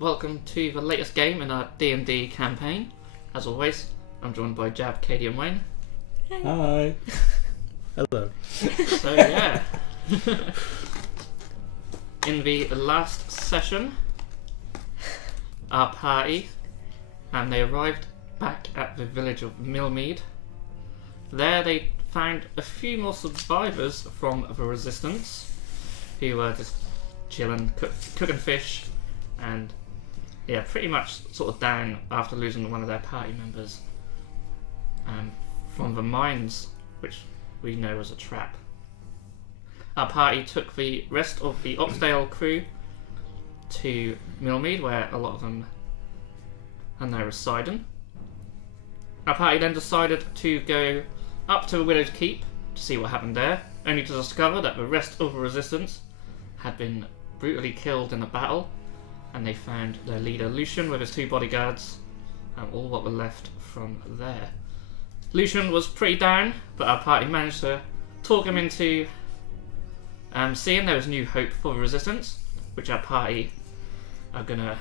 welcome to the latest game in our D&D campaign. As always, I'm joined by Jab, Katie and Wayne. Hi. Hello. So yeah, in the last session, our party, and they arrived back at the village of Millmead. There they found a few more survivors from the Resistance, who were just chilling, cooking fish, and yeah, pretty much sort of down after losing one of their party members from the mines, which we know was a trap. Our party took the rest of the Oxdale crew to Millmead, where a lot of them are now residing. Our party then decided to go up to the Widow's Keep to see what happened there, only to discover that the rest of the Resistance had been brutally killed in a battle, and they found their leader Lucian with his two bodyguards, and all what were left from there. Lucian was pretty down, but our party managed to talk him into seeing there was new hope for the Resistance, which our party are going to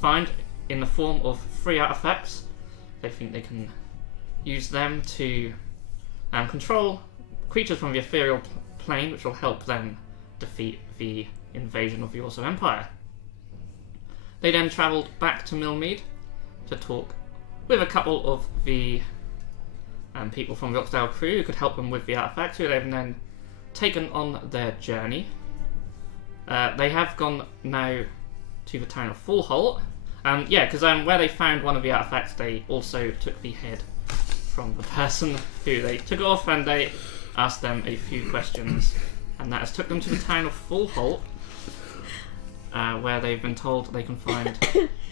find in the form of 3 artifacts. They think they can use them to control creatures from the ethereal plane, which will help them defeat the invasion of the Orso Empire. They then travelled back to Millmead to talk with a couple of the people from the Oxdale crew who could help them with the artifacts, who they've then taken on their journey. They have gone now to the town of Fallholt. Yeah, because where they found one of the artifacts, they also took the head from the person who they took off, and they asked them a few questions, and that has took them to the town of Fallholt, where they've been told they can find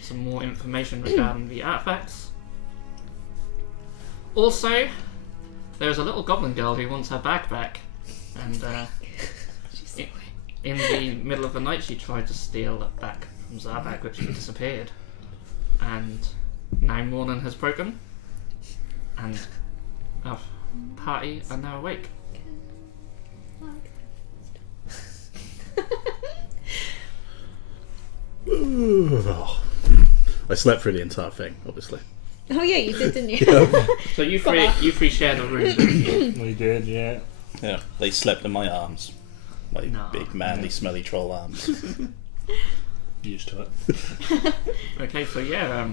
some more information regarding the artifacts. Also, there's a little goblin girl who wants her bag back, and in the middle of the night she tried to steal it back from Zarbag, which had disappeared. And now morning has broken, and our party are now awake. I slept through the entire thing, obviously. Oh yeah, you did, didn't you? Yeah. So you three shared a room, didn't you? We did, yeah. Yeah, they slept in my arms. My big, manly, smelly troll arms. Used to it. Okay, so yeah,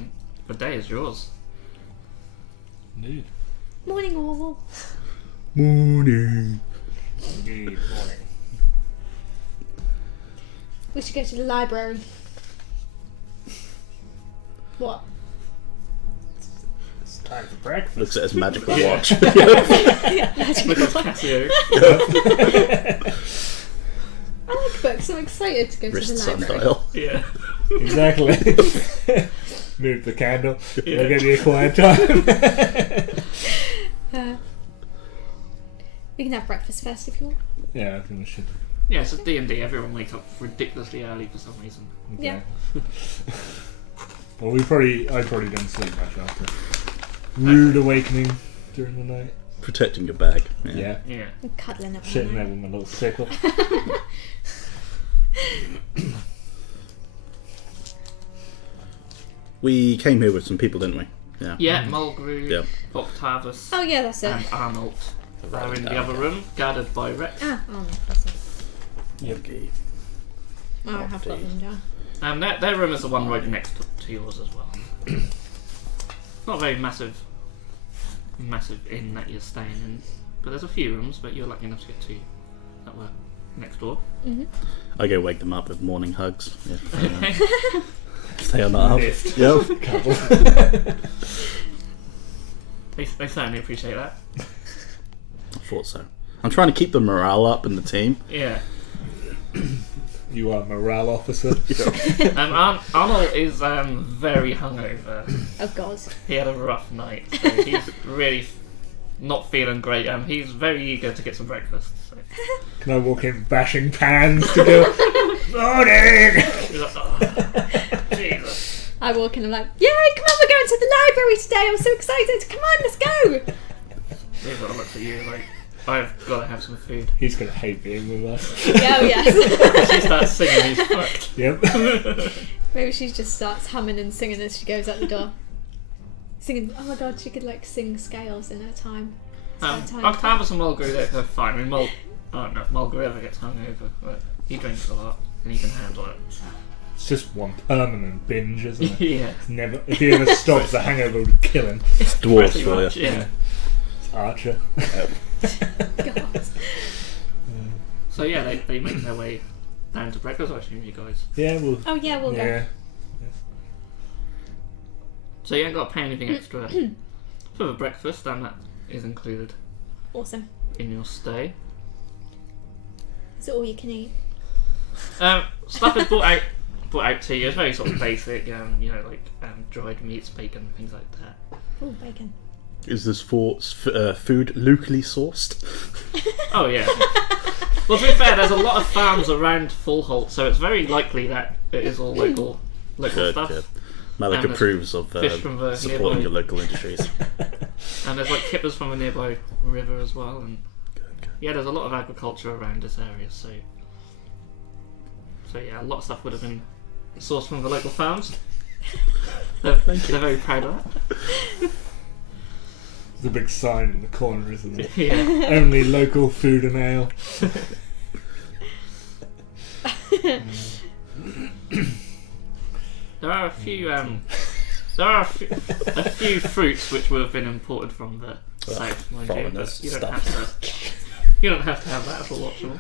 the day is yours. Indeed. Morning all. Morning. Indeed, morning. We should go to the library. What? It's time for breakfast. Looks at his magical Yeah. watch. Look at Casio. I like books. I'm excited to go to Wrist the library. sundial. Yeah. Exactly. Move the candle. Yeah. We'll give you a quiet time. We can have breakfast first if you want. Yeah, I think we should. Yeah, it's just D&D. Everyone wakes up ridiculously early for some reason. Okay. Yeah. Well, I've probably done sleep much after. Rude awakening during the night. Protecting your bag. Yeah. Yeah. I'm cuddling up. Sitting there with my little sickle. We came here with some people, didn't we? Yeah. Yeah, Mulgrew, Yeah. Octavus, Oh yeah, that's it. and Arnold are in the other room, guarded by Rex. Oh no, that's it. Okay. Oh, I have got them down. Their room is the one right next to yours as well. Not a very massive inn that you're staying in, but there's a few rooms, but you're lucky enough to get 2 that were next door. Mm-hmm. I go wake them up with morning hugs. Okay. If they are not up. Lift. Yep. Couple. They certainly appreciate that. I thought so. I'm trying to keep the morale up in the team. Yeah. You are a morale officer. Arnold is very hungover. Oh god. He had a rough night, so he's really not feeling great. He's very eager to get some breakfast. So. Can I walk in bashing pans to go, morning? He's like, oh, Jesus. I walk in and I'm like, yay, come on, we're going to the library today. I'm so excited. Come on, let's go. He's got to look at you like, I've got to have some food. He's going to hate being with us. Yeah, oh, yes. She starts singing, he's fucked. Yep. Maybe she just starts humming and singing as she goes out the door. Singing, oh my god, she could like sing scales in her time. Octavius and Mulgrew, they're fine. I mean, I don't know if Mulgrew ever gets hungover, but he drinks a lot and he can handle it. It's just one permanent binge, isn't it? Yeah. It's never. If he ever stops, the hangover would kill him. Dwarfs Pretty for much, you. yeah. It's Archer. God. So yeah, they make their way down to breakfast, I assume you guys. Yeah, we'll. Oh yeah, we'll go. So you ain't got to pay anything extra for the breakfast, and that is included Awesome. in your stay. Is it all you can eat? Stuff is brought out to you. It's very sort of basic, you know, like dried meats, bacon, things like that. Oh, bacon. Is this food locally sourced? Oh yeah. Well, to be fair, there's a lot of farms around Fullholt, so it's very likely that it is all local stuff. Good. Malik And approves of fish from the supporting nearby- your local industries. And there's like kippers from a nearby river as well, and Good. yeah, there's a lot of agriculture around this area, so yeah, a lot of stuff would have been sourced from the local farms. They're very proud of that. There's a big sign in the corner, isn't it? Yeah. Only local food and ale. There are a few a few fruits which would have been imported from the south, mind you, but foreigners you don't stuff. have to have that as all optional.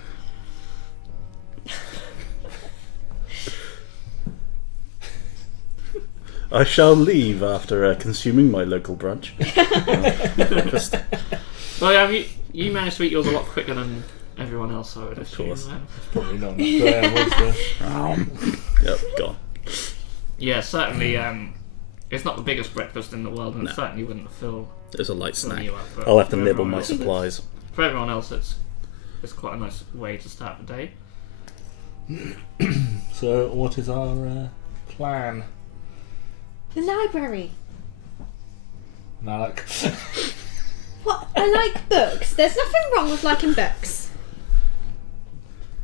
I shall leave after consuming my local brunch. Breakfast. Well, yeah, you managed to eat yours a lot quicker than everyone else, I would assume. course. Probably not enough there, was there? Yep, gone. Yeah, certainly. It's not the biggest breakfast in the world, and No. it certainly wouldn't fill There's a light snack. you up. But I'll have to for nibble everyone my else- supplies. For everyone else, it's quite a nice way to start the day. So, what is our plan, The library. Malik? What? I like books. There's nothing wrong with liking books.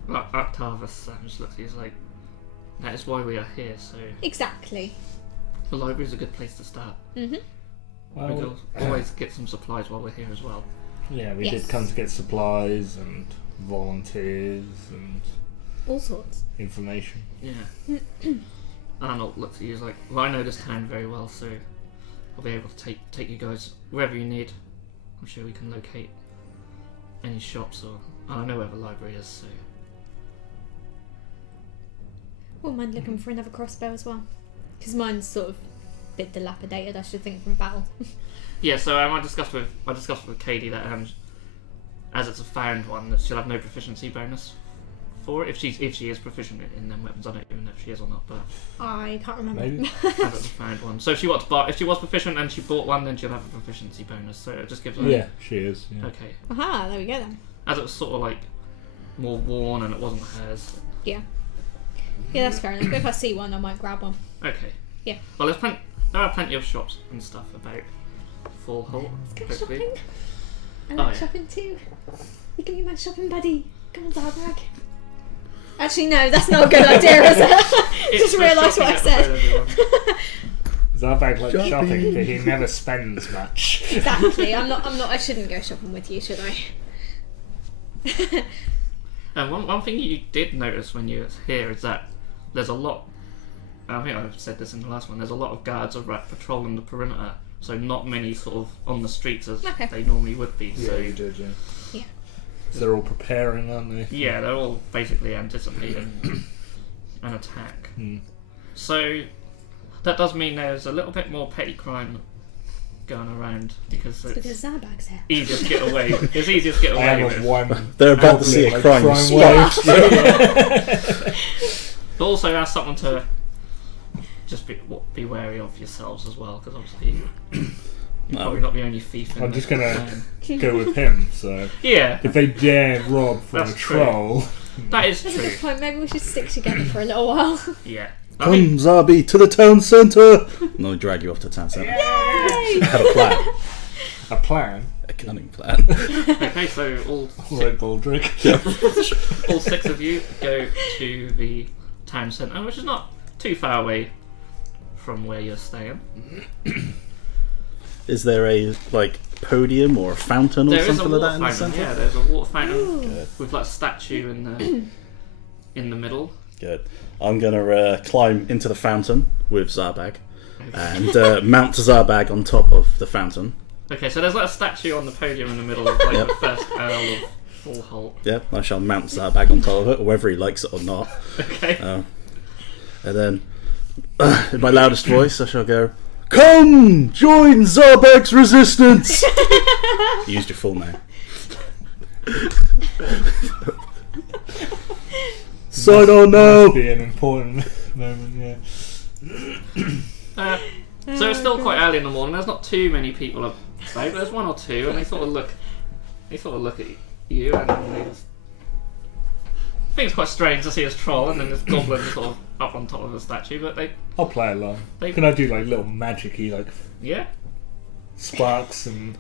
Octavius just looks at you, he's like, that is why we are here, so Exactly. the library is a good place to start. Mhm. We Well, can always get some supplies while we're here as well. yeah, we Yes. did come to get supplies and volunteers and All sorts. information. Yeah. Arnold looks at you, he's like, well, I know this town very well, so I'll be able to take you guys wherever you need. I'm sure we can locate any shops, or I know where the library is, so Wouldn't mind looking for another crossbow as well. Because mine's sort of a bit dilapidated, I should think, from battle. yeah. So I discussed with Katie that as it's a found one, that she'll have no proficiency bonus for it if she is proficient in them weapons. I don't even know if she is or not, but I can't remember. Maybe. as it's a found one. So if she was proficient and she bought one, then she'll have a proficiency bonus. So it just gives her Yeah, she is. Yeah. Okay. Aha, there we go then. As it was sort of like more worn and it wasn't hers. Yeah. Yeah, that's fair enough. But if I see one, I might grab one. Okay. Yeah. Well, there are plenty of shops and stuff about Fullholt. Let's go hopefully. shopping. I Oh, like yeah. shopping too. You can be my shopping buddy. Come on, Zarbag. Actually, no, that's not a good idea, is it? It's Just the realised what I shopping said. episode, everyone. Zarbag likes Shopping. shopping, but he never spends much. Exactly. I'm not. I shouldn't go shopping with you, should I? And one thing you did notice when you were here is that there's a lot. I think I've said this in the last one. There's a lot of guards patrolling the perimeter, so not many sort of on the streets as Okay. they normally would be. Yeah, So you did, yeah. Yeah. So they're all preparing, aren't they? yeah, they're all basically anticipating an attack. Hmm. So that does mean there's a little bit more petty crime going around because it's Because Zarbag's here. easier to get away. It's easier to get I am away of with. one. They're about to see a outlet, crime wave. But also as something to just be wary of yourselves as well, because obviously you're probably not the only thief in I'm the just gonna town. go with him. So Yeah, if they dare rob from That's a true. troll, that is That's a true. good point. Maybe we should stick together for a little while. Yeah. I Come, mean, Zabi, to the town centre! And I'll drag you off to the town centre. Yay! I have a plan. a plan. A cunning plan. okay, so all Right, Baldric. all six of you go to the town centre, which is not too far away from where you're staying. Is there a podium or a fountain or There is a something like water that in the fountain. centre? Yeah, there's a water fountain Good. with like a statue in the middle. Good. I'm gonna climb into the fountain with Zarbag and mount Zarbag on top of the fountain. Okay, so there's like a statue on the podium in the middle of like Yep. the first Earl of Full Holt. Yep, I shall mount Zarbag on top of it, whether he likes it or not. Okay. And then, in my loudest voice, I shall go, "Come, join Zarbag's resistance!" You used your full name. Sign on now! Must be an important moment, yeah. So it's still quite early in the morning. There's not too many people about, but there's one or two, and they sort of look at you, and then they just. I think it's quite strange to see this troll and then this goblin sort of up on top of the statue, but they, I'll play along. They- Can I do like little magic-y like yeah, sparks and...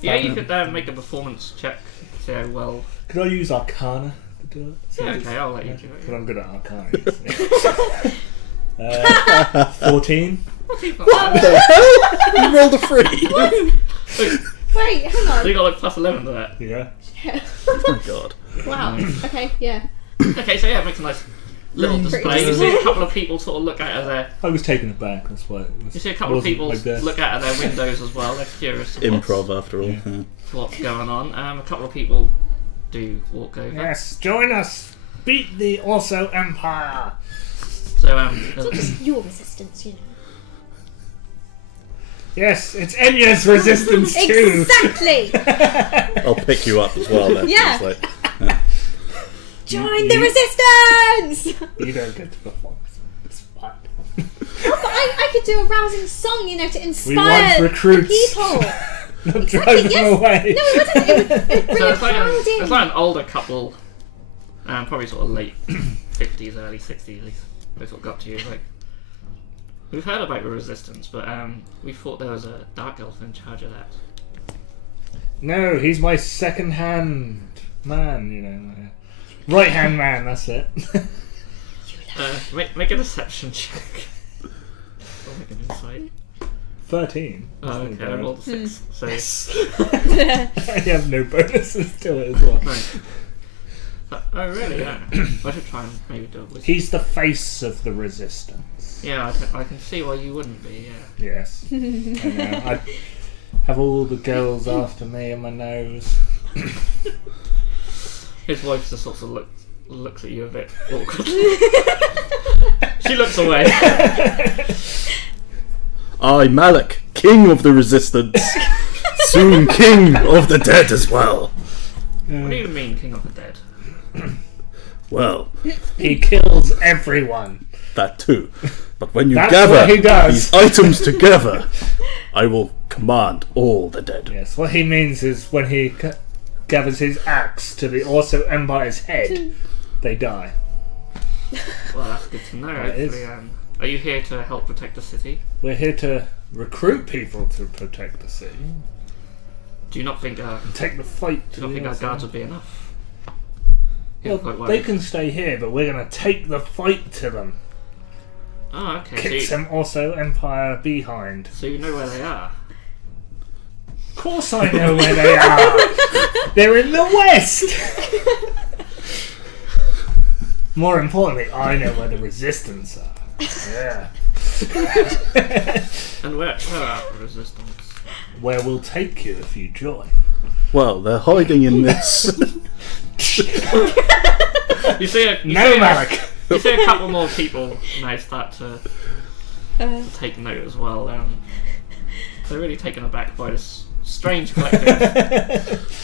yeah, you could make a performance check. See how well. Could I use Arcana to do it? Yeah, okay, I'll let you do But it. I'm good at Arcana. 14? You rolled a 3! Wait, hang So on. you got like plus 11 to that. Yeah. Oh my god. Wow. Okay, yeah. Okay, so yeah, it makes a nice little display. You see a couple of people sort of look out of their. I was taken aback, that's why it was... You see a couple of wasn't people like this. look out of their windows as well. They're curious. To Improv, after all. Yeah. Yeah. what's going on. A couple of people do walk over. Yes, join us! Beat the Also Empire! So It's not just your resistance, you know. Yes, it's Enya's resistance too! Exactly! I'll pick you up as well then. Yeah. It's like, Join the resistance! You don't get to perform. It's fine. But I could do a rousing song, you know, to We inspire want the recruits. people. Not drive them yes. away. No, it wouldn't. It would bring So a it's like, crowd it's in. like an older couple, probably sort of late 50s, early 60s. They sort of got to you like, we've heard about the resistance, but we thought there was a dark elf in charge of that. No, he's my second-hand man, you know. Right-hand man, that's it. Make a deception check. Or make an insight. 13. Oh, okay, I rolled a 6. So I have no bonuses to it as well. right. Oh really? Yeah. I should try and maybe do it with. He's the face of the resistance. Yeah, I can see why you wouldn't be. Yeah. Yes. I know. I have all the girls after me and my nose. His wife just sort of looks at you a bit awkwardly. She looks away. I, Malak, king of the resistance, soon king of the dead as well. What do you mean, King of the Dead? Well, He kills everyone. that too. But when you That's gather what he does. these items together, I will command all the dead. Yes, what he means is when he gathers his axe to the Also Empire's head, they die. Well, that's good to know. It is. Hopefully, are you here to help protect the city? We're here to recruit people to protect the city. Do you not think? Take the fight Do to you not the think our Also guards would be enough? Yeah, Well, quite they worried. can stay here, but we're going to take the fight to them. Oh, okay. Kick some Also Empire behind. So you know where they are. Of course I know where they are. They're in the west. More importantly, I know where the resistance are. Yeah. And where are the resistance? Where we'll take you if you join. Well, they're hiding in this. You see a you see a couple more people now start to take note as well. They're really taken aback by this strange collective.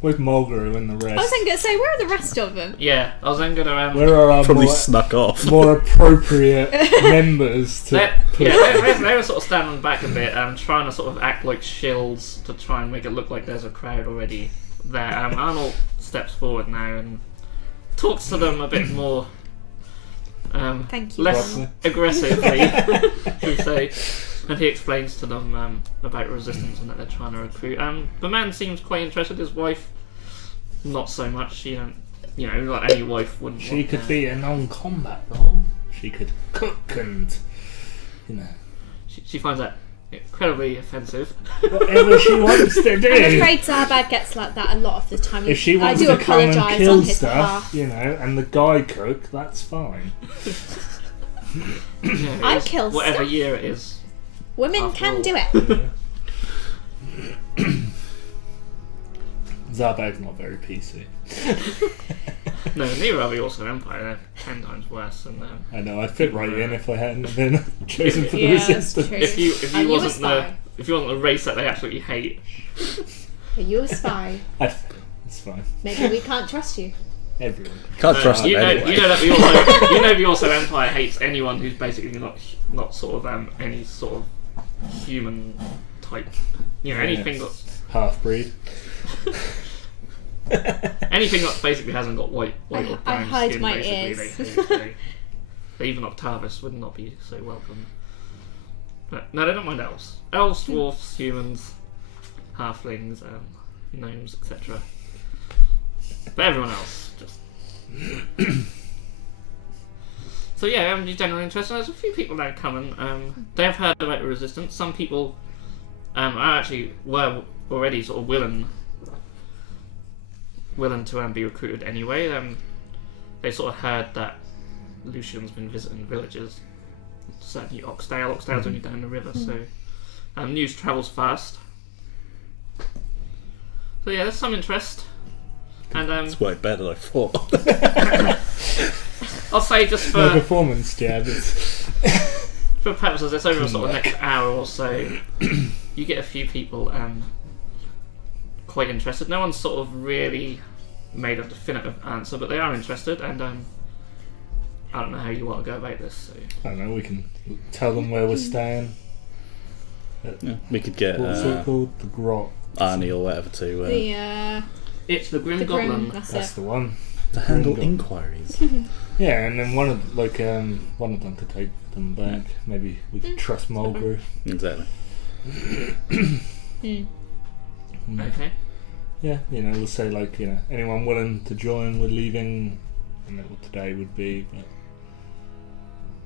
With Mulgrew and the I was rest. then going to say, where are the rest of them? Yeah, I was then gonna Where are our Probably more, snuck off. more appropriate members to put they were sort of standing back a bit, trying to sort of act like shills to try and make it look like there's a crowd already there. Arnold steps forward now and talks to them a bit more, Thank you. less Arnold. aggressively, should we say. And he explains to them about resistance and that they're trying to recruit. The man seems quite interested. His wife, not so much. She don't, like any wife wouldn't. She want could that. be a non-combat role. she could cook and, you know, She finds that incredibly offensive. whatever she wants to do. I'm afraid Zarbag gets like that a lot of the time. If she I wants do to come and apologise kill on his stuff, behalf. you know, and the guy cook, that's fine. Yeah, I it's kill whatever stuff. year it is. Women After can all. do it. Zarbag's not very PC. No, neither are the also Empire. They're 10 times worse than them. I know, I'd fit right in if I hadn't been chosen for the Yeah, that's resistance. true. If you Are you a wasn't the spy? if you wasn't the race that they absolutely hate, Are you a spy? It's fine. Maybe we can't trust you. Everyone. Can't trust you them know, anyway. you know that the also Empire hates anyone who's basically not sort of any sort of human type. You know, anything that's Half-breed. anything that basically hasn't got white or I brown hide skin. my Basically, ears. they hate. Even Octavius would not be so welcome. But no, they don't mind elves. Elves, dwarfs, humans, halflings, gnomes, etc. But everyone else, just. So yeah, you're generally interested. There's a few people that come and they have heard about the resistance. Some people were already sort of willing to be recruited anyway. They sort of heard that Lucian's been visiting villages. Certainly Oxdale. Oxdale's only down the river, so news travels fast. So yeah, there's some interest. And It's way better than I thought. I'll say just My for performance jab is... for purposes, it's over sort of the next hour or so. You get a few people quite interested. No one's sort of really made a definitive answer, but they are interested, and I don't know how you want to go about this. So. I don't know, we can tell them where we're staying. Yeah, we could get What's it called? The Grot. Arnie or whatever to It's the Grim The Goblin. Grim, that's That's it. the one. handle Grim inquiries. Yeah, and then one of them could take them back. Maybe we could trust Mulgrew. Exactly. Okay. Yeah, you know, we'll say like, you know, anyone willing to join, we're leaving. I don't know what today would be, but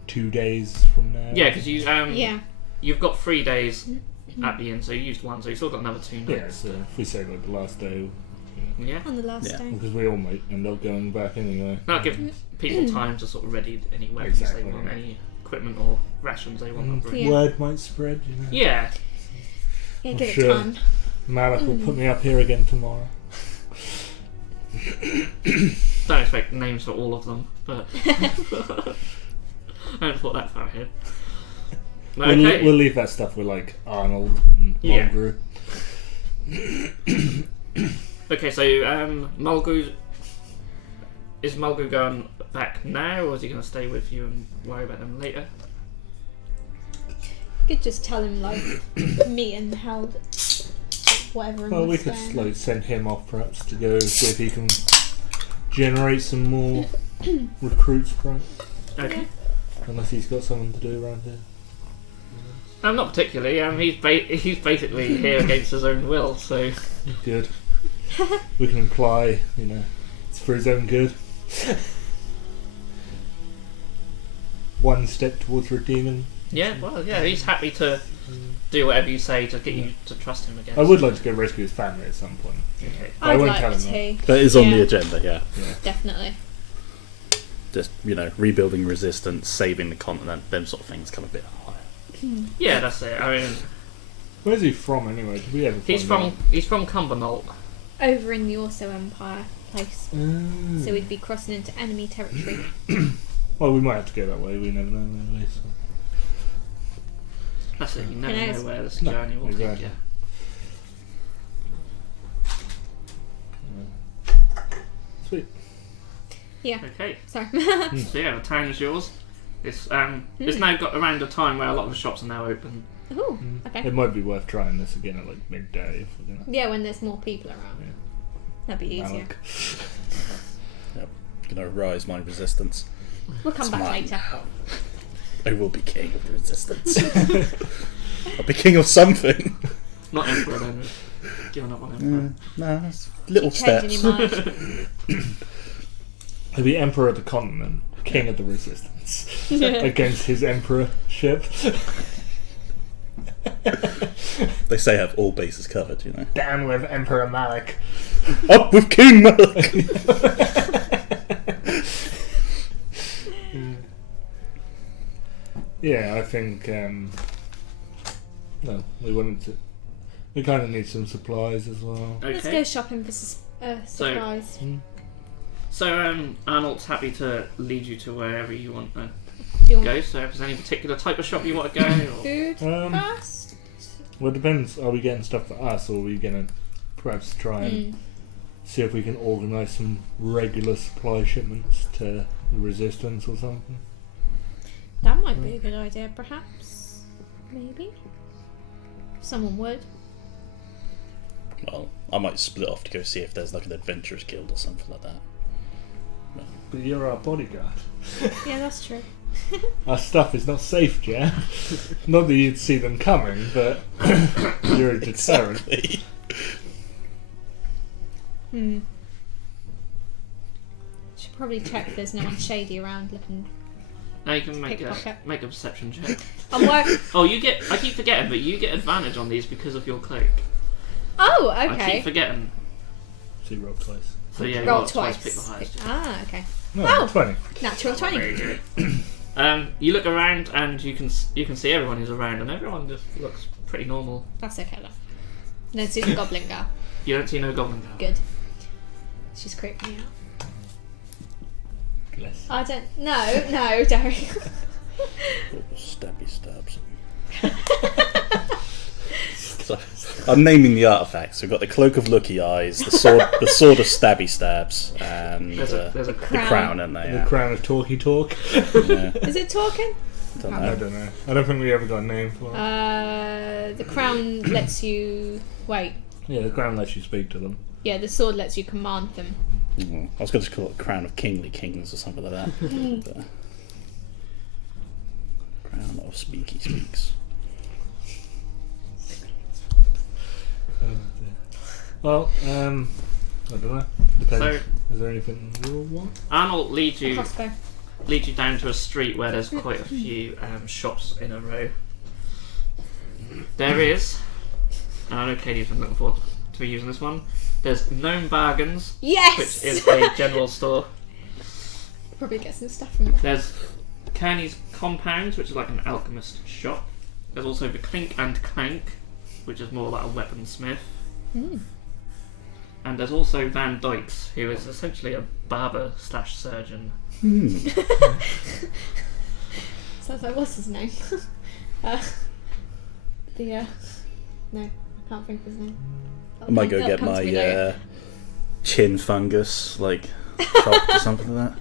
2 days from now. Yeah, because you Yeah. you've got 3 days at the inn, so you used one, so you've still got another 2 Yeah, nights. so if we say like the last day, Yeah. On the last Yeah. day. because we all might end up going back anyway. That'll give people time to sort of ready any weapons Exactly, they want, yeah. any equipment or rations they want to bring. Yeah. Word might spread, you know. Yeah. Yeah, I'm give it sure. time. Malik will put me up here again tomorrow. Don't expect names for all of them, but I haven't thought that far ahead. But okay. We'll leave that stuff with like Arnold and Yeah. Mulgrew. Okay, so Mulgrew, is Mulgrew going back now, or is he going to stay with you and worry about them later? You could just tell him, like, meet and held whatever. Well, we could like send him off perhaps to go see if he can generate some more recruits, perhaps. Okay. Unless he's got something to do around here. Not particularly. He's basically here against his own will. So Good. We can imply, you know, it's for his own good. One step towards redeeming. yeah, well, yeah, he's happy to do whatever you say to get you to trust him again. I would like to go rescue his family at some point. Okay. I I'd won't like tell him to. That is on Yeah. the agenda, yeah. Definitely. Just, you know, rebuilding resistance, saving the continent, them sort of things come a bit higher. Yeah, that's it. I mean, Where's he from anyway? Did we ever he's find from Cumbernauld. Over in the Also Empire place. out? So we'd be crossing into enemy territory. Well, we might have to go that way. We never know. Anyway, so. That's it. You never Who knows? know where this No, journey will take exactly. you. Sweet. Yeah. Okay. Sorry. So yeah, the town is yours. It's now got around a time where a lot of the shops are now open. Ooh, okay. It might be worth trying this again at like midday if we're gonna. Yeah, when there's more people around. Yeah. That'd be easier. Malik. Yep. Gonna rise my resistance. We'll come It's back mine later. now. I will be king of the resistance. I'll be king of something. Not Emperor then. Giving up on Emperor. No, it's little Changing steps. your mind. He'll be emperor of the continent, king of the resistance Yeah. against his emperor ship. They say have all bases covered, you know. Down with Emperor Malik. Up with King Malik! Yeah, I think. Well, we kind of need some supplies as well. Let's Okay. go shopping for supplies. So Arnold's happy to lead you to wherever you want to Do you want go. So if there's any particular type of shop you want to go, or... food Um, first? Well, it depends. Are we getting stuff for us, or are we gonna perhaps try and see if we can organise some regular supply shipments to the Resistance or something? That might be a good idea, perhaps. Maybe. Someone would. Well, I might split off to go see if there's like an adventurers guild or something like that. But you're our bodyguard. Yeah, that's true. Our stuff is not safe, Jan. Not that you'd see them coming, but you're a deterrent. Exactly. Should probably check if there's no one shady around looking. Now you can make Pickpocket. a perception check. I'm work. Oh, I keep forgetting, but you get advantage on these because of your cloak. Oh, I keep okay. forgetting. So you roll twice. So yeah, you Roll got twice. Pick the highest. Ah, okay. No, Oh. 20. Natural 20. Very good. You look around and you can see everyone who's around, and everyone just looks pretty normal. That's okay though. No, see the goblin girl. You don't see no goblin girl. Good. She's creeping me out. Bless. I don't. No, Derry. Oh, stabby stabs. So, I'm naming the artifacts. We've got the cloak of Lucky Eyes, the sword of Stabby Stabs, and There's a the crown. crown, isn't there? The Yeah. crown of Talky Talk. Yeah. Is it talking? Don't I know. don't know. I don't think we ever got a name for it. The crown lets you. Wait. Yeah, the crown lets you speak to them. Yeah, the sword lets you command them. I was going to call it Crown of Kingly Kings or something like that. But, Crown of Speaky Speaks. Well, I don't know. Depends. So- Is there anything you all want? Arnold leads you Crossbow. down to a street where there's quite a few shops in a row. There is, and I know Katie's been looking forward to using this one. There's Gnome Bargains, Yes! which is a general store. Probably get some stuff from there. There's Kearney's Compounds, which is like an alchemist shop. There's also the Clink and Clank, which is more like a weaponsmith. And there's also Van Dyke's, who is essentially a barber / surgeon. Sounds like, what's his name? No, I can't think of his name. I might go That'll get come to me later. my chin fungus, like, chopped or something like that.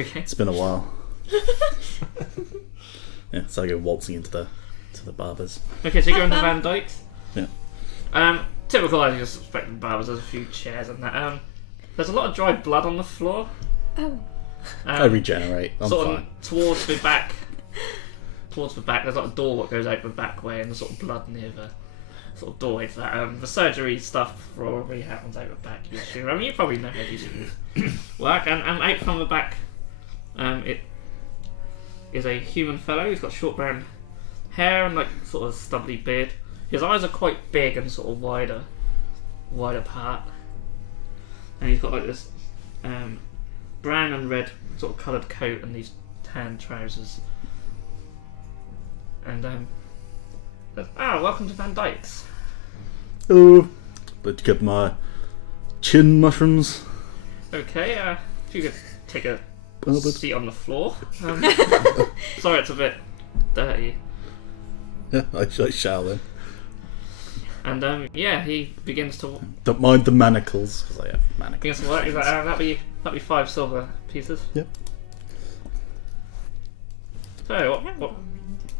Okay. It's been a while. Yeah, so I go waltzing into the barbers. Okay, so you go into Have Van Dyke's. Yeah. Typical as you expect in barbers, there's a few chairs and that. There's a lot of dried blood on the floor. Oh, I regenerate. I'm sort fine. of towards the back, there's like a door that goes out the back way, and there's sort of blood near the sort of doorway to that. The surgery stuff probably happens out the back, you assume. I mean, you probably know how these things work. And out from the back, it is a human fellow. He's got short brown hair and like sort of stubbly beard. His eyes are quite big and sort of wider apart, and he's got like this brown and red sort of coloured coat and these tan trousers. And welcome to Van Dyke's. Hello. Let's get my chin mushrooms. Okay, if you could take a Barbed. seat on the floor. Sorry, it's a bit dirty. Yeah, I shall then. And he begins to Don't mind the manacles, because I have manacles. work. He's like, that'll be 5 silver pieces. Yep. So what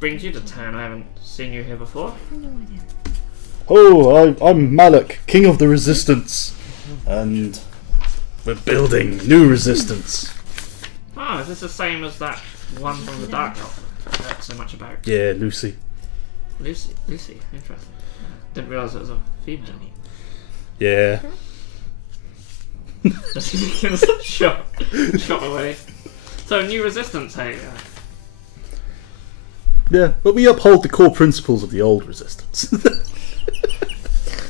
brings you to town? I haven't seen you here before. no idea. Oh, I'm Malik, King of the Resistance. And we're building new resistance. Oh, is this the same as that one from the Dark Elf I heard so much about? Yeah, Lucy. Lucy, interesting. Didn't realise it was a female. Yeah. Just gives a shot away. So, new resistance, hey? Yeah, but we uphold the core principles of the old resistance.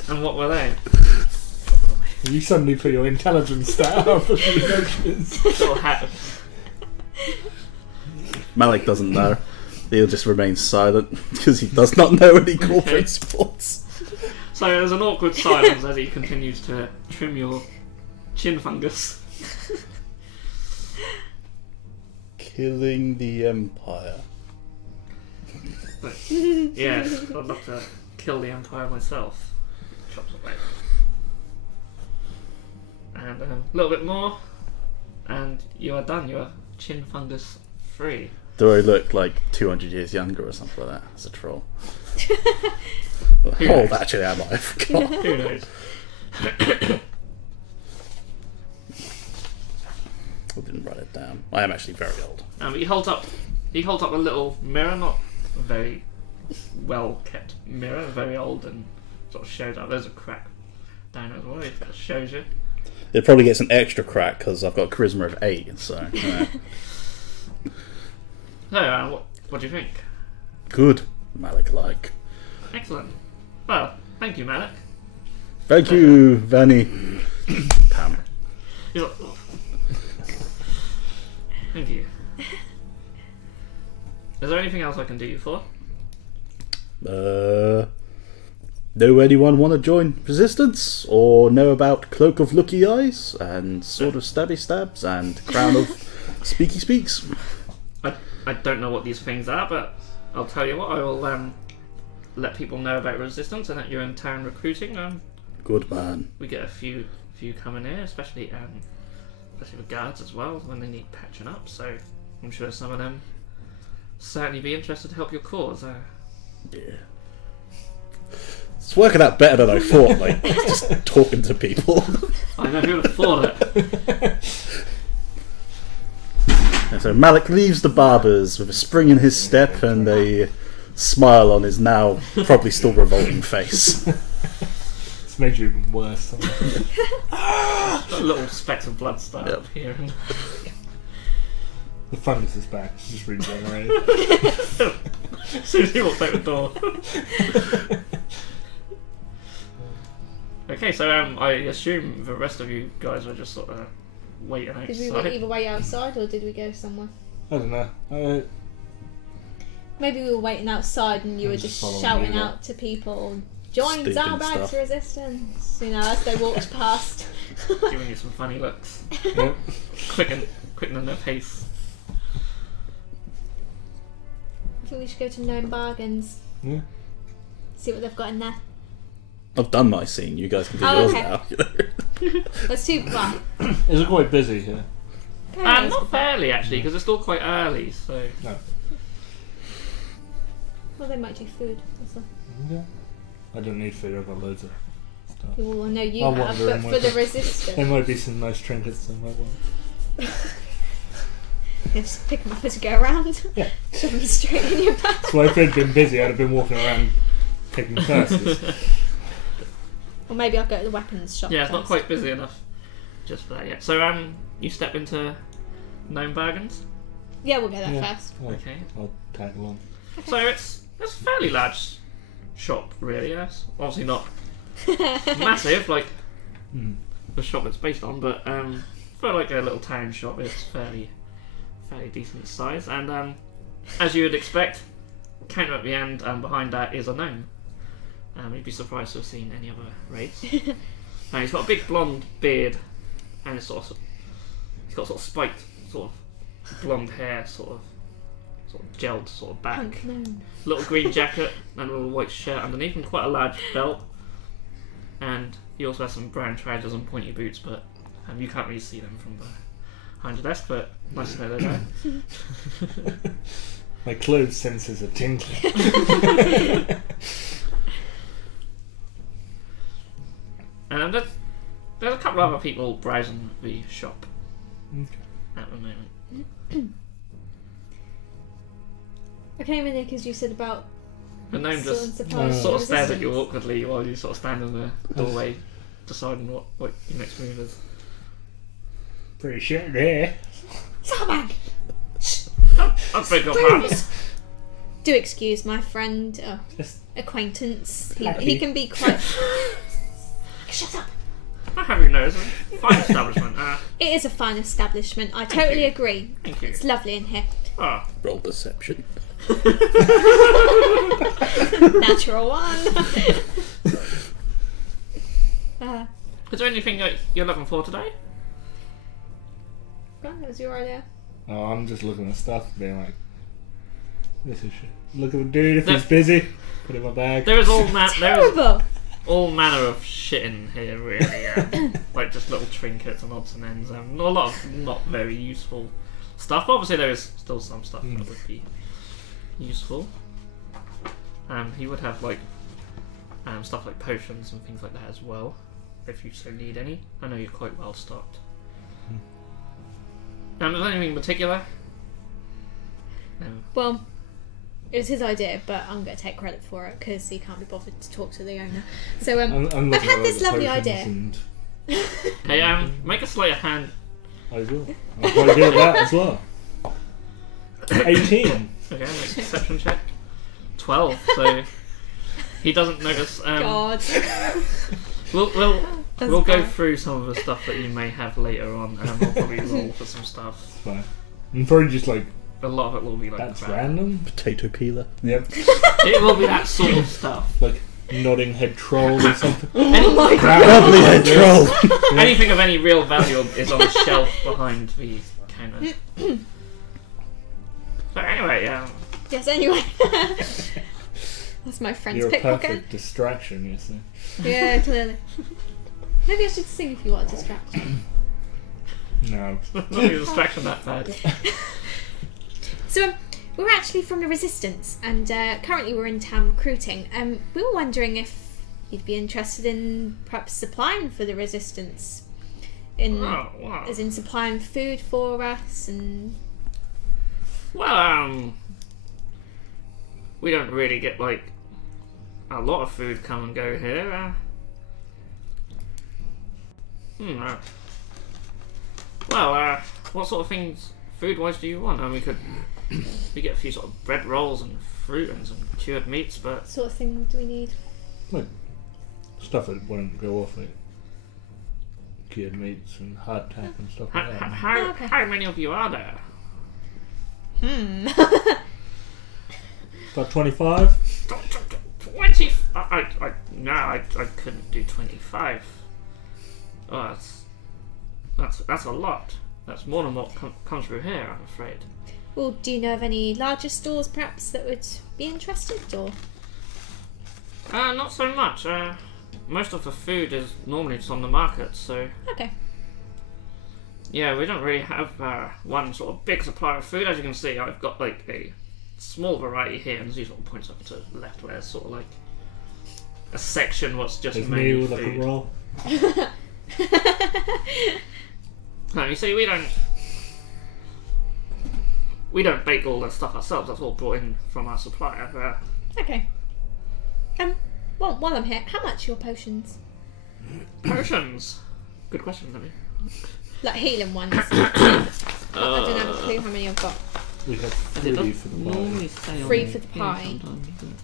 And what were they? You suddenly put your intelligence stat up for the emotions. Little hat. Malik doesn't know. He'll just remain silent because he does not know any core principles. So there's an awkward silence as he continues to trim your chin fungus. Killing the Empire. But, yes, I'd love to kill the Empire myself. Chops away. And a little bit more, and you are done. You are chin fungus free. Do I look like 200 years younger or something like that as a troll? Who How old knows? actually am I? I forgot. Who knows? I didn't write it down. I am actually very old. He holds up a little mirror, not a very well kept mirror, very old, and sort of shows up. There's a crack down as well. It just shows you. It probably gets an extra crack because I've got a charisma of 8. So So, what do you think? good, Malik-like. Excellent. Well, thank you, Malik. Thank you, Vanny. Pam. You're like, oh. Thank you. Is there anything else I can do you for? Know anyone want to join Resistance? Or know about Cloak of Looky Eyes? And Sword of Stabby Stabs? And Crown of Speaky Speaks? I don't know what these things are, but I'll tell you what, I will let people know about Resistance and that you're in town recruiting. Good man. We get a few coming here, especially with guards as well when they need patching up. So I'm sure some of them certainly be interested to help your cause. Yeah. It's working out better than I thought, like, just talking to people. I know who would have thought it. And so Malik leaves the barber's with a spring in his step and a smile on his now probably still revolting face. It's made you even worse. Got little specks of blood start Yep. appearing. The fungus is back. It's just regenerated. As soon as he walks out the door. Okay, so I assume the rest of you guys were just sort of waiting outside. Did we either wait outside or did we go somewhere? I don't know. Maybe we were waiting outside and you were just following shouting you, out to people, join Stinking Zarbag's stuff. Resistance, you know, as they walked past. Giving you some funny looks. Yep. Quickening their pace. I think we should go to Gnome Bargains, Yeah. see what they've got in there. I've done my scene, you guys can do Oh, yours okay. now. Let's do, well, Is it quite busy here? Not fairly actually, because it's still quite early. So No. well, they might do food. Also. Yeah. I don't need food. I've got loads of stuff. Well, no, you I'll have, wander but in for with the it. Resistance. There might be some nice trinkets I might want. Just pick them up as you go around. Yeah. Shove them straight in your back. So if I'd been busy, I'd have been walking around taking curses. Or maybe I'll go to the weapons shop. yeah, it's not first. quite busy enough just for that yet. So you step into Gnome Bargains. Yeah, we'll go there Yeah. first. Well, Okay. I'll tag along. So it's a fairly large shop, really. Yes, obviously not massive like the shop it's based on, but for like a little town shop, it's fairly decent size. And as you would expect, counter at the end behind that is a gnome. You'd be surprised to have seen any other race. He's got a big blonde beard, and he's got sort of spiked sort of blonde hair, sort of gelled sort of back. Punk gnome. Little green jacket and a little white shirt underneath, and quite a large belt. And he also has some brown trousers and pointy boots, but you can't really see them from behind your desk. But nice to know they're there. My clothes senses are tingling. And there's a couple of other people browsing the shop Okay. at the moment. I came in there because you said about The gnome sort just of supplies sort for of stares at you Resistance. awkwardly while you sort of stand in the doorway, deciding what your next move is. Pretty sure there. Zarbag! I beg your pardon. Do excuse my friend, Just acquaintance. He Happy. can be quite. Shut up. I have you know, it's a fine establishment. It is a fine establishment. I totally you. agree. Thank you. It's lovely in here. Oh, Roll deception. Natural one. is there anything that you're looking for today? That was your idea. Oh, I'm just looking at stuff, being like, this is shit. Look at the dude. If No. he's busy, put it in my bag. There is all Terrible. manner of shit in here, really. Like just little trinkets and odds and ends. A lot of not very useful stuff. Obviously, there is still some stuff that would be useful. He would have like stuff like potions and things like that as well, if you so need any. I know you're quite well stocked. Is there anything in particular? No. Well, it was his idea, but I'm going to take credit for it because he can't be bothered to talk to the owner. So I'm looking I've had at this all the lovely potions idea. And Okay, make a sleight of hand. I will. I'm quite good at that as well. 18. Okay, make a deception check. 12. So he doesn't notice. God. We'll That's go bad. through some of the stuff that you may have later on, and we'll probably roll for some stuff. Fine. I'm probably just like, A lot of it will be like that's crap. random. Potato peeler. Yep. It will be that sort of stuff. Like nodding head troll or something. Oh my God. Lovely head troll. Anything of any real value is on the shelf behind the counter. So anyway, Yes, anyway. That's my friend's You're a pickpocket. perfect distraction, you see. Yeah, clearly. Maybe I should sing if you want to distract me. No. not a distraction that bad. So, we're actually from the Resistance, and currently we're in town recruiting. We were wondering if you'd be interested in perhaps supplying for the Resistance. Oh, wow. As in supplying food for us, and... Well, we don't really get like a lot of food come and go here. What sort of things, food-wise, do you want? We get a few sort of bread rolls and fruit and some cured meats, but What sort of thing do we need? Like stuff that wouldn't go off it. Cured meats and hardtack and stuff like that. Okay. how many of you are there? About 25? 20? I couldn't do 25. Oh, that's a lot. That's more than what comes through here, I'm afraid. Well, do you know of any larger stores perhaps that would be interested, or...? Not so much. Most of the food is normally just on the market, so Okay. yeah, we don't really have one sort of big supply of food. As you can see, I've got like a small variety here, and Z sort of points up to the left where it's sort of like a section what's just There's me mainly with like a food. roll. No, you see, we don't bake all that stuff ourselves. That's all brought in from our supplier. Okay. Well, while I'm here, how much are your potions? Potions. Good question, Libby. Like healing ones. I don't have a clue how many I've got. We have And it 3 does for the normally party. say on 3 for the here pie. sometimes, doesn't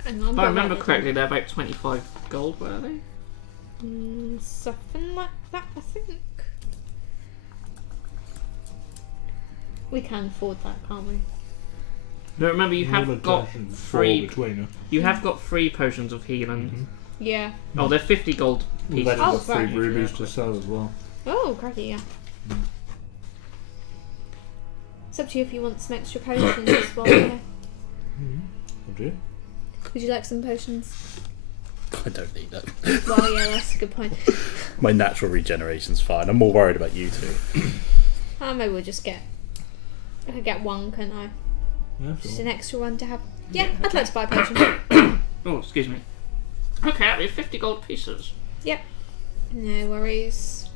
it? Hang on, If I I'll remember write it correctly, they're about 25 gold, were they? down. Something like that, I think. We can afford that, can't we? No, remember you have got three. between them. You have got 3 potions of healing. Yeah. Oh, they're 50 gold We've pieces. actually Oh, got 3 right. rubies to sell as well. Oh, crikey, yeah. It's up to you if you want some extra potions while we're here. Would you? Would you like some potions? I don't need that. Well, yeah, that's a good point. My natural regeneration's fine. I'm more worried about you two. Maybe we'll just get... I could get one, couldn't I? Yeah, Just sure. an extra one to have. Yeah, I'd like to buy potions. Oh, excuse me. Okay, that'll be 50 gold pieces. Yep. No worries.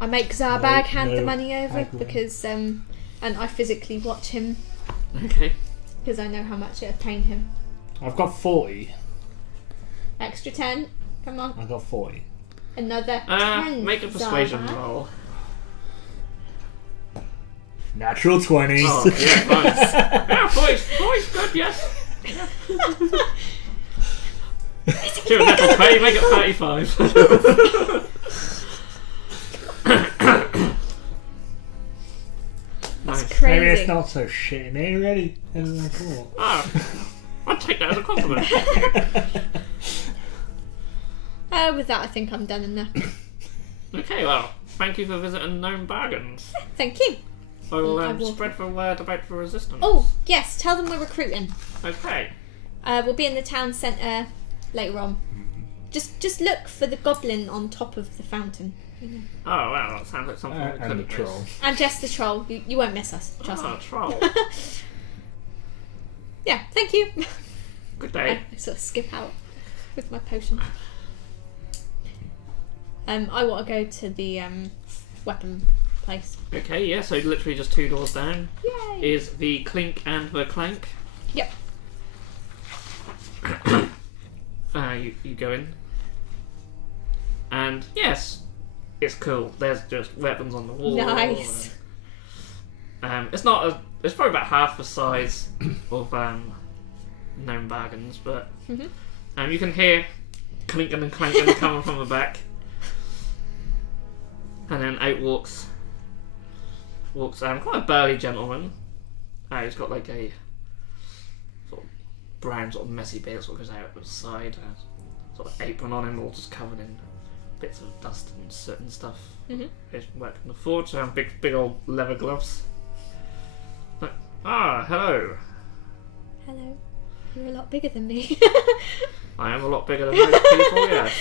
I make Zarbag hand the money over aggro. because, and I physically watch him Okay. because I know how much it'd pain him. I've got 40. Extra 10. Come on. I've got 40. Another 10. Make a persuasion Zarbag. roll. Natural 20. Oh, yeah, nice. Yeah, boys, good, yes. Yeah. Sure, natural 20, make it 35. That's Nice. crazy. Maybe it's not so shit. Are you ready? Cool. Ah, I'd take that as a compliment. With that, I think I'm done enough. Okay, well, thank you for visiting Gnome Bargains. Thank you. I will I will. spread the word about the resistance. Oh, yes, tell them we're recruiting. Okay. We'll be in the town centre later on. Just look for the goblin on top of the fountain. You know. Oh, wow, that sounds like something we And the couldn't troll. miss. And just the troll. You won't miss us. Trust Oh, me. troll. Yeah, thank you. Good I day. sort of skip out with my potion. I want to go to the weapon place. Okay, yeah, so literally just 2 doors down Yay! is the Clink and the Clank. Yep. You go in. And yes, it's cool. There's just weapons on the wall. Nice. And, it's not it's probably about half the size of Gnome Bargains, but you can hear clinking and clanking coming from the back. And then out walks quite a burly gentleman. He's got like a sort of brown sort of messy beard sort of goes out the side, sort of apron on him, all just covered in bits of dust and soot and stuff. He's working the forge, so big old leather gloves. Like, hello. Hello. You're a lot bigger than me. I am a lot bigger than most people, yes.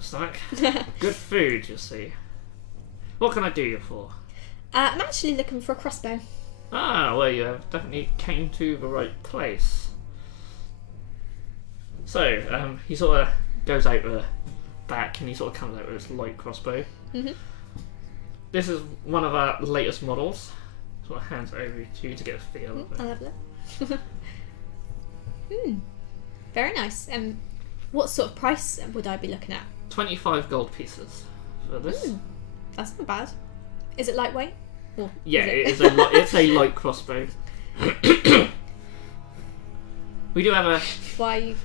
Stomach. Good food, you see. What can I do you for? I'm actually looking for a crossbow. Well, you have definitely came to the right place. So, he sort of goes out the back and he sort of comes out with this light crossbow. This is one of our latest models. Sort of hands it over to you to get a feel of it. I'll have a look. Very nice. What sort of price would I be looking at? 25 gold pieces for this. That's not bad. Is it lightweight? Or Yeah, is it's a light crossbow. We do have a... Why are you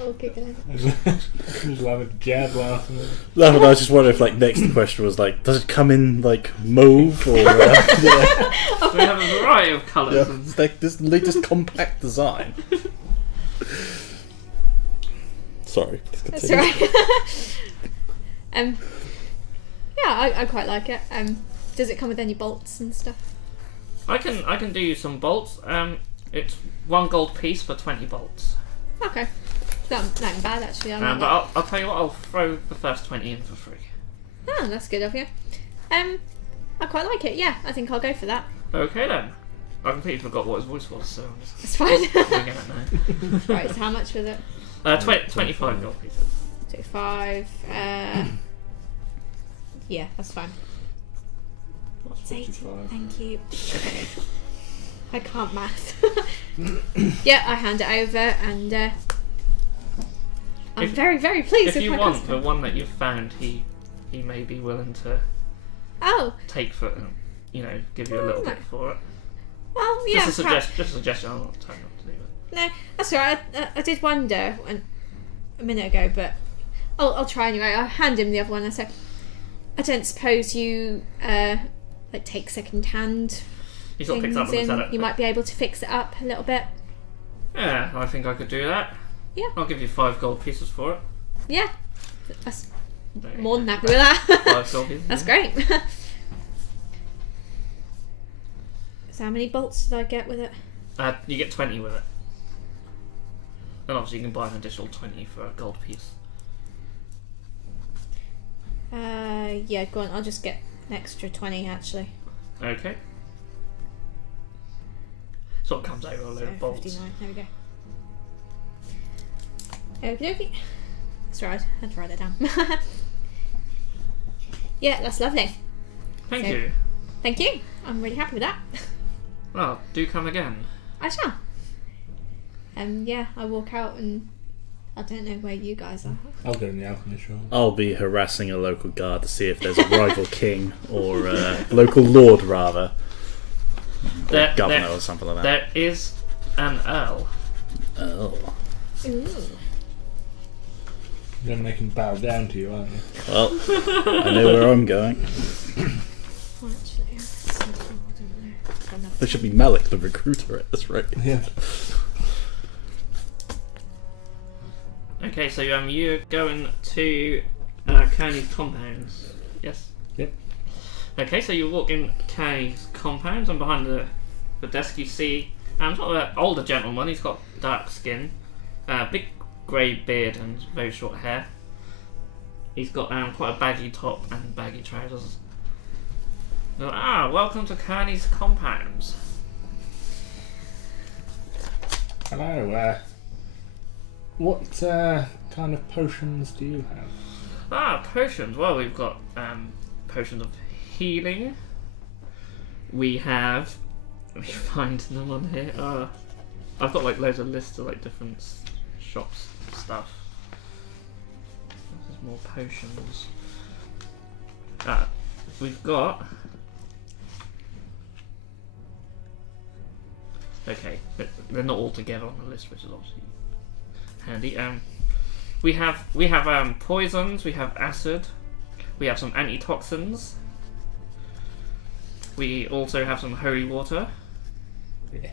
all giggling? Just love a jab laugh. No, but I was just wondering if, like, next question was like, does it come in like mauve or? Yeah, We have a variety of colours. yeah, it's like this latest compact design. Sorry, please That's continue. right. Yeah, I quite like it. Does it come with any bolts and stuff? I can do you some bolts. It's 1 gold piece for 20 bolts. Okay. Not bad actually. I like But that. I'll tell you what, I'll throw the first 20 in for free. Oh, that's good of you. I quite like it. Yeah, I think I'll go for that. Okay then. I completely forgot what his voice was, so I'm just It's fine. doing it now. Right, so how much was it? 25 gold pieces. 25. Yeah, that's fine. It's 80. Thank you. I can't math. Yeah, I hand it over and I'm very, very pleased If with you my want customer. the one that you've found, he may be willing to Oh, take for give you a little bit for it. well, yeah. Just a perhaps- suggestion. I'm not telling you what to do it. No, that's alright. I did wonder a minute ago, but I'll try anyway. I hand him the other one. I said, I don't suppose you like take second hand He sort of picks things up and looks in. at it. You might be able to fix it up a little bit. Yeah, I think I could do that. Yeah. I'll give you 5 gold pieces for it. Yeah, that's There you more go. than happy with that. 5 gold pieces. That's yeah. great. So how many bolts did I get with it? You get 20 with it. And obviously you can buy an additional 20 for a gold piece. Yeah, go on. I'll just get an extra 20 actually. Okay. So it comes out with a So load of bolts. 59. There we go. Okie dokie. That's right. I had to write that down. Yeah, that's lovely. Thank So- you. Thank you. I'm really happy with that. Well, do come again. I shall. Yeah, I walk out and I don't know where you guys are. I'll go in the alchemist shop. I'll be harassing a local guard to see if there's a rival king or a local lord, rather. Or governor or something like that. There is an earl. Oh. Ooh. You're going to make him bow down to you, aren't you? Well, I know where I'm going. Well, actually, I don't know. There should be Malik, the recruiter, at this rate. Yeah. Okay, so you're going to Kearney's compounds. Yes. Yep. Okay, so you walk in Kearney's compounds, and behind the desk you see sort of an older gentleman. He's got dark skin, big grey beard, and very short hair. He's got quite a baggy top and baggy trousers. Welcome to Kearney's compounds. Hello, what kind of potions do you have? Potions. Well, we've got potions of healing. We have... Let me find them on here. I've got like loads of lists of like different shops stuff. There's more potions. We've got... Okay, but they're not all together on the list, which is obviously handy. We have poisons. We have acid. We have some antitoxins. We also have some holy water. Yeah.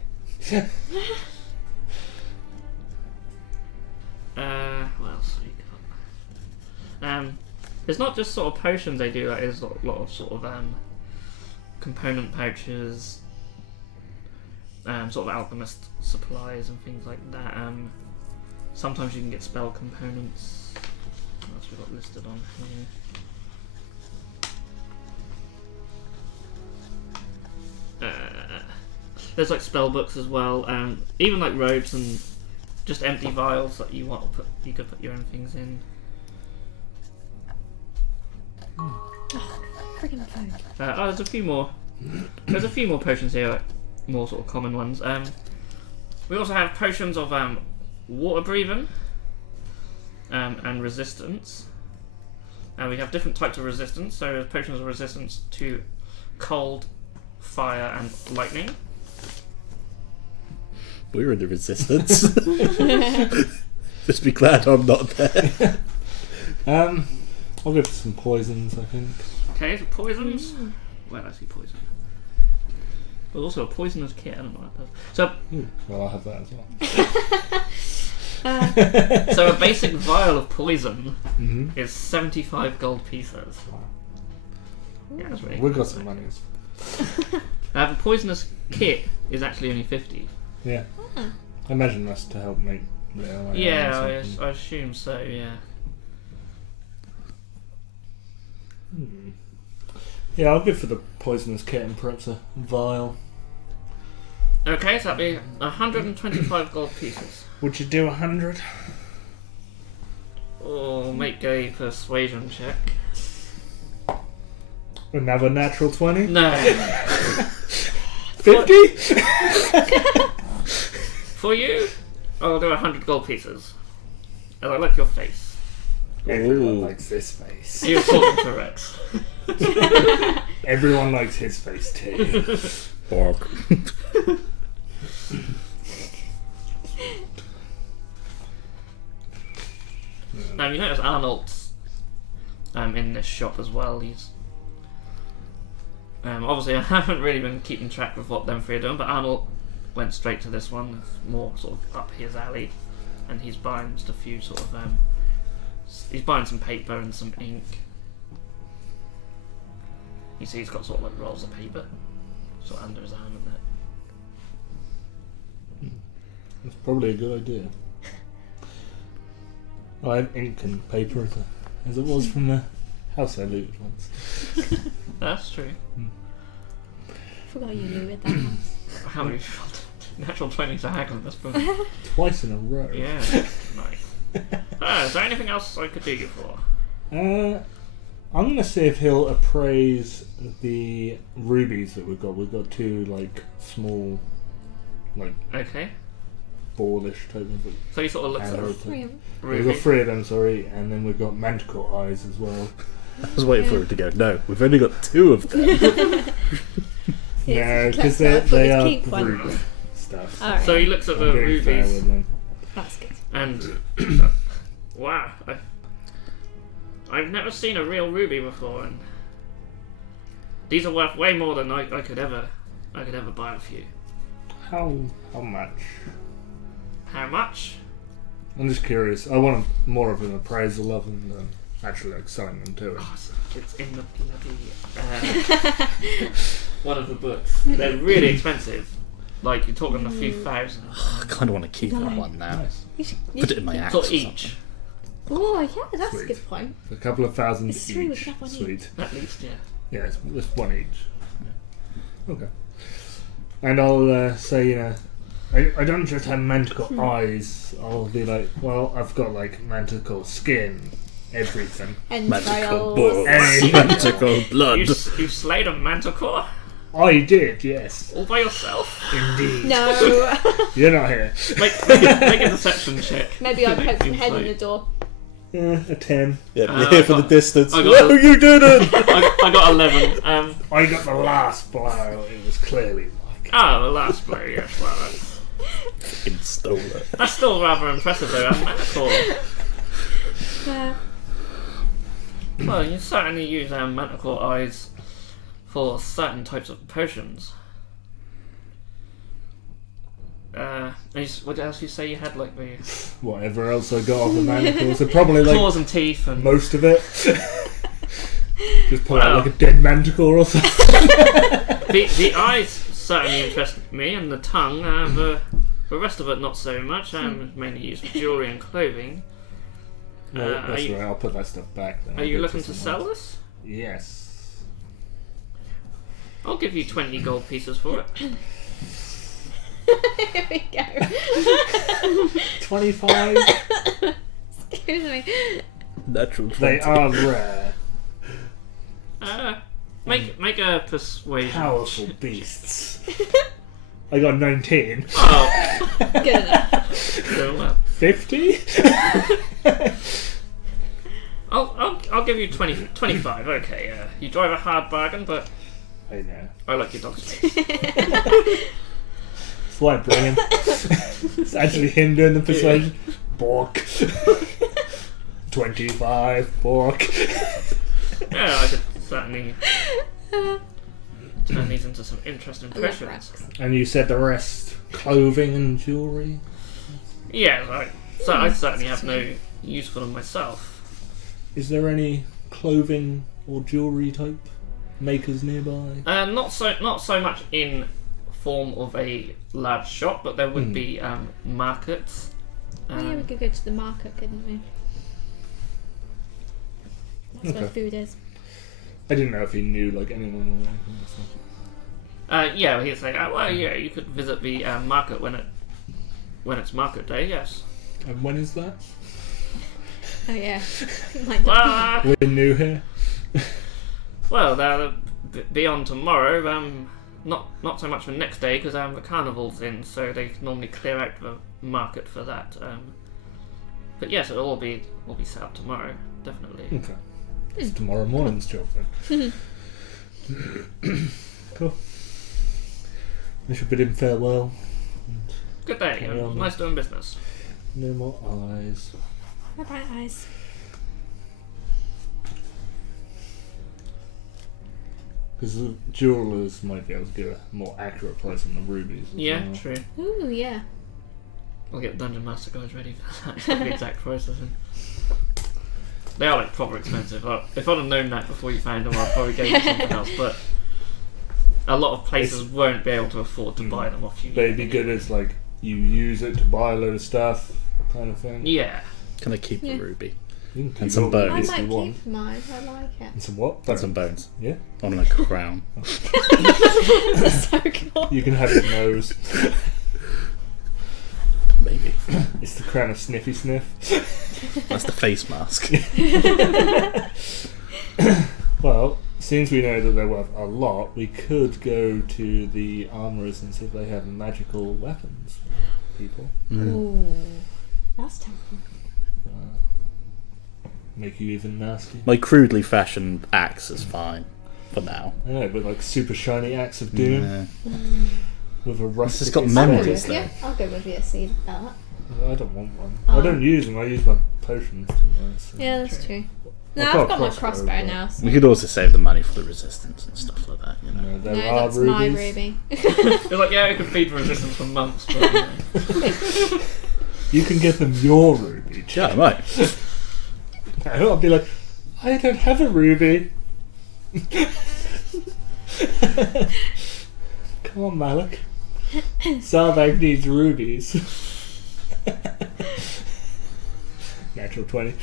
What else have we got? It's not just sort of potions they do. There's a lot of sort of component pouches. Sort of alchemist supplies and things like that. Sometimes you can get spell components. What else we got listed on here? There's like spell books as well. Even like robes and just empty vials that you want to put. You could put your own things in. Friggin' phone. There's a few more. There's a few more potions here, like more sort of common ones. We also have potions of water breathing and resistance. And we have different types of resistance. So there's potions of resistance to cold, fire, and lightning. We're in the resistance. Just be glad I'm not there. I'll go for some poisons, I think. Okay, so poisons. Where did I see poison? There's also a poisonous kit. I don't know what that does. So, well, I'll have that as well. so a basic vial of poison Mm-hmm. is 75 gold pieces. Yeah, that's really We've good. got some money. The poisonous kit is actually only 50. Yeah. I imagine that's to help make the Yeah, I assume so, yeah. Yeah, I'll go for the poisonous kit and perhaps a vial. Okay, so that'd be 125 gold pieces. Would you do 100? Or make a persuasion check. Another natural 20? No. 50? For you, I'll do 100 gold pieces. And I like your face. Everyone Ooh. likes this face. You're talking to Rex. Everyone likes his face too. Borg. You notice Arnold's in this shop as well. He's obviously I haven't really been keeping track of what them three are doing, but Arnold went straight to this one, more sort of up his alley, and he's buying just a few sort of he's buying some paper and some ink. You see, he's got sort of like rolls of paper sort of under his arm and that. That's probably a good idea. I have ink and paper as it was from the house I looted once. That's true. Forgot you looted that house. How many natural 20s are haggling this book? Twice in a row. Yeah, nice. Is there anything else I could do you for? I'm going to see if he'll appraise the rubies that we've got. We've got two, like, small, like, Okay. ballish type of it. So he sort of looks And at our- Three of them. We've got 3 of them, sorry, and then we've got manticore eyes as well. I was waiting for it to go. No, we've only got 2 of them. No, Let's because put they this are keep one. ruby stuff. Alright. So he looks at I'm the being fair rubies with them. That's good. and wow, I've never seen a real ruby before, and these are worth way more than I could ever buy off you. How much? How much? I'm just curious. I want more of an appraisal of them than actually like selling them to him. Oh, it's in the bloody one of the books. They're really expensive. Like you're talking a few thousand. I kind of want to keep that one now. Nice. You should, Put it in my axe. Sort or of each, Oh, yeah, that's Sweet. a good point. A couple of thousand It's 3 with each. that one each. Sweet. at least, yeah. Yeah, it's just 1 each. Okay. And I'll say, you know, I don't just have manticore eyes. I'll be like, well, I've got like manticore skin, everything. Manticore Entrails. balls. Hey. Manticore blood. You slayed a manticore I did, yes, all by yourself. indeed. No. You're not here. Make a deception check. Maybe I poked some Seems head in like- the door. Yeah, a 10. Yeah, Uh, you're here for I the got- distance. I got No, a- you didn't! I got 11. I got the last blow. It was clearly like. The last blow, yes. Well, Fucking stole it. that's still rather impressive though. That's manticore. Well, you certainly use manticore eyes for certain types of potions. What else you say you had? Like the Whatever else I got off the manticore. So probably like claws and teeth and most of it. Just pull Wow. out like a dead manticore or something. the eyes certainly interest me, and the tongue. The rest of it not so much. Mainly used for jewellery and clothing. No, are that's you- right. I'll put that stuff back then. Are I'll you give it looking to someone sell else. this? Yes. I'll give you 20 gold pieces for it. Here we go. 25. Excuse me. Natural 20. They are rare. Make a persuasion. Powerful beasts. I got 19. Oh, Good enough. so, 50? I'll give you 25. Okay, you drive a hard bargain, but I know. I like your dog's face. That's why I bring him. It's actually him doing the persuasion. Bork. 25. Bork. Yeah, I could certainly turn these into some interesting I love potions. rats. And you said the rest clothing and jewellery? Yeah, I certainly have no use for them myself. Is there any clothing or jewellery type makers nearby? Not so much in form of a large shop, but there would be markets. Oh yeah, we could go to the market, couldn't we? That's where Okay. food is. I didn't know if he knew like anyone or anything. So. Yeah, he'd say, well, yeah, you could visit the market when it's market day. Yes. And when is that? Oh yeah. Might Well, not We're new here. well, beyond tomorrow. Not so much for next day because the carnival's in, so they normally clear out the market for that. But yes, it'll all be set up tomorrow, definitely. Okay. It's tomorrow morning's job then. Cool. I should bid him farewell. Good day. Carry on, Nice doing business. No more eyes. be. Bye bye, eyes. Because the jewellers might be able to get a more accurate price on the rubies. as Yeah, well. true. Ooh yeah. I'll get Dungeon Master guys ready for that. Put the exact prices in. They are like proper expensive. If I'd have known that before you found them, I'd probably go for something else. But a lot of places won't be able to afford to buy them off you. But it'd be good as like you use it to buy a load of stuff, kind of thing. Yeah. Can I keep Yeah. the ruby? You can keep And some all the bones. I rubies might you want. keep mine. I like it. And some what? And some bones. Yeah. I want to make a crown. That's so cool. You can have his nose. Maybe. It's the crown of Sniffy Sniff. That's the face mask. Well, since we know that they're worth a lot, we could go to the armourers and see if they have magical weapons. people. Ooh, that's tempting. Make you even nasty. My crudely fashioned axe is fine for now. I know, but like super shiny axe of doom Yeah. with a rustic. It's got I'll go memories with you. though. I'll go with you. See that. I don't want one. Oh. I don't use them. I use my potions. Don't I? So. Yeah, that's true. No, I've I've got got my a crossbow, crossbow but- now. So. We could also save the money for the resistance and stuff like that, you know. No, there No, are that's rubies. my ruby. It's like, yeah, we could feed resistance for months, but you know. You can give them your ruby. Yeah, I might. No, I'll be like, I don't have a ruby. Come on, Malik. Zarbag needs rubies. Natural 20.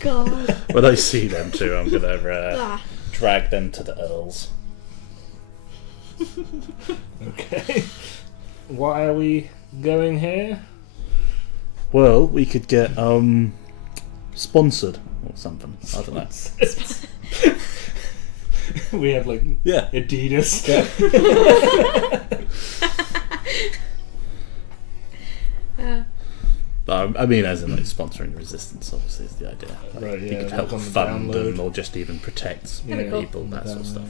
God. When I see them too, I'm gonna Ah. drag them to the earls. Okay. Why are we going here? Well, we could get sponsored or something. I don't know. We have like Yeah. Adidas. I mean, as in like sponsoring resistance, obviously, is the idea. Like, Right, you yeah, could like help on the fund download. them or just even protect That'd be cool. people, that sort of stuff.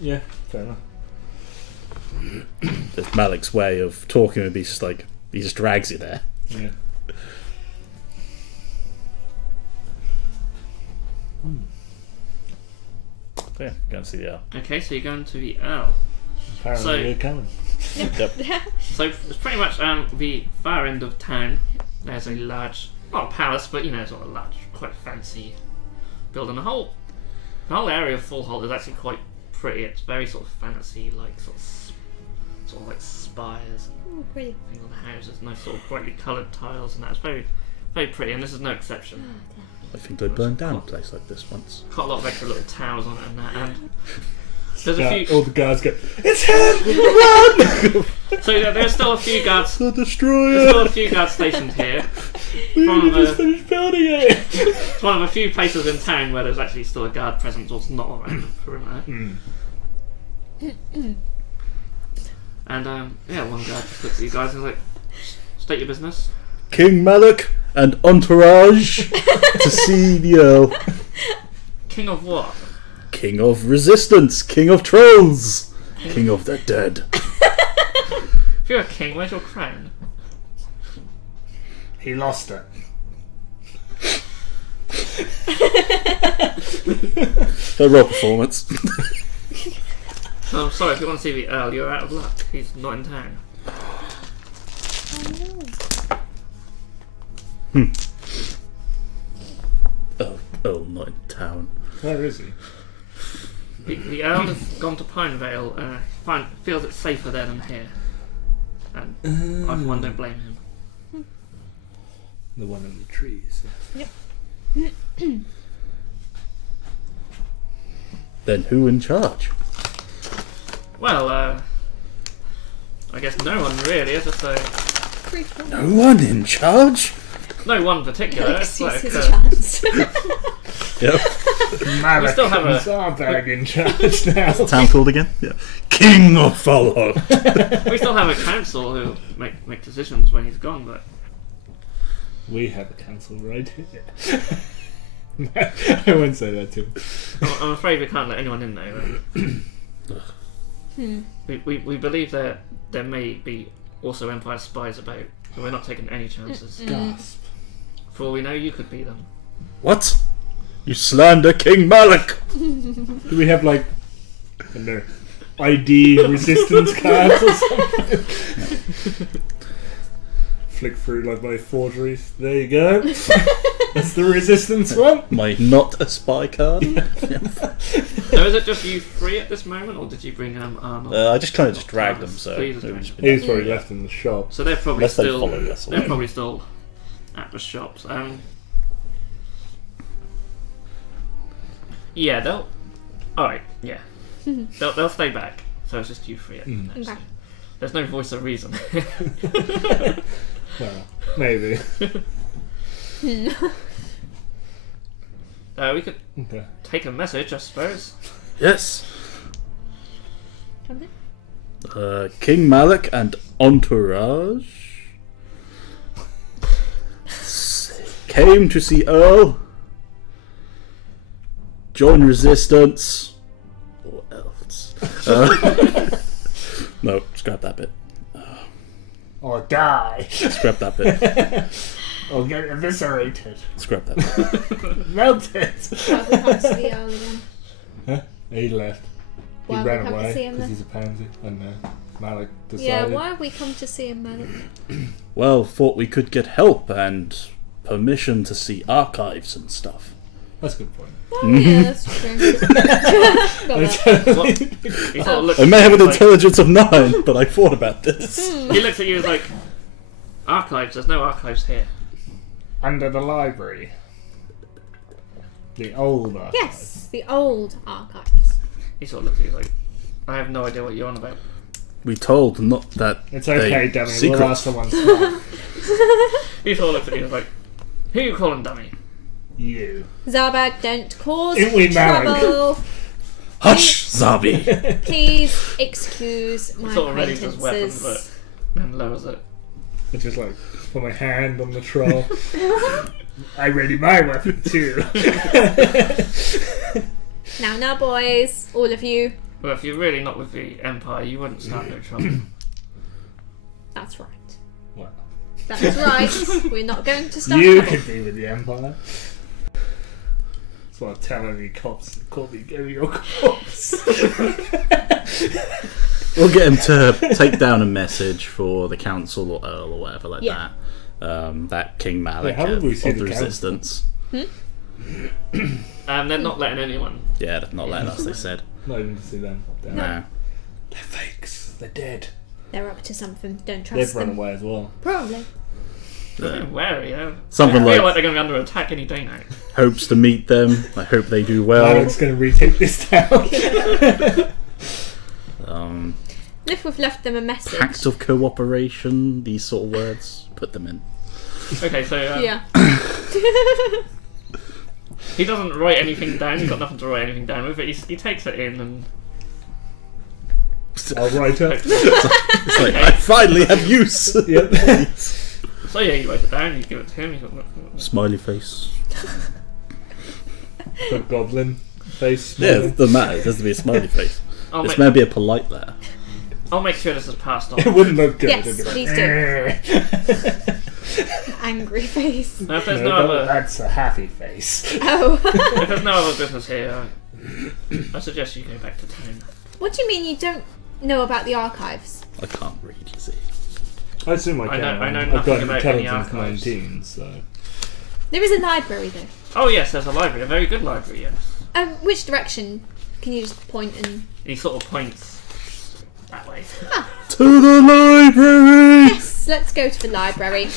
Yeah, fair enough. There's Malik's way of talking would be just like, he just drags you there. Yeah. Yeah, go and see the owl. Okay, so you're going to the Earl. Apparently So- we're coming. Yep. So it's pretty much the far end of town. There's a large, not a palace, but you know, sort of a large, quite fancy building. The whole area of Full Holt is actually quite pretty. It's very sort of fantasy, like sort of like spires and Oh, pretty. things on the houses. Nice sort of brightly coloured tiles, and that's very, very pretty. And this is no exception. I think I burned down a place like this once. Got a lot of extra little towers on it and that. And there's a few. All the guards go, it's him! Run! So yeah, there's still a few guards. The There's destroyer! still a few guards stationed here. We One of just the- finished building it! It's one of a few places in town where there's actually still a guard present, or it's not around the perimeter. And yeah, one guard just looks at you guys and is like, state your business. King Malik and entourage to see the Earl. King of what? King of resistance, king of trolls, king of the dead. If you're a king, where's your crown? He lost it. So roll performance. Oh, I'm sorry, if you want to see the Earl, you're out of luck. He's not in town. Oh, Earl not in town. Where is he? The Earl has gone to Pinevale. Feels it's safer there than here. And I, for one, don't blame him. The one in the trees. Then who in charge? Well, I guess no one really. It's just No one in charge? no one particular. Alex It's sees like, his chance. Yep. Malik still have and a- Zarbag in charge now. Town called again? Yeah. King of Follow. we still have a council who make decisions when he's gone, but We have a council right here. I wouldn't say that to him. I'm afraid we can't let anyone in though. We believe that there may be also Empire spies about, so we're not taking any chances. Gasp. For all we know, you could be them. What? You slander King Malik! Do we have like, I don't know, ID resistance cards or something? Flick through like my forgeries. There you go. That's the resistance one. My not a spy card. So is it just you three at this moment, or did you bring Arnold? I just kind of just dragged them, so Please, it would just be He's nice. probably left in the shop. So they're probably Unless they still followed us they're away. probably still at the shops. Yeah, they'll. All right, yeah, they'll stay back. So it's just you three. At this. Okay. There's no voice of reason. Well, maybe. We could Okay. take a message, I suppose. Yes. Something? King Malik and entourage came to see Earl. Join resistance. Or else. No, scrap that bit. Or die. Scrap that bit. Or get eviscerated. Scrap that bit. Melted. Why we can't see Earl again? Huh? He left. He Why ran we come to see away him because then? he's a pansy. And Malik decided. Yeah, why have we come to see him, Malik? Well, thought we could get help and permission to see archives and stuff. That's a good point. Oh, yeah, that's true. Got that. What? He sort of looks I may have an like- intelligence of 9, but I thought about this. He looks at you as like, archives? There's no archives here. Under the library. The old archive. Yes, the old archives. He sort of looks at you like, I have no idea what you're on about. We told not that It's okay, they dummy. secret. We'll ask someone smart. He sort of looks at you like, who you calling dummy? You. Zabag, don't cause Ain't we married? trouble. Hush, Zabi! Please excuse my Sort of ready his weapon, but acquaintances. then lowers it. I just like put my hand on the troll. I ready my weapon too. Now, boys, all of you. Well, if you're really not with the Empire, you wouldn't start no trouble. That's right. Well, That's right. We're not going to start you trouble. could be with the Empire. That's what I'm telling you, cops. Call me, give me your corpse. We'll get him to take down a message for the council or Earl or whatever like Yeah. that. That King Malik Yeah, how would we see of the the council? resistance. They're not letting anyone. Yeah, they're not letting us, they said. Not even to see them. They're, No. they're fakes. They're dead. They're up to something. Don't trust They've them. run away as well. Probably. They're wary, yeah. Something I feel like- like they're going to be under attack any day now. Hopes to meet them. I hope they do well. Malik's going to retake this town. If we've left them a message. Pact of cooperation, these sort of words. Put them in. Okay, so Yeah. he doesn't write anything down. He's got nothing to write anything down with, but he takes it in and. I'll write up. It's like, I finally have use! Yep. So yeah, you write it down. You give it to him. He's got, Smiley face. The goblin face. Yeah, it doesn't matter. It has to be a smiley face. I'll This make, may be a polite letter. I'll make sure this is passed It on. wouldn't look good. Yes, It'd be please do. Angry face. Now, if there's No, no other, that's a happy face. Oh. if there's no other business here, I suggest you go back to town. What do you mean you don't know about the archives? I can't read, you see. I assume I I can. know I've nothing got about any intelligence archives. 19, so. There is a library though. Oh yes, there's a library, a very good library. Yes. Which direction? Can you just point and? He sort of points that way. To the library! Yes, let's go to the library.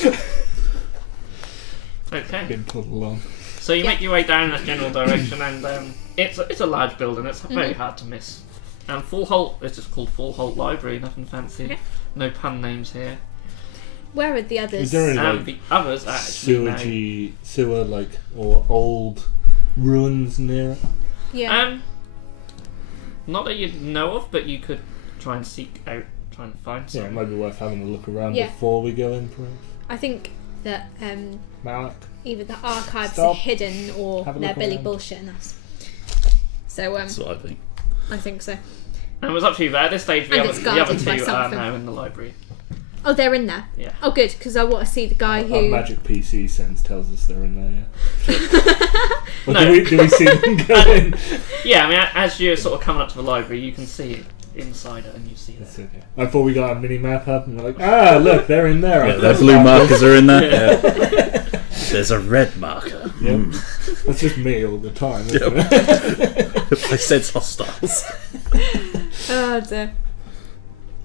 Okay. Getting pulled along. So you Yeah. make your way down in that general direction, and it's a large building. It's very hard to miss. And Full Holt, it's just called Full Holt Library. Nothing fancy. Okay. No pun names here. Where are the others? Is there any And like the others are actually now. sewer like or old ruins near it? Yeah. Not that you know of, but you could try and seek out, try and find Yeah, it some. might be worth having a look around Yeah. before we go in, perhaps. I think that Malik. either the archives Stop. are hidden or Have a they're look Billy around. bullshitting us. So That's what I think. I think so. And it was up to you, but at this stage, the And other, it's the other guarded by two are something. now in the library. Oh, they're in there. Yeah. Oh, good, because I want to see the guy Our who. magic PC sense tells us they're in there. Yeah. Or No. do we see them go in? Yeah, I mean, as you're sort of coming up to the library, you can see inside it, and you see That's that. okay. I thought we got a mini map up and we're like, ah, look, they're in there. Yeah, their blue markers are in there. Yeah. There's a red marker. Yep. Mm. That's just me all the time. Isn't Yep. it? I sense hostiles. Oh dear.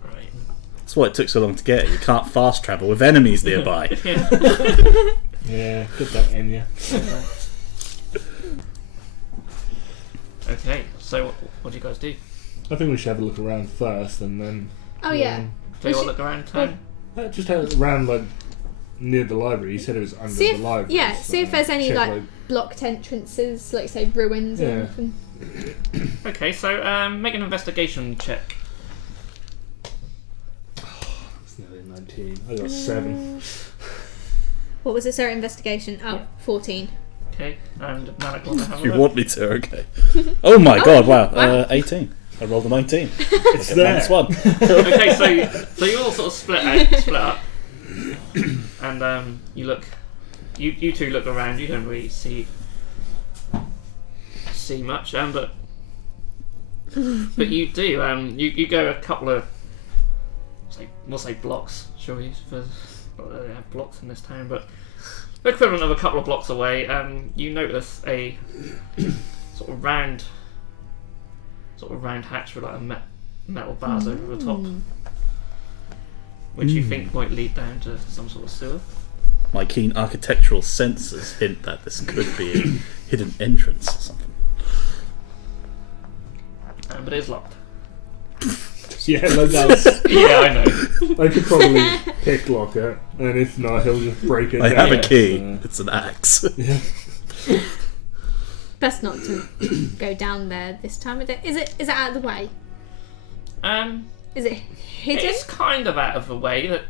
Right. That's why it took so long to get it. You can't fast travel with enemies nearby. Yeah. Yeah, put that in you. Okay, so what do you guys do? I think we should have a look around first and then. Oh yeah. Do you all look around town? Just have a around like near the library. You said it was under See if, the library. yeah, so see if there's any check, like blocked entrances, like say ruins or Yeah. anything. Okay, so make an investigation check. 19. I got 7. What was it, sir? Investigation. Oh, Yeah. 14. Okay, and Malik want to have a You look? want me to? Okay. Oh my god! Wow. Wow. 18. I rolled a 19. It's there. -1. Okay, so you all sort of split up, and you look. You two look around. You don't really see much, but you do. You go a couple of, we'll say blocks, shall we? Because they have blocks in this town, but the equivalent of a couple of blocks away. You notice a sort of round hatch with like a metal bars over the top, which you think might lead down to some sort of sewer. My keen architectural senses hint that this could be a hidden entrance or something. But it's locked. Yeah, like that. Yeah, I know. I could probably picklock it, and if not, he'll just break it I down. have a key. So, It's an axe. yeah. Best not to go down there this time. Is it out of the way? Is it hidden? It's kind of out of the way. That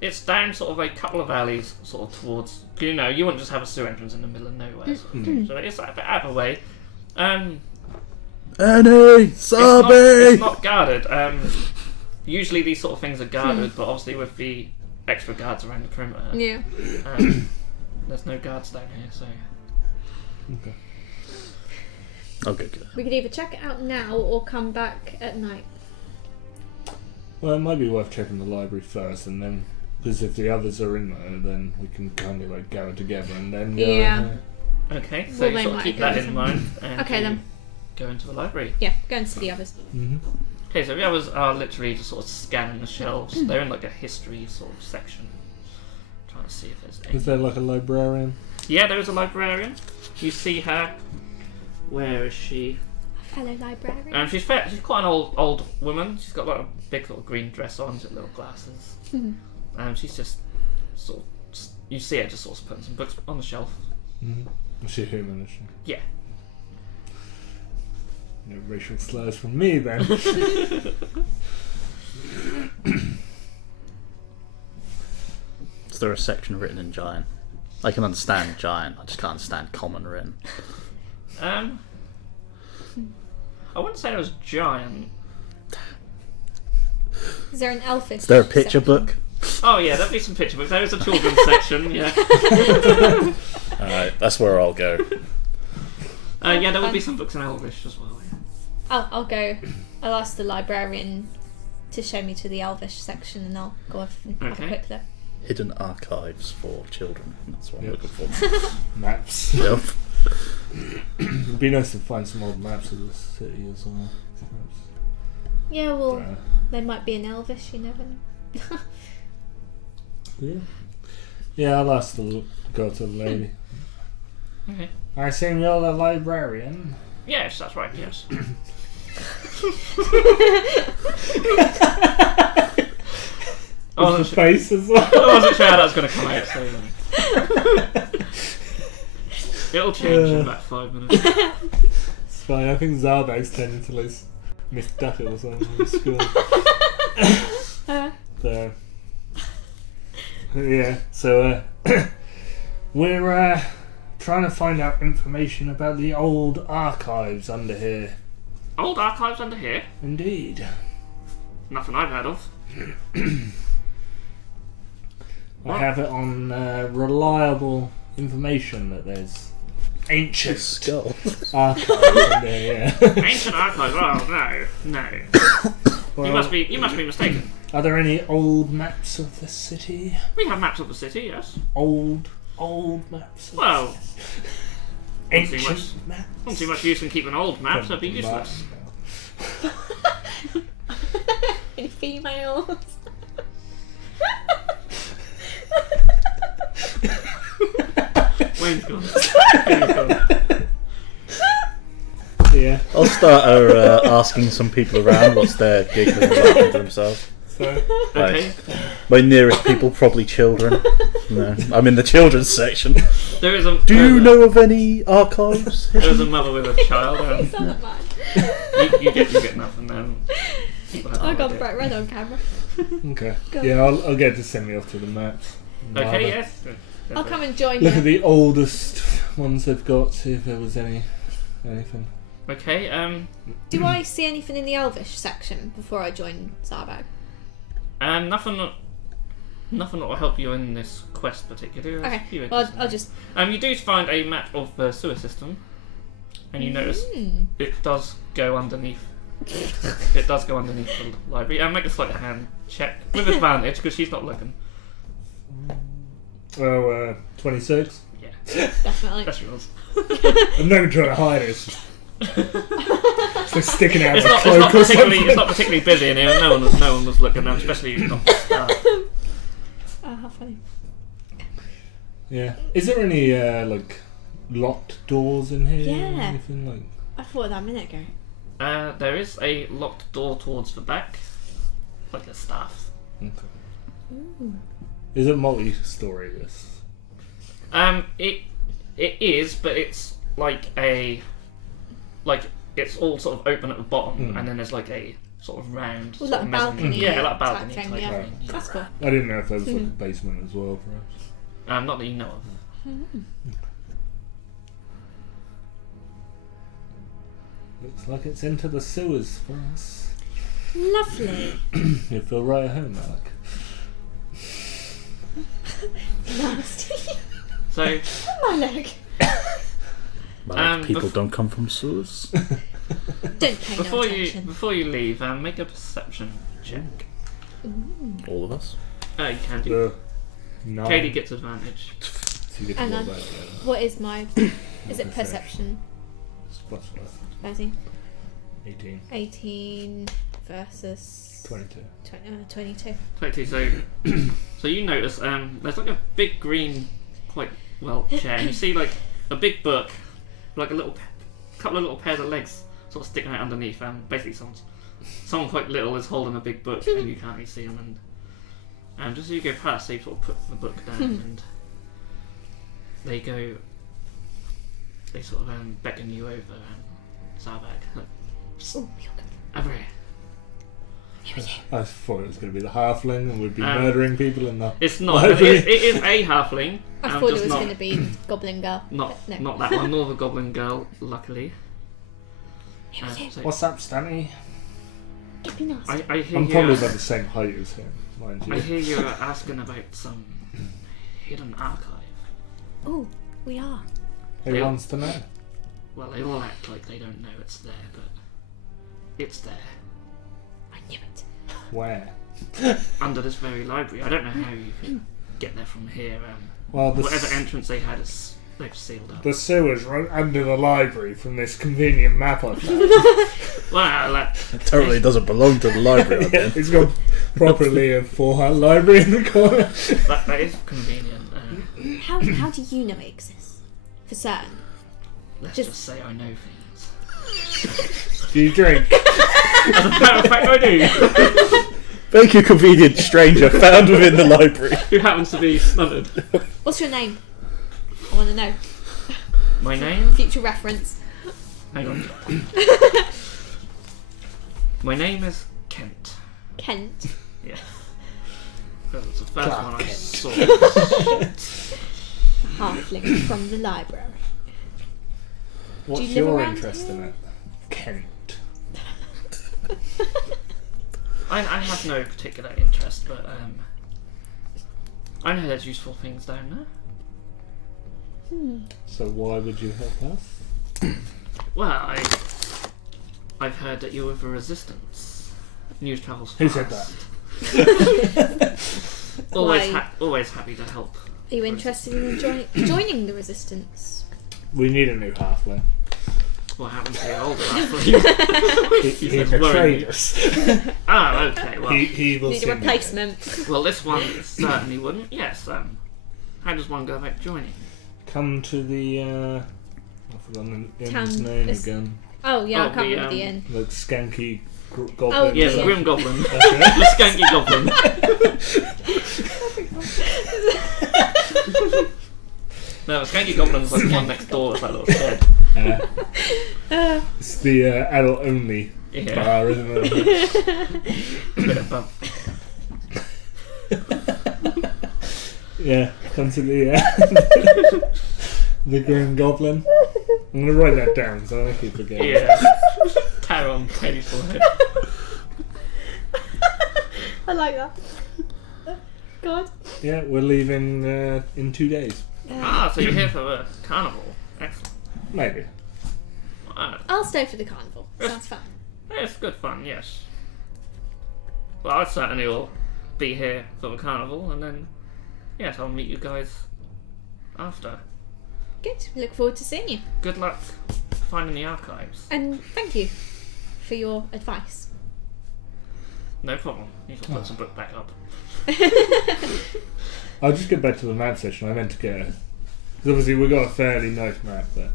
it's down sort of a couple of alleys, sort of towards. You wouldn't just have a sewer entrance in the middle of nowhere. So it's a bit out of the way. Annie! Sabi! It's not guarded. Usually these sort of things are guarded, but obviously with the extra guards around the perimeter, Yeah. there's no guards down here. So Okay. Okay, good. We could either check it out now or come back at night. Well, it might be worth checking the library first, and then because if the others are in there, then we can kind of like gather together and then go. Yeah. in there. okay, so Well, you they sort of might keep go that with in them. mind. And Okay, you then. Go into the library. Yeah, go and see the others. Okay, so the others are literally just sort of scanning the shelves. They're in like a history sort of section, trying to see if there's any. Is there like a librarian? Yeah, there is a librarian. You see her. Where is she? Fellow librarian. She's quite an old woman. She's got like a big little green dress on, with little glasses. She's just sort of. You see her just sort of putting some books on the shelf. Is she human? Is she? Yeah. No racial slurs from me then. Is there a section written in Giant? I can understand Giant, I just can't understand Common written. I wouldn't say it was giant. Is there an elfish? Is there a picture section? book? Oh yeah, there'd be some picture books. There is a children's section. Yeah. Alright, that's where I'll go. Yeah, there will be some books in Elvish as well. Yeah. I'll go. I'll ask the librarian to show me to the elvish section, and I'll go off and have a Okay. quick look. Hidden archives for children. That's what I'm Yep. looking for. Maps. Yep. It'd be nice to find some old maps of the city as well. Yeah, well, Uh, they might be in elvish, you never know. yeah, I'll ask the go to the lady. Okay. I assume you're the librarian. Yes, that's right. Yes. I With wasn't the sure. face as well. I wasn't sure how that was going to come out. So it'll change in about 5 minutes. It's fine. I think Zarbag's turned into like Miss Duckett or something in school. So, yeah. So we're trying to find out information about the old archives under here. Old archives under here. Indeed. Nothing I've heard of. I have it on reliable information that there's ancient Skull. archives under here. Yeah. Ancient archives. Oh no. Well, You must be mistaken. Are there any old maps of the city? We have maps of the city. Yes. Old maps. Well, Ancient not too much- maps. not too much use in keeping old maps. That'd be useless. Any females? Wayne's gone. Yeah. I'll start asking some people around what's their gig and laughing to themselves. So Okay. My nearest people, probably children. No, I'm in the children's section. There is a. Do you know of any archives? There's a mother with a child. It's not that bad. You get nothing. People have I no got idea. bright red on camera. Okay. Go. Yeah, I'll get to send me off to the maps. Okay, yes. I'll come and join Look you. at the oldest ones they've got. See if there was anything. Okay, Do I see anything in the Elvish section before I join Zarbag? nothing that will help you in this quest particularly. There's a few Okay, well, interesting I'll things. just... You do find a map of the sewer system, and you notice Mm. it does go underneath. It does go underneath the library. And make a sleight of hand check with advantage because she's not looking. Oh, 26. Yeah, Definitely. that's yours. I'm not even trying to hide it. It's just it's like sticking out of It's a not, cloak or something. it's not particularly busy in here. No one was looking, especially not the staff. Oh, how funny. Yeah. Is there any like locked doors in here? Yeah. Or anything like? I thought of that a minute ago. There is a locked door towards the back, like a staff. Okay. Ooh. Is it multi-story? This. It is, but it's it's all sort of open at the bottom, and then there's like a sort of round, Well, sort like of a mezzanine. balcony Yeah, like a type balcony thing, type yeah. thing. That's cool. I didn't know if there was like a basement as well, perhaps. Not that you know of. Looks like it's into the sewers for us. Lovely. You feel right at home, Alec. Nasty. So, My leg. People don't come from sewers. Don't pay no attention. before you leave, make a perception check. All of us. You can do. No. Katie gets advantage. So you get to And roll then- that together. What is my... Is it perception? It's plus 5. 13? 18. 18 versus... 22. 22. 22. So you notice there's like a big green, quite chair, and you see like a big book, like a couple of little pairs of legs sort of sticking out underneath. Basically, someone quite little is holding a big book, and you can't really see them. And just as you go past, they sort of put the book down, and they sort of beckon you over, Zarbag. Oh, you're good. Over here. I thought it was going to be the halfling and would be murdering people in the. It's not. It is a halfling. I thought it just was not- going to be Goblin Girl. Not but no. not that one, nor the goblin girl, luckily. So What's up, Stanley? Don't be nasty. I hear I'm you. probably about the same height as him, mind you. I hear you're asking about some hidden archive. Oh, we are. Who wants to know? Well, they all act like they don't know it's there, but it's there I knew it. Where? under this very library. I don't know how you can get there from here. Well, Whatever entrance they had is they've sealed up. the sewers run under the library from this convenient map I've found. Well, It totally doesn't belong to the library. I Yeah, think. it's got properly a 4-hat library in the corner. that is convenient. How do you know it exists? For certain. Let's Just- just say I know things. Do you drink? As a matter of fact, I do. Thank you, convenient stranger found within the library. Who happens to be stunted. What's your name? I want to know. My name? Future reference. Hang on. My name is Kent. Kent. Yeah. That was the first Clark one I Kent. saw. Halfling from the library. What's live your around interest here? in it? Kent. I have no particular interest, but I know there's useful things down there. So why would you help us? Well, I've heard that you're with the Resistance. News travels fast. Who said that? Why? Always happy to help. Are you interested in joining the Resistance? We need a new halfling. What happened to the older athlete? He said betrayed worried. us. Ah, okay. Well, he will Need a soon be replacement. well, this one certainly wouldn't. Yes. How does one go about joining? dead. Come to the. I've forgotten the inn's Town- name this- again. Oh yeah, Oh, I can't the, remember the inn. Like skanky goblin. Oh, Yeah, the Yeah. Grim Goblin. That's it. The Skanky Goblin. No, the Skanky Goblin's like the one next door. It's that little shed. It's the adult only Yeah. bar, isn't it? A bit above. Yeah, come to the the Green Goblin. I'm gonna write that down because I keep forgetting. Yeah. Taron painful head. I like that. God. Yeah, we're leaving in 2 days. So you're here for the carnival. Excellent. Maybe. I'll stay for the carnival. Sounds fun. It's good fun, yes. Well, I certainly will be here for the carnival, and then, yes, I'll meet you guys after. Good. We look forward to seeing you. Good luck finding the archives. And thank you for your advice. No problem. You can put some book back up. I'll just get back to the map section. I meant to get because obviously we got a fairly nice map, but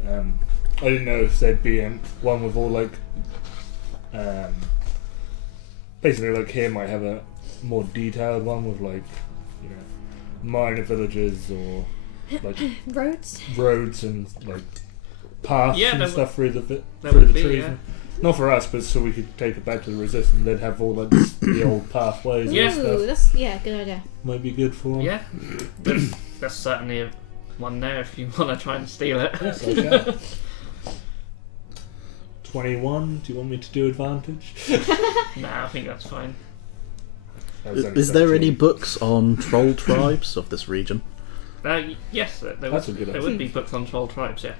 I didn't know if there'd be one with all like basically like here might have a more detailed one with like minor villages or like roads and like paths and stuff through the trees. Yeah. Not for us, but so we could take it back to the Resistance. They'd have all like the old pathways and stuff. Ooh, that's good idea. Might be good for them. Yeah. There's certainly one there if you want to try and steal it. Yes, I can. 21. Do you want me to do advantage? Nah, I think that's fine. Is there any books on troll tribes of this region? Yes, there would be books on troll tribes, yeah.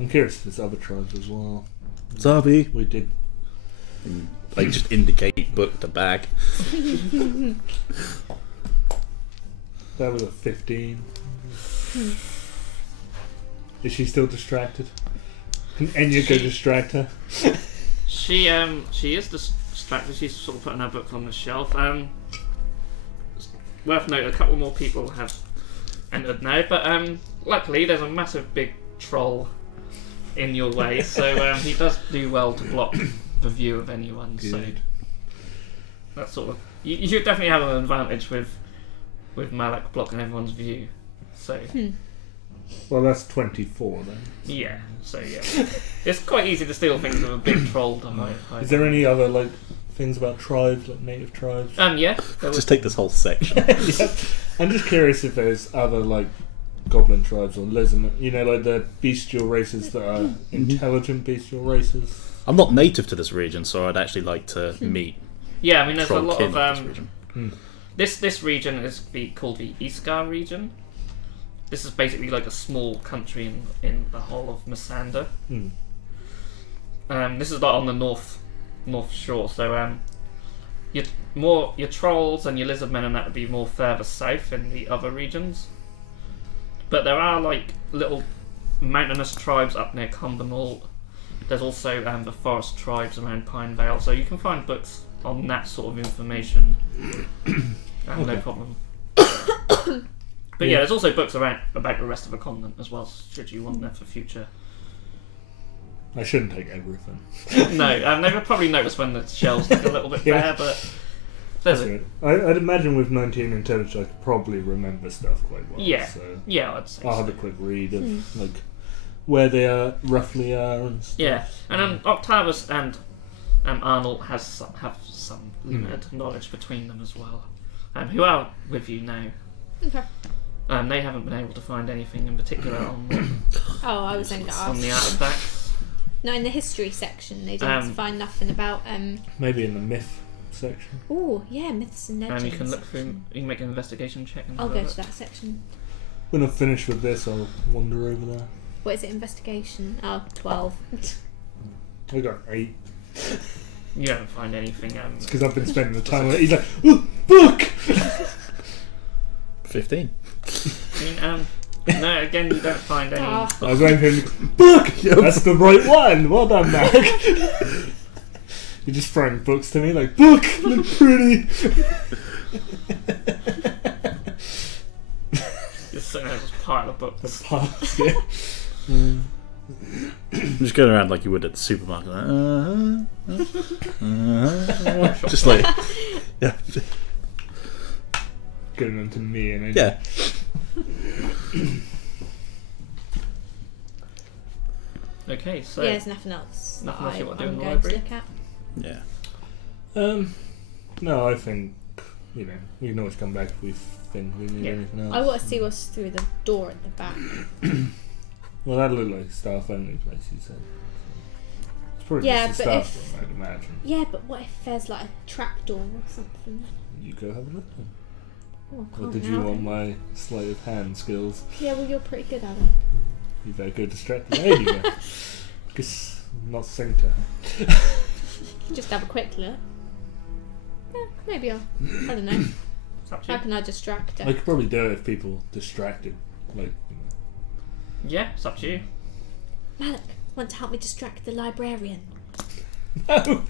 I'm curious if there's other tribes as well. Zabi. We did. Like just indicate book to bag. That was a 15. Is she still distracted? Can Enya go distract her? She is distracted. She's sort of putting her books on the shelf. Worth noting, a couple more people have entered now, but luckily there's a massive big troll in your way, so he does do well to block the view of anyone. Good. So that's sort of you should definitely have an advantage with Malak blocking everyone's view. So Well, that's 24 then. yeah, so yeah, it's quite easy to steal things with a big troll to hide. Is there any other like things about tribes, like native tribes? Yeah. Just take this whole section. Yeah. I'm just curious if there's other like goblin tribes or lizard, like the bestial races that are intelligent bestial races. I'm not native to this region, so I'd actually like to meet. Yeah, I mean, there's a lot Trollkin of this region. This region is called the Iskar region. This is basically like a small country in the whole of Massander. This is like on the north shore, so your trolls and your lizardmen and that would be more further south in the other regions. But there are like little mountainous tribes up near Cumbernauld. There's also the forest tribes around Pine Vale, so you can find books on that sort of information. No problem. But yeah, there's also books about the rest of the continent as well, should you want that for future. I shouldn't take everything. No, they would probably notice when the shelves look a little bit bare, but there's it. I'd imagine with 19 intelligence I could probably remember stuff quite well. Yeah, so yeah, I'd say I'll have a quick read of like where they roughly are and stuff. Yeah, and Octavius and Arnold have some limited knowledge between them as well, who are with you now. Okay. They haven't been able to find anything in particular on I was going to on the ask. artifacts. No, in the history section, they didn't find nothing about. Maybe in the myth section. Oh, yeah, myths and legends. You can look through. You can make an investigation check. And I'll have a go look. to that section. When I've finished with this, I'll wander over there. What is it? Investigation. Oh, 12. I got 8. You don't find anything. It's because I've been spending the time on it. He's like, oh, book! 15. I mean, no, again, you don't find any. Ah. I was waiting for him to book! That's the right one! Well done, Mac. You're just throwing books to me like, book! Look pretty! Just sitting there with a pile of books. Pass, yeah. Just going around like you would at the supermarket. Just like, yeah. Giving them to me and Yeah. Okay, so Yeah, there's nothing else. Nothing else you want to do in I'm the going to library? look at. Yeah. No, I think you can always come back if we think we need anything else. I want to see what's through the door at the back. Well, that looked like a staff-only place, you said. It's probably just a staff room, I'd imagine. Yeah, but what if there's like a trapdoor or something? You go have a look then. Oh, I Or can't did you now. want my sleight of hand skills? Yeah, well, you're pretty good at it. You better go distract the lady then. Because I'm not synced her. Just have a quick look. Yeah, maybe I don't know. It's up to How you. can I distract I her? could probably do it if people distracted. Like, Yeah, it's up to you. Malik, want to help me distract the librarian? No!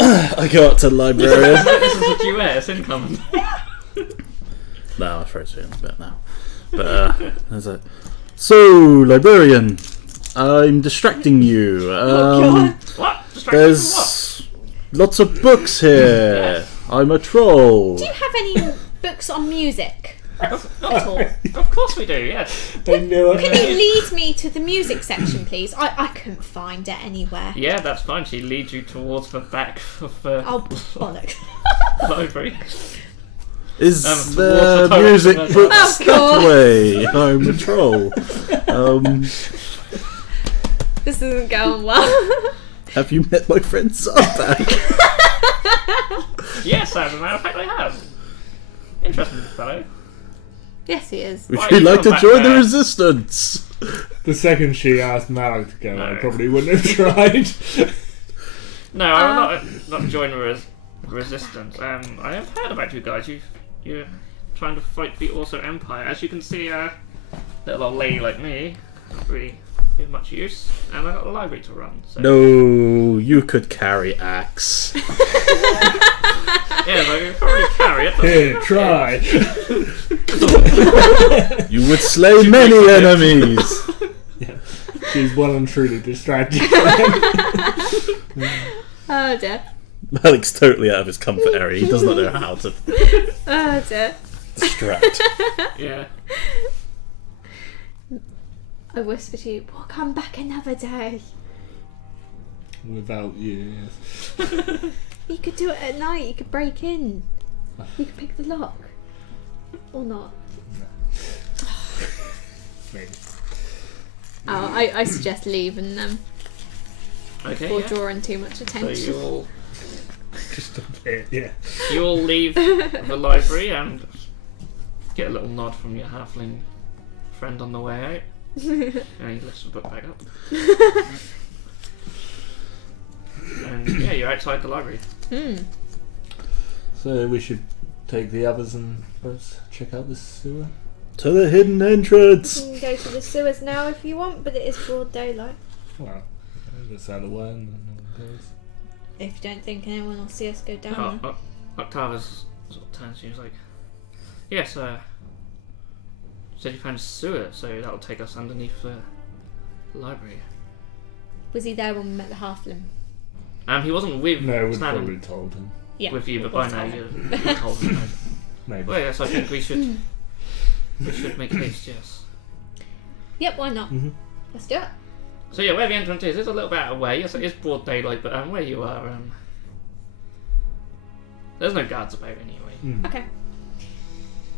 I go up to the librarian. This is a duet, it's incoming. No, I throw it in a bit now. But there's a. So, librarian, I'm distracting you. What? Distracted from what? There's lots of books here. I'm a troll. Do you have any books on music Of at all? course we do, yes. I knew Can it. you lead me to the music section, please? I couldn't find it anywhere. Yeah, that's fine. She leads you towards the back of the Oh, bollocks. library. Is towards there the music toilet. books Oh, God. that way? I'm a troll. This isn't going well. Have you met my friend Zarbak? Yes, as a matter of fact, I have. Interesting fellow. Yes, he is. Would Why you are you like to going back join the there? resistance? The second she asked Malik to go, I No. probably wouldn't have tried. No, I'm not joining resistance. I have heard about you guys. You're trying to fight the Orso Empire. As you can see, little old lady like me, not really give much use, and I got a library to run. So. No, you could carry axe. Yeah, but you probably carry it. Here, try. You would slay many enemies. Yeah. She's well and truly distracted. Oh dear. Malik's totally out of his comfort area. He does not know how to Oh dear. distract. Yeah. I whisper to you, we'll come back another day. Without you, yes. You could do it at night, you could break in. You could pick the lock. Or not. Maybe. Oh, I suggest leaving them Okay. before Yeah. drawing too much So attention. Just a bit, yeah. you'll leave the library and get a little nod from your halfling friend on the way out. And he lifts the book back up. And yeah, you're outside the library. So we should take the others and let's check out this sewer. To the hidden entrance. You can go to the sewers now if you want, but it is broad daylight. Well, let's out of the way and then no one goes. If you don't think anyone will see us go down there. Octavius sort of turns to you and is like, yes, said you found a sewer, so that'll take us underneath the library. Was he there when we met the halfling? He wasn't with No, we'd standing probably told him. Yeah. with you, but we'll by now tell you him. told him. Maybe. Well, yes, I think we should make haste, yes. Yep, why not? Mhm. Let's do it. So yeah, where the entrance is a little bit out of the way. Yes, it is broad daylight, but where you are, there's no guards about anyway. Mm. Okay.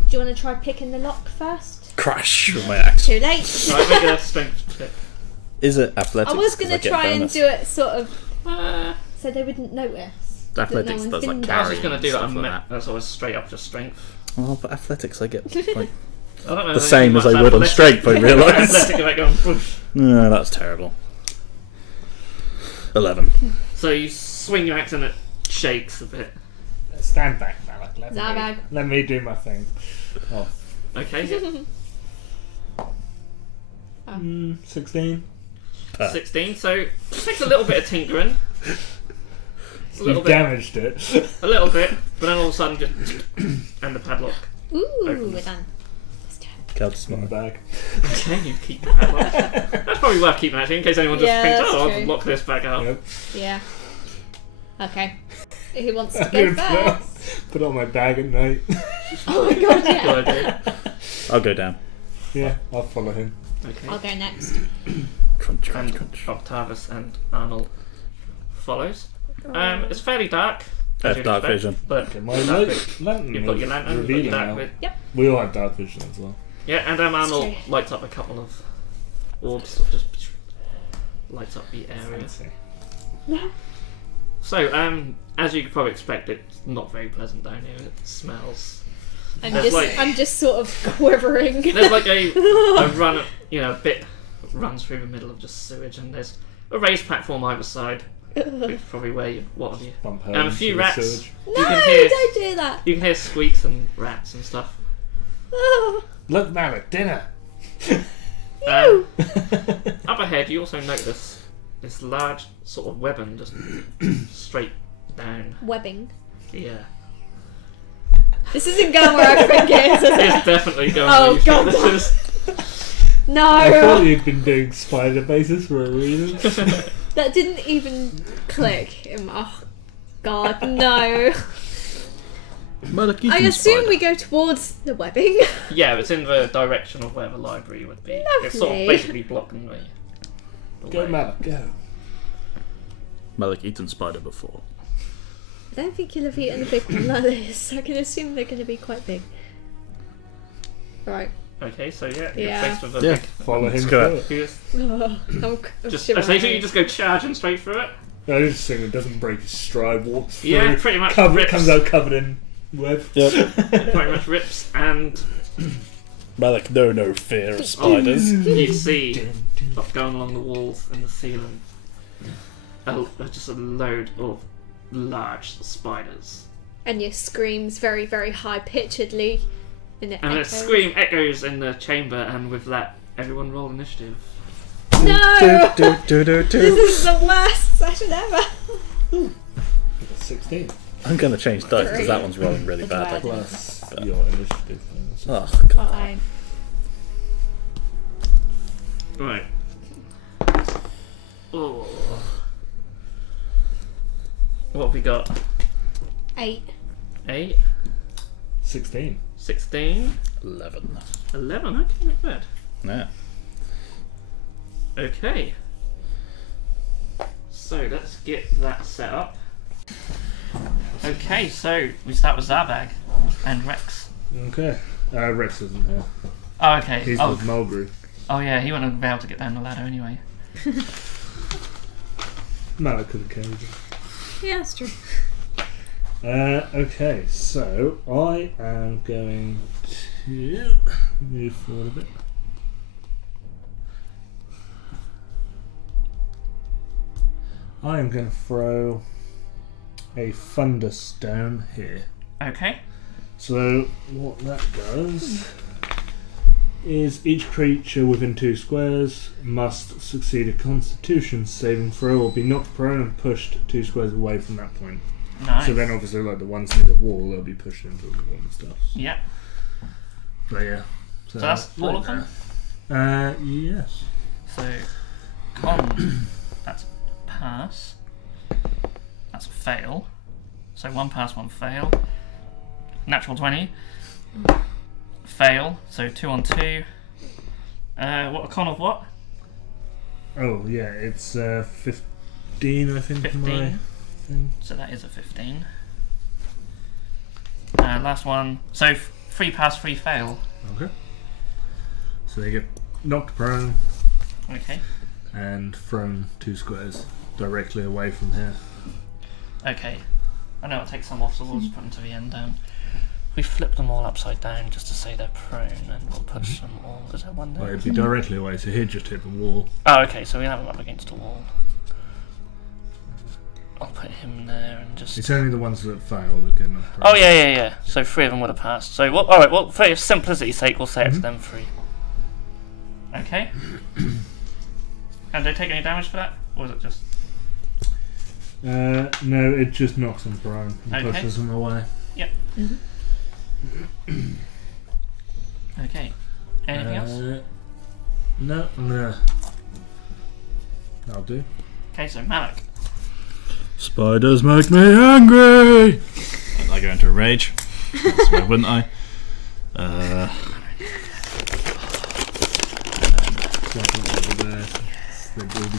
Do you want to try picking the lock first? Crash with my axe. Too late. So I make a strength check. Is it athletics? I was 'Cause going to get try and bonus? do it sort of I so they wouldn't notice. that Athletics no one's does like been was carry just going to do stuff that. like that. That's always straight up just strength. Oh, but athletics I get like I don't know the if same anything as I much would on athletic- strength. I realise. athletic about going, "Whoosh." No, that's terrible. 11. So you swing your axe and it shakes a bit. Stand back, Malik. Zarbag. Let me do my thing. Oh. Okay, yeah. 16. 16. So it takes a little bit of tinkering. A little You've bit, damaged it. a little bit, but then all of a sudden just and the padlock. Ooh, Opens. we're done. Let's do it. Couch In my smart. bag. Okay, you keep the padlock. That's probably worth keeping actually, in case anyone just Yeah, thinks, that's oh, I'll true. lock this back up. Yep. Yeah. Okay. Who wants to I'm go gonna first? put on my bag at night. Oh my god, yeah. Good idea. I'll go down. Yeah, I'll follow him. Okay. I'll go next. Crunch, crunch, And crunch. Octavius and Arnold follows. It's fairly dark. as Have you'd dark expect, vision. But Okay, my you've lantern got your was lantern, you've got revealing your dark now. vision. Yep. We all have dark vision as well. Yeah, and That's Arnold true. lights up a couple of orbs, or just lights up the area. Fancy. So, as you could probably expect, it's not very pleasant down here. It smells. I'm just sort of quivering. There's like a run, a bit runs through the middle of just sewage, and there's a raised platform either side, which is probably where you, what have you. Bump her And a into few the rats. sewage. No, You can hear- don't do that. You can hear squeaks and rats and stuff. Look, Malik, dinner! Up ahead, you also notice this large sort of webbing just straight down. Webbing. Yeah. This isn't going where I think it is, is It's it? definitely going Oh, where you God. think this is. I thought No! you'd been doing spider bases for a reason. That didn't even click. Oh, God, no. Malik, you I can assume spider. we go towards the webbing. Yeah, it's in the direction of where the library would be. It's sort of Lovely. basically blocking the Go, way. Malik, go. Malik eaten spider before. I don't think you'll have eaten a big one like this. I can assume they're going to be quite big. Right. Okay, so yeah, Yeah. you're faced with a Yeah. big... Follow Let's him go. through it. I'm Just so you just go charging straight through it? I just think it doesn't break his stride, walks through. Yeah, pretty much rips. Comes out covered in web. Yep. Pretty much rips, and Malik, no fear of spiders. you see up going along the walls and the ceiling just a load of large spiders. And your screams very, very high pitchedly. And it And the echoes. scream echoes in the chamber, and with that, everyone roll initiative. No! Do, do, do, do. This is the worst session ever. 16. I'm going to change dice because Three. that one's rolling really It's badly. bad. Plus your initiative. Oh, God. Fine. Right. Oh. What have we got? 8. 8, 16. 16, 11. 11. Okay, not bad. Yeah. Okay. So let's get that set up. Okay, so we start with Zarbag and Rex. Okay. Rex isn't here. Oh, okay. He's Oh, with Mulgrew. yeah, he wouldn't be able to get down the ladder anyway. Malik could have carried him. Yeah, that's true. Okay, so I am going to move forward a bit. I am going to throw a thunderstone here. Okay. So what that does is each creature within 2 squares must succeed a Constitution saving throw or be knocked prone and pushed 2 squares away from that point. Nice. So then obviously like the ones near the wall, they'll be pushed into the wall and stuff. Yeah. But yeah. So that's all of them? Yes. So, con, that's a pass. That's a fail. So 1 pass, 1 fail. Natural 20. Fail. So 2 on 2. What a con of what? Oh yeah, it's 15 I think. 15. My thing. So that is a 15. Last one. So 3 pass, 3 fail. Okay. So they get knocked prone Okay. and thrown 2 squares directly away from here. Okay. I know I'll take some off, so we'll just put them to the end down. We flip them all upside down just to say they're prone, and we'll push them all. Is there one Well, there? it'd be directly away, so he'd just hit the wall. Oh, okay, so we have him up against a wall. I'll put him there and just... It's only the ones that fail that get knocked prone. Oh, yeah. So 3 of them would have passed. So, alright, well, for simplicity's sake, we'll say it's them 3. Okay. And do they take any damage for that? Or is it just... No, it just knocks them prone and Okay. pushes them away. Yep. Okay. Anything else? No, I'm gonna. I'll do. Okay, so Malik. Spiders make me angry! And I go into a rage. That's why wouldn't I? Over there. They've all be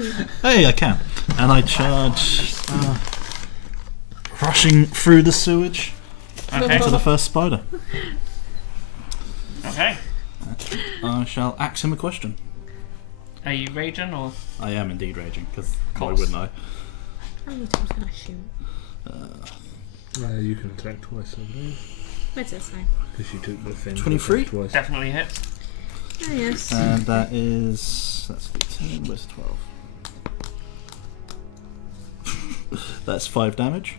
gone. Hey, I can. And I charge. smashing through the sewage Okay. to the first spider. Okay. I shall ask him a question. Are you raging or? I am indeed raging, because why Course. wouldn't I? How many times can I shoot? You can attack twice, I believe. Where's this now? Because you took the thing. 23? Twice. Definitely hits. Oh, yes. And that is... That's 15, where's 12? That's 5 damage.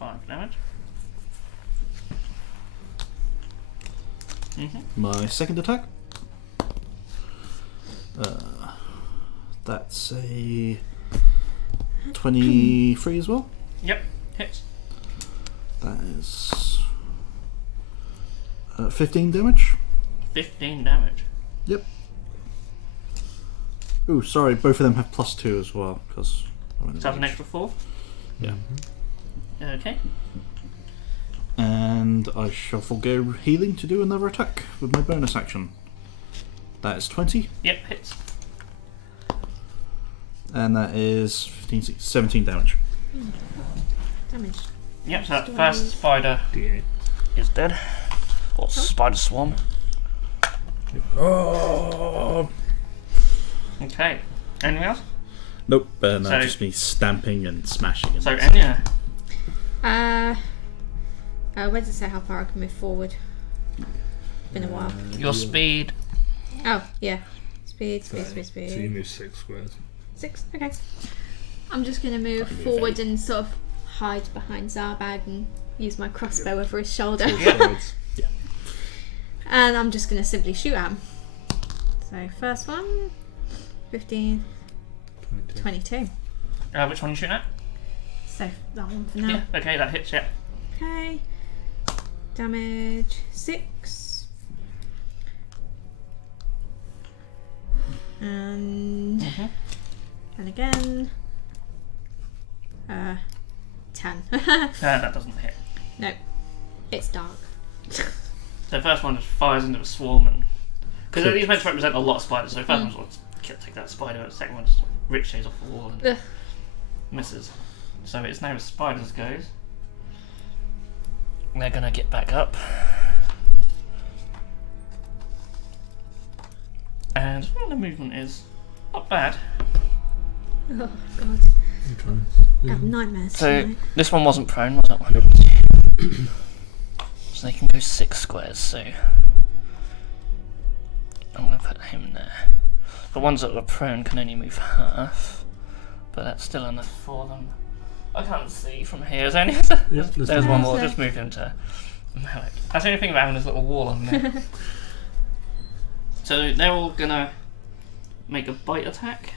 5 damage. My second attack. That's a 23 as well. Yep. Hits. That is 15 damage. 15 damage. Yep. Ooh, sorry, both of them have +2 as well, because... So that's an extra 4. Yeah. Okay. And I shall forgo healing to do another attack with my bonus action. That is 20, Yep. Hits. and that is 15, 16, 17 damage. Damage. Yep. So that first spider D8. is dead. Or spider swarm. Oh! Okay. Anything else? Nope, no, So- just me stamping and smashing. And So Enya. Where does it say how far I can move forward? Been a while. Your speed. Oh, yeah. Speed. So you move 6 squares. 6, okay. I'm just going to move forward and sort of hide behind Zarbag and use my crossbow over his shoulder. Sides. And I'm just going to simply shoot at him. So, first one, 15, 22. Which one are you shooting at? So, that one for now. Yeah. Okay, that hits. Yeah. Okay. Damage 6. And again 10. That doesn't hit. No, it's dark. The first one just fires into a swarm, and because these meant to represent a lot of spiders. So the first one just take that spider. The second one just ricochets off the wall and Ugh. misses. So it's now as spiders goes. They're gonna get back up, and the movement is not bad. Oh god, Which one? I have nightmares So tonight. this one wasn't prone, was that one? So they can go 6 squares. So I'm gonna put him there. The ones that were prone can only move half, but that's still enough for them. I can't see from here. Is there any? There's one more. Just move him to Malik. That's the only thing about having this little wall on there. So they're all gonna make a bite attack.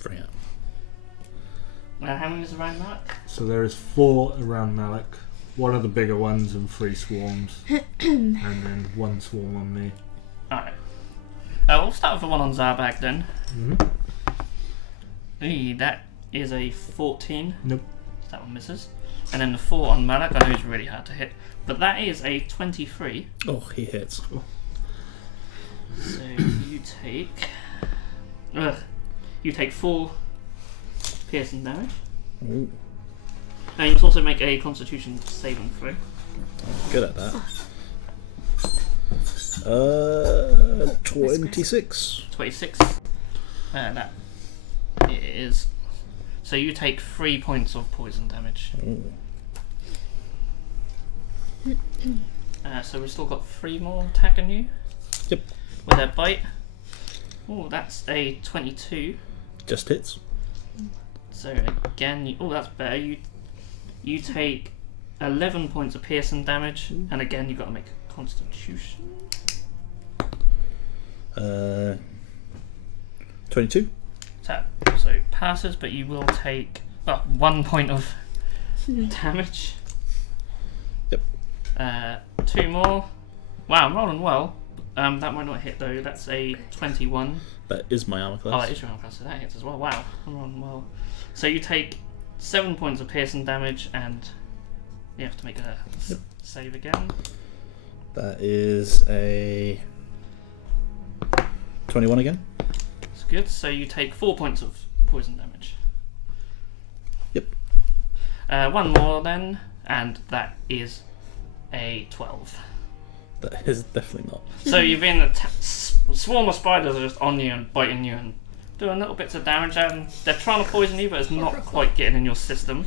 Bring it. How many is around that? So there is 4 around Malik. One of the bigger ones and 3 swarms. And then 1 swarm on me. Alright. We'll start with the one on Zarbag then. That is a 14. Nope. That one misses. And then the 4 on Malak, I know is really hard to hit. But that is a 23. Oh, he hits. So you take... you take 4 piercing damage. Ooh, And you must also make a constitution saving throw. good at that. 26. 26. That is... So you take 3 points of poison damage. Ooh. So we've still got 3 more attacking you. Yep. With their bite. Oh, that's a 22. Just hits. So again, that's better. You take 11 points of piercing damage, and again you've got to make a Constitution. 22. So passes, but you will take 1 point of damage. Yep. 2 more. Wow, I'm rolling well. That might not hit though. That's a 21. That is my armor class. Oh, that is your armor class, so that hits as well. Wow, I'm rolling well. So you take 7 points of piercing damage, and you have to make a save again. That is a 21 again. That's good. So you take 4 points of poison damage. Yep. One more then, and that is a 12. That is definitely not. So you've been swarm of spiders are just on you and biting you and doing little bits of damage, and they're trying to poison you, but it's not quite getting in your system.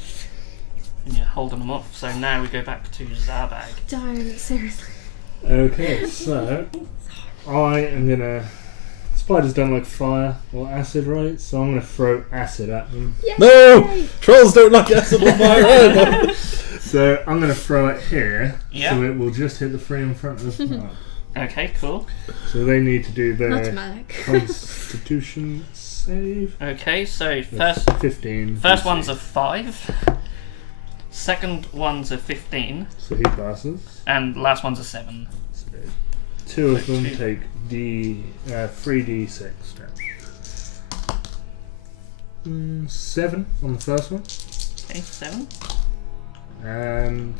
And you're holding them off. So now we go back to Zarbag. Don't, seriously. Okay, so I am gonna. Spiders don't like fire or acid, right? So I'm gonna throw acid at them. Yay! No! Trolls don't like acid or fire either. So I'm gonna throw it here, Yeah. so it will just hit the three in front of us. Okay, cool. So they need to do Not their Malik. Constitution save. Okay, so That's 15. first one's a 5, second one's a 15, So he passes. and last one's a 7. So two of So them two. take 3d6 damage. 7 on the first one, Okay, 7. and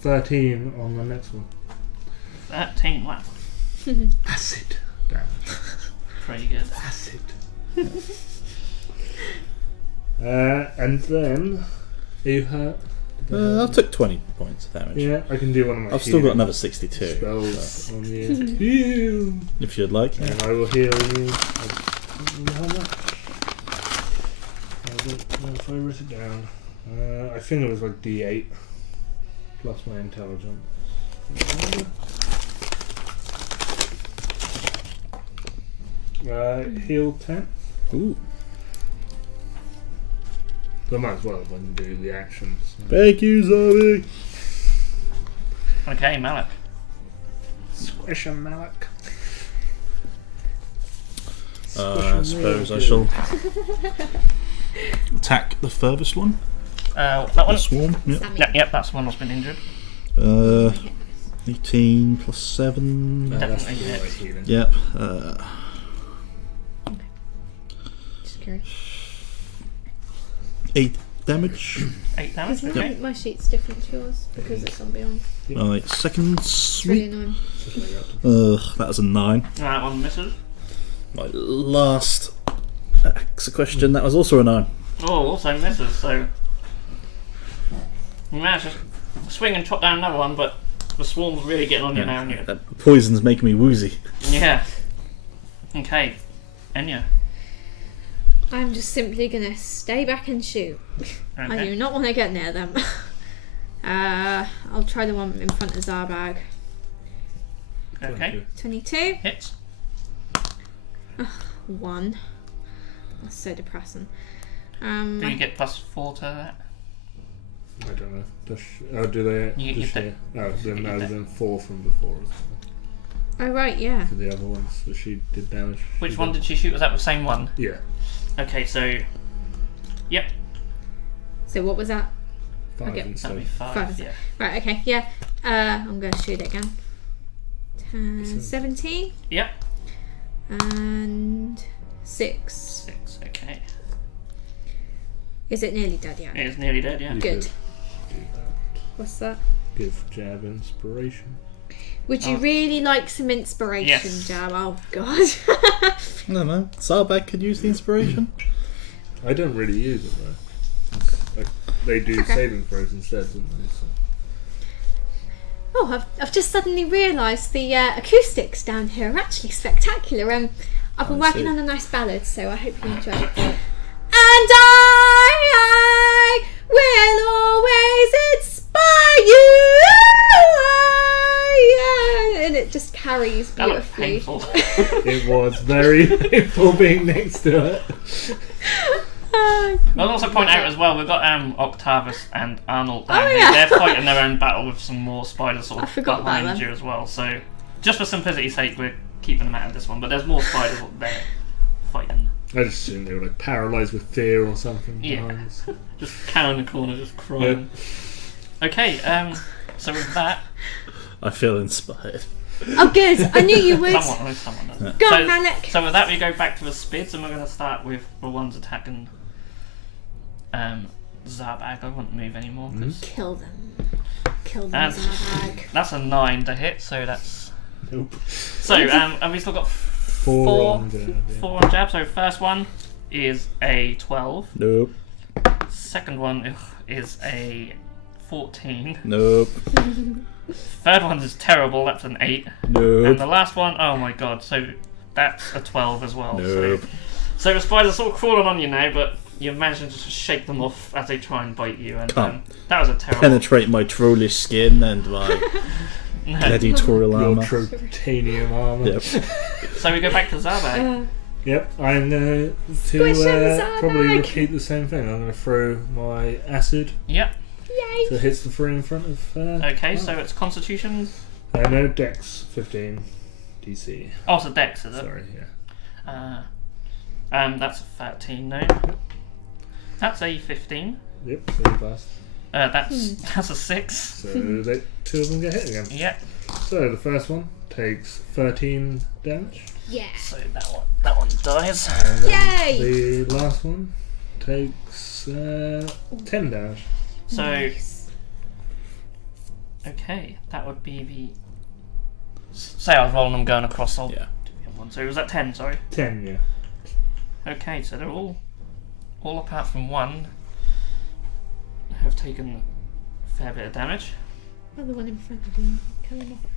13 on the next one. 13, wow. Acid damage. Pretty good. Acid. And then you hurt. I took 20 points of damage. Yeah, I can do one of my I've still got healing another 62. spells So, on you. Heal. if you'd like. And I will heal you. How much? I don't know if I wrote it down. I think it was like D8 plus my intelligence. Heal 10. Ooh. So I might as well if I can do the actions. Thank you, Zoe. Okay, Malik. Squish him, Malik. I suppose I shall attack the furthest one. That The one? swarm. Yep. Sammy. Yep, that's the one that's been injured. 18 plus 7. That's Definitely the hits. right healing. Yep. Just curious. 8 damage. 8 damage, Because okay. my sheet's different to yours because it's on Beyond. Right, second It's really sweep. annoying. Just like that. That was a 9. That one misses. My last axe question, that was also a 9. Oh, also misses, so... You managed to swing and chop down another one, but the swarm's really getting on you now, and you... That poison's making me woozy. Yeah. Okay. Enya. I'm just simply gonna stay back and shoot. I do Okay. not want to get near them. I'll try the one in front of Zarbag. Okay. 22. Hits. 1. That's so depressing. Do you get +4 to that? I don't know. Do they? You does get she- oh, then you no, get then 4 from before as well. Oh right, yeah. For the other ones that she did damage. Which one did she shoot? Was that the same one? Yeah. Okay, so... Yep, So what was that? 5 Okay. that'd instead. be 5, Five. yeah. Right, okay, yeah. I'm gonna shoot it again. 10, 17 Yep. and 6. 6, okay. Is it nearly dead yet? It is nearly dead, yeah. You Good. could do that. What's that? Give Jab inspiration. Would you Oh. really like some inspiration, Yes. Jab? Oh god. I don't know. Zarbag could use the inspiration. I don't really use it though. Like, they do Okay. saving throws instead, don't they? So. Oh, I've just suddenly realised the acoustics down here are actually spectacular. I've been I working see. on a nice ballad, so I hope you enjoy it. And I will always inspire you. And it just carries That looks beautifully. painful. It was very painful being next to it. I'll also point out as well, we've got Octavius and Arnold down Oh, here. yeah. They're fighting their own battle with some more spiders sort I of forgot about behind them. you as well. So, just for simplicity's sake, we're keeping them out of this one. But there's more spiders up there fighting. I just assumed they were like paralysed with fear or something. Yeah. behind us. Just cow in the corner, just crying. Okay, so with that, I feel inspired. Oh, good. I knew you would. someone does. Go on, So, Malik. so with that, we go back to the Spids, and we're going to start with the ones attacking Zarbag. I won't move anymore because Kill them. Kill them, And- Zarbag. that's a 9 to hit. So that's Nope. so. And we still got 4 on Jab. Yeah. 4 on jab. So first one is a 12. Nope. Second one is a 14. Nope. Third one is terrible. That's an 8. And Nope. the last one, oh my god! So that's a 12 as well. Nope. So the spiders are sort of crawling on you now, but you manage to just shake them off as they try and bite you. And that was a terrible. Penetrate my trollish skin and my gladiatorial Your armor. Trotanium armor. Yep. So we go back to Zarbag. Yep, I'm going Squish him, to probably Zarbag. repeat the same thing. I'm going to throw my acid, Yep. Yay! so it hits the 3 in front of. Okay, so it's Constitution. No, Dex 15 DC. Oh, it's a Dex, is it? Sorry, yeah. That's a 13. No. That's a 15. Yep, so you passed. That's a 6. So they, 2 of them get hit again. Yep. So the first one takes 13 damage. Yeah. So that one dies. And then Yay! the last one takes 10 damage. So Nice. okay, that would be the. Say I was rolling them going across. I'll Yeah. do the other one. So was that 10? Sorry. 10, yeah. Okay, so they're all apart from one have taken a fair bit of damage. Oh, the one in front of you. Coming off.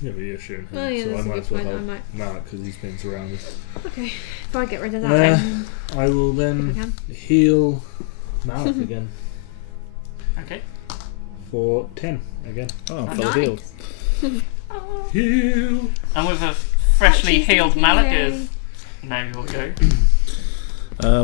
Yeah, but you're shooting him, Oh, yeah, so I that's a might good as well point, I help might. Mark because he's been surrounded. Okay. If I get rid of that, Uh, then I will if then I can. heal Malik again Okay. for 10 again. Oh, Nice. full healed. Heal! And with a freshly Actually, healed healing. Malik is now you'll go.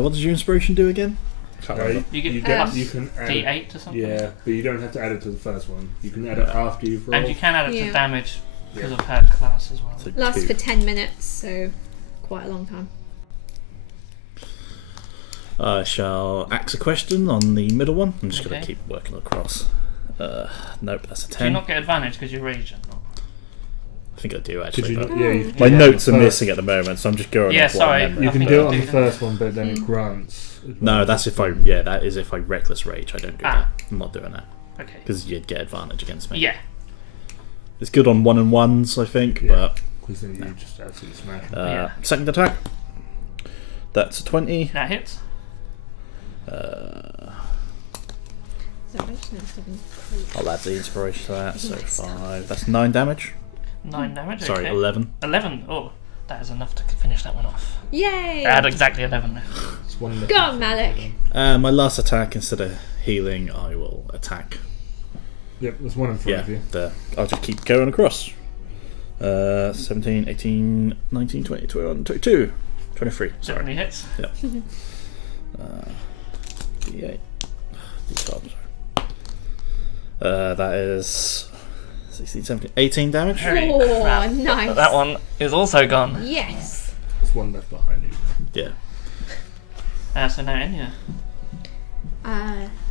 What does your inspiration do again? Can't remember. You get You plus can add it. D8 or something. Yeah, but you don't have to add it to the first one. You can add it after you've rolled. And you can add it Yeah. to damage because of her class as well. So Lasts 2. for 10 minutes, so quite a long time. I shall axe a question on the middle one. I'm just going Okay. to keep working across. Nope, that's a Do you 10. not get advantage because you're raging? I think I do Could actually. you but not, yeah, you my can notes are first- missing at the moment, so I'm just going Yeah, off what I sorry. remember. You I can think do I it on do the that. first one, but then it grants. No, that's if I reckless rage. I don't do that. I'm not doing that Okay. because you'd get advantage against me. Yeah. It's good on 1-on-1s, I think, Yeah. Because then you just absolutely smash them. but Yeah. second attack. That's a 20. That hits. So I just noticed I've been crazy. I'll add the inspiration to that, so Nice. 5. That's 9 damage. 9 damage. Sorry, okay. 11. 11. Oh, that is enough to finish that one off. Yay! I had exactly 11 left. It's one left. Go on, Malik. My last attack, instead of healing, I will attack. Yep, there's one in front Yeah, of you. there. I'll just keep going across. 17, 18, 19, 20, 21, 22, 23. Sorry. Certainly hits. D8. D12, sorry. That is 16, 17, 18 damage. Holy Oh, crap. nice. That one is also gone. Yes. There's one left behind you. Yeah. So now Enya.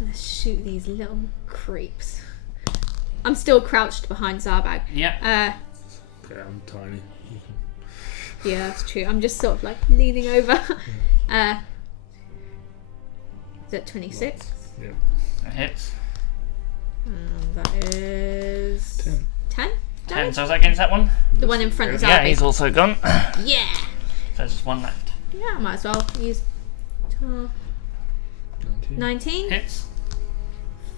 Let's shoot these little creeps. I'm still crouched behind Zarbag. Yeah. Okay, I'm tiny. Yeah, that's true. I'm just sort of like leaning over. Is that 26? Yeah. That hits. That is 10. 10 10. damage? So is that against that one? The one in front of Zarbag. Yeah, he's also gone. Yeah. So there's just one left. Yeah, I might as well use 19 Hits.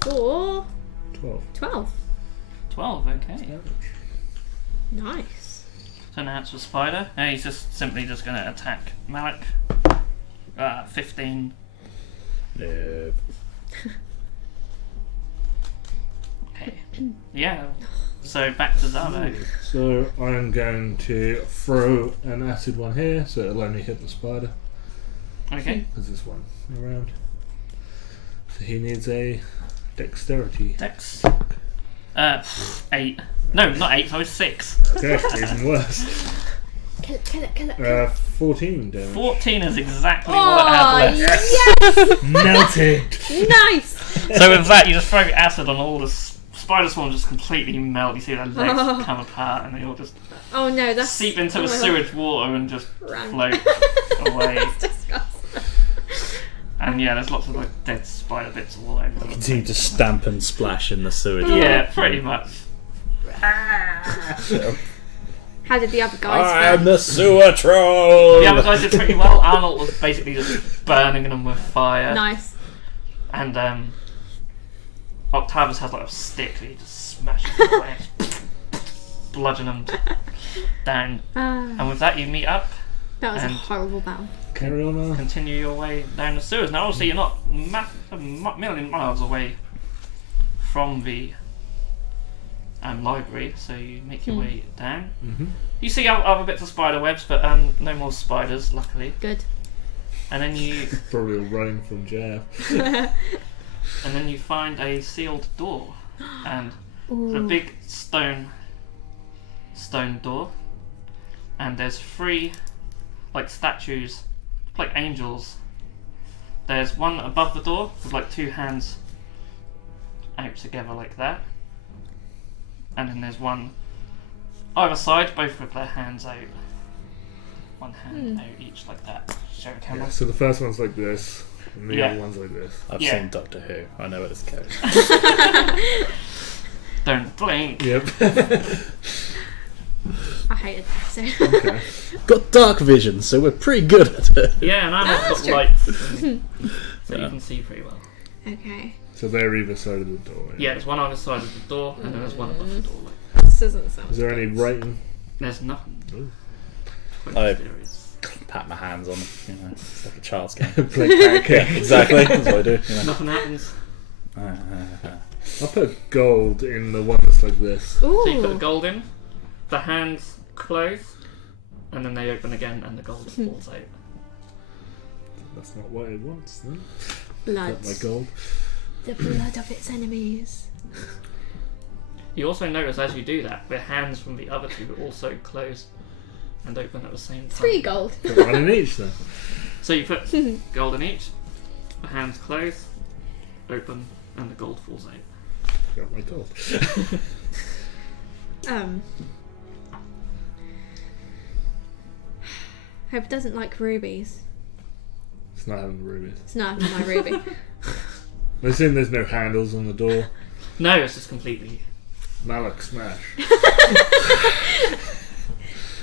for 12. 12. 12. Okay. Nice. So now it's a spider. And he's just simply just going to attack Malik. 15. No. Okay. Yeah. So back to Zarbag. So I'm going to throw an acid one here, so it'll only hit the spider. Okay. Because there's one around. So he needs a dexterity. Dex. 8. No, not 8. Sorry, 6. Okay, even worse. Kill it, kill it. 14 damage. 14 is exactly what I Oh, had left. yes! Melted! Nice! So with that, you just throw acid on all the spider swarm, just completely melt. You see their legs Oh. come apart, and they all just Oh no, that's... seep into the oh, sewage water and just Rank. float away. That's disgusting. And yeah, there's lots of like dead spider bits all over them. Continue to stamp and splash in the sewage. Yeah, pretty much. How did the other guys I'm fare? the sewer troll! The other guys did pretty well. Arnold was basically just burning them with fire. Nice. And Octavius has like a stick that he just smashes them away, bludgeon them down. And with that, you meet up. That was a and horrible battle. Carry on. continue your way down the sewers. Now, obviously, you're not a million miles away from the library, so you make your way down. You see other bits of spider webs, but no more spiders, luckily. Good. And then you Probably all running from jail. and then you find a sealed door, and it's a Ooh. big stone door, and there's 3 like statues, like angels. There's one above the door with like 2 hands out together like that, and then there's one either side, both with their hands out. One hand out each like that. Show the camera. Yeah, so the first one's like this, and the Yeah. other one's like this. I've Yeah. seen Doctor Who. I know where this goes. Don't blink. Yep. I hated that. So. Okay. Got dark vision, so we're pretty good at it. Yeah, and I've that's got true. lights, so Yeah. you can see pretty well. Okay. So they're either side of the door. Yeah, there's one either side of the door, and then there's one above the door. Like, This doesn't sound. Is there any good. writing? there's nothing. Ooh. Quite I- mysterious. Pat my hands on them, you know, it's like a child's game. Play pancake. Yeah, exactly. That's what I do. You know. Nothing happens. I'll put gold in the one that's like this. Ooh. So you put the gold in, the hands close, and then they open again, and the gold falls out. That's not what it wants, then. Blood. Not my gold. The blood of its enemies. You also notice as you do that, the hands from the other 2 also close and open at the same time. 3 gold. Put one in each then. So you put gold in each, the hands close, open, and the gold falls out. Got my gold. Hope doesn't like rubies. It's not having rubies. It's not having my ruby. I assume there's no handles on the door. No, it's just completely. Malak smash.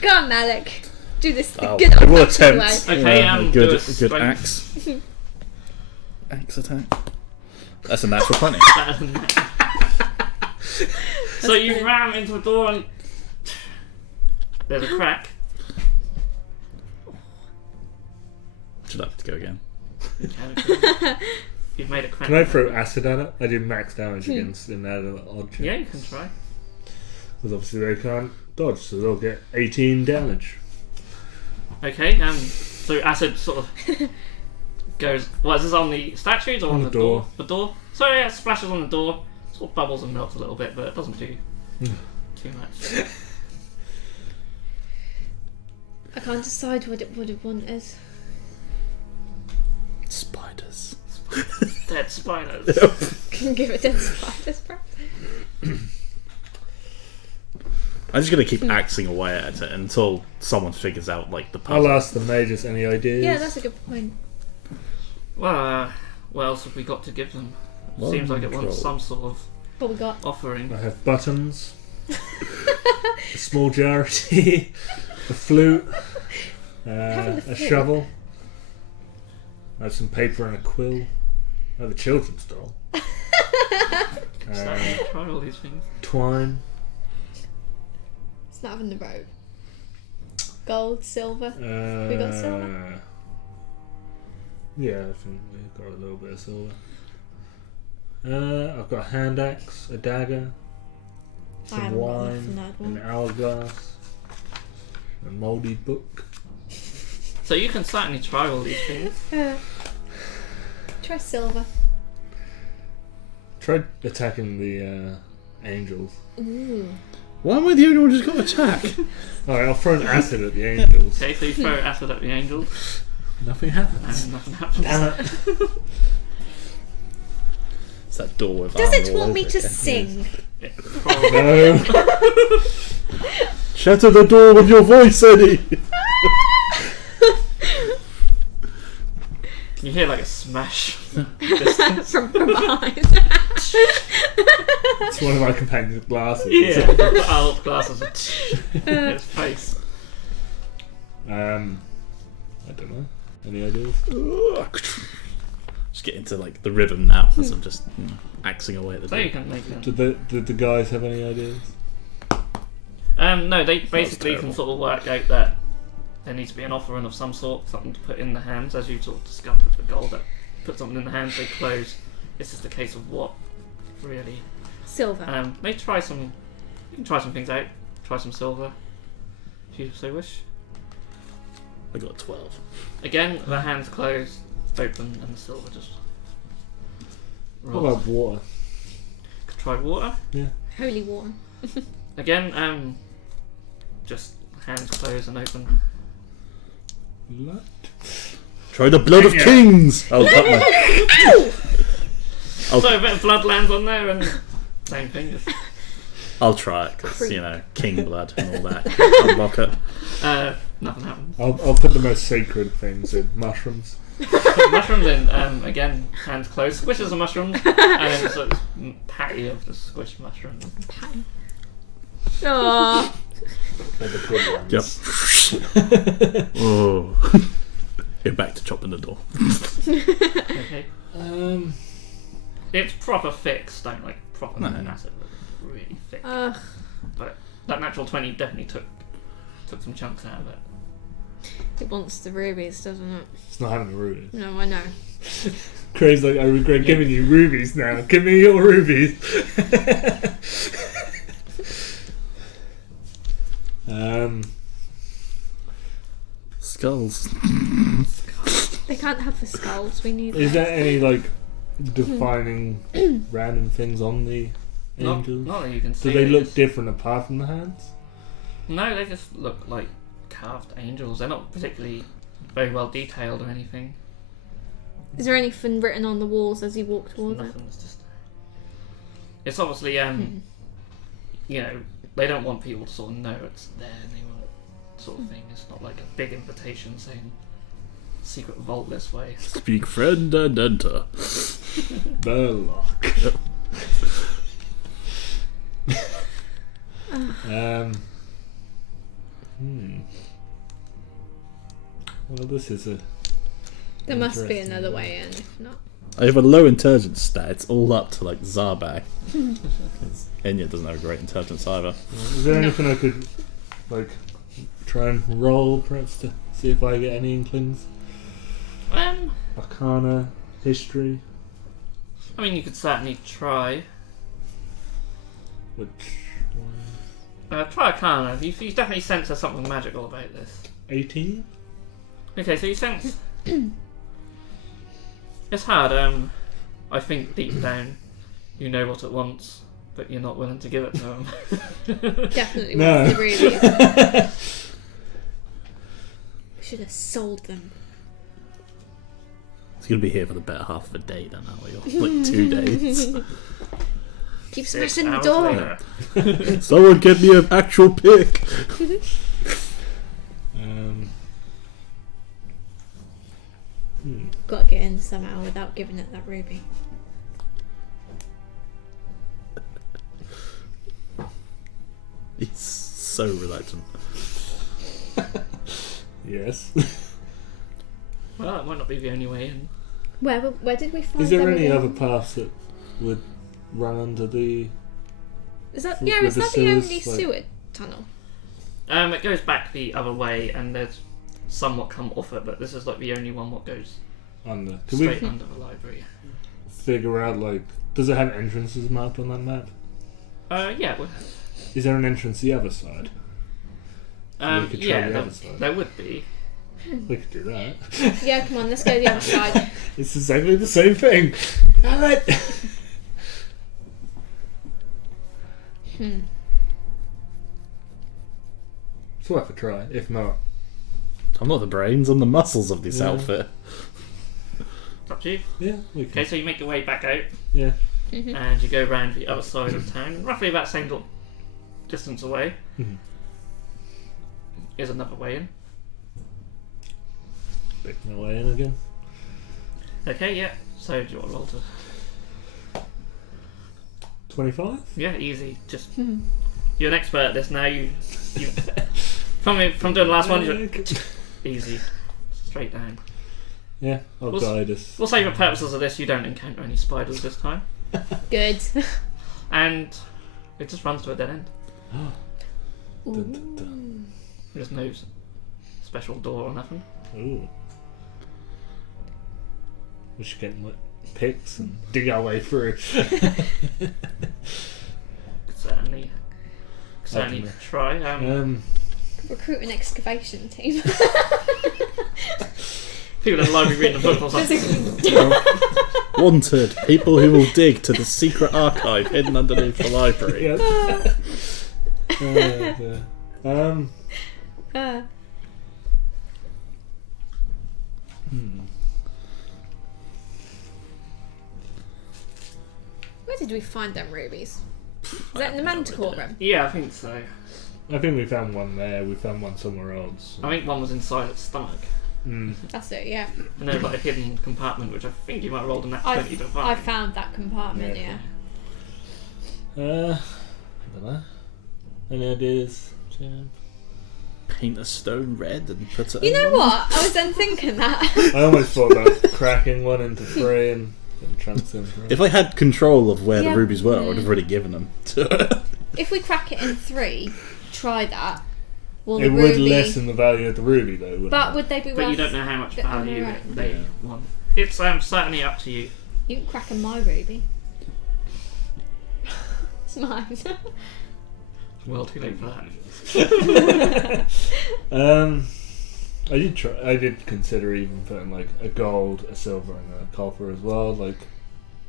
Go on, Malik. Do this the Oh, good I will old-fashioned attempt. way. Okay, Yeah, do good a good strength. axe. Axe attack. That's a natural 20. So you ram into the door and there's a crack. Should I have to go again? You've made a crack. Can I throw acid at it? I did max damage against inanimate objects. Yeah, you can try. Because obviously they can't dodge, so they'll get 18 damage. Okay, so acid sort of goes. Well, is this on the statues or on the door? The door. So yeah, it splashes on the door, sort of bubbles and melts a little bit, but it doesn't do too much. I can't decide what it would have wanted. Spiders. Dead spiders. Can give it to spiders, bro. I'm just gonna keep axing away at it until someone figures out like the I'll puzzle. ask the mages any ideas. Yeah, that's a good point. Well, what else have we got to give them? Well, Seems like it wants control. some sort of What we got? offering. I have buttons, a small jar of tea, a flute, Having the a flute. shovel. I have some paper and a quill. I have a children's doll. So, try all these things. Twine. It's not having the rope. Gold, silver. We got silver? Yeah, I think we've got a little bit of silver. I've got a hand axe, a dagger, I some haven't got enough wine, from that an one. hourglass, a mouldy book. So you can certainly try all these things. Try silver. Try attacking the angels. Ooh. Why am I the only one who's got attack? Alright, I'll throw an acid at the angels. Okay, so you throw acid at the angels, Nothing happens. and nothing happens. Damn it. It's that door with Does arms it all want over me to again. sing? Yeah, probably. No. Shatter the door with your voice, Eddie! You hear like a smash distance. from behind. It's one of my companions' glasses. Yeah, the old glasses in his face. I don't know. Any ideas? Just get into like the rhythm now as I'm just axing away at the So you door. can make them. Did the guys have any ideas? No, they basically can terrible. sort of work out that there needs to be an offering of some sort, something to put in the hands, as you sort of discovered with the goal that put something in the hands, they close. This is the case of what, really. Silver. They try some. You can try some things out. Try some silver, if you so wish. I got a 12. Again, the hands close, open, and the silver just. What rolls. about water? Could try water. Holy water. Again, just hands close and open. Blood? Try the blood of Yeah. kings! I'll cut my... So a bit of blood lands on there, and same thing. Just, I'll try it, because, you know, king blood and all that. Unlock it. nothing happens. I'll put the most sacred things in. Mushrooms. Put mushrooms in. Again, hands closed. Squishes the mushrooms, and so it's patty of the squished mushrooms. Aww. They're the good ones. Yep. Oh. Go back to chopping the door. Okay. Um, It's proper fixed, don't like proper No. massive, but really thick. Ugh. But that natural 20 definitely took some chunks out of it. It wants the rubies, doesn't it? it's not having the rubies. No, I know. Craig's like, I regret giving you rubies now. Give me your rubies. Skulls. They can't have the skulls. We need. Is those. there any like defining random things on the Not angels? that you can see. Do they look just- different apart from the hands? No, they just look like carved angels. They're not particularly very well detailed or anything. Is there anything written on the walls as you walk towards it? Nothing. It's just. It's obviously you know, they don't want people to sort of know it's there. They want sort of thing. It's not like a big invitation saying secret vault this way. Speak friend and enter. The lock. Well, this is a. There must be Interesting. another way in. If not, I have a low intelligence stat. It's all up to like Zarbag. Enya doesn't have a great intelligence either. Is there anything I could like try and roll, perhaps, to see if I get any inklings? Arcana, history, I mean, you could certainly try. which one? Try Arcana. You definitely sense there's something magical about this. 18? Okay, so you sense. It's hard. I think deep down, you know what it wants, but you're not willing to give it to them. definitely No. wants the rubies. We should have sold them. It's gonna be here for the better half of a day then, aren't we? Or like 2 days. Keep 6 smashing the hours door. later. Someone get me an actual pick. Got to get in somehow without giving it that ruby. He's so reluctant. Yes. Well, that might not be the only way in. Where did we find Is there them any again? other paths that would run under the? Is that with is the that the sewers, only like- sewer tunnel? It goes back the other way, and there's somewhat come off it, but this is like the only one what goes Under. Can straight we under the library. figure out like? Does it have entrances marked on that map? Yeah, Is there an entrance the other side? we could try yeah, the there, other side. there would be. We could do that. Yeah, come on, let's go the other side. It's exactly the same thing. Alright. It's worth a try. If not, I'm not the brains, I'm the muscles of this Yeah. outfit. It's up to you. yeah, we Okay, can. so you make your way back out, Yeah. and you go around the other side of town, roughly about the same distance away. Mhm. Is another way in. Pick my way in again. Okay, yeah. So do you want to roll to? 25. Yeah, easy. Just you're an expert at this now. You from doing the last one. You're easy, straight down. Yeah, I'll guide us. We'll say for purposes of this, you don't encounter any spiders this time. Good. And it just runs to a dead end. Dun, dun, dun. There's no special door or nothing. Ooh. We should get like picks and dig our way through. Certainly try. Recruit an excavation team. People in the library reading a book or something. Wanted people who will dig to the secret archive hidden underneath the library. Yep. Where did we find them rubies? Is that in the Manticore room? Yeah, I think so. I think we found one there. We found one somewhere else. I think one was inside its stomach. That's it, yeah. And there was like a hidden compartment, which I think you might have rolled in that 20 to I 5. found that compartment, yeah. I don't know. Any ideas, Jam? Paint a stone red and put it. You know what? I was then thinking that. I almost thought about cracking one into 3 and chunks in 3. If I had control of where Yeah. the rubies were, I would have already given them to her. If we crack it in 3, try that. Will It the would ruby... lessen the value of the ruby, though, wouldn't But it? would they be But worth... you don't know how much bit on value their own? they want. It's certainly up to you. You can crack a my ruby. It's mine. Well, too late for that. I did consider even putting like a gold, a silver, and a copper as well. Like,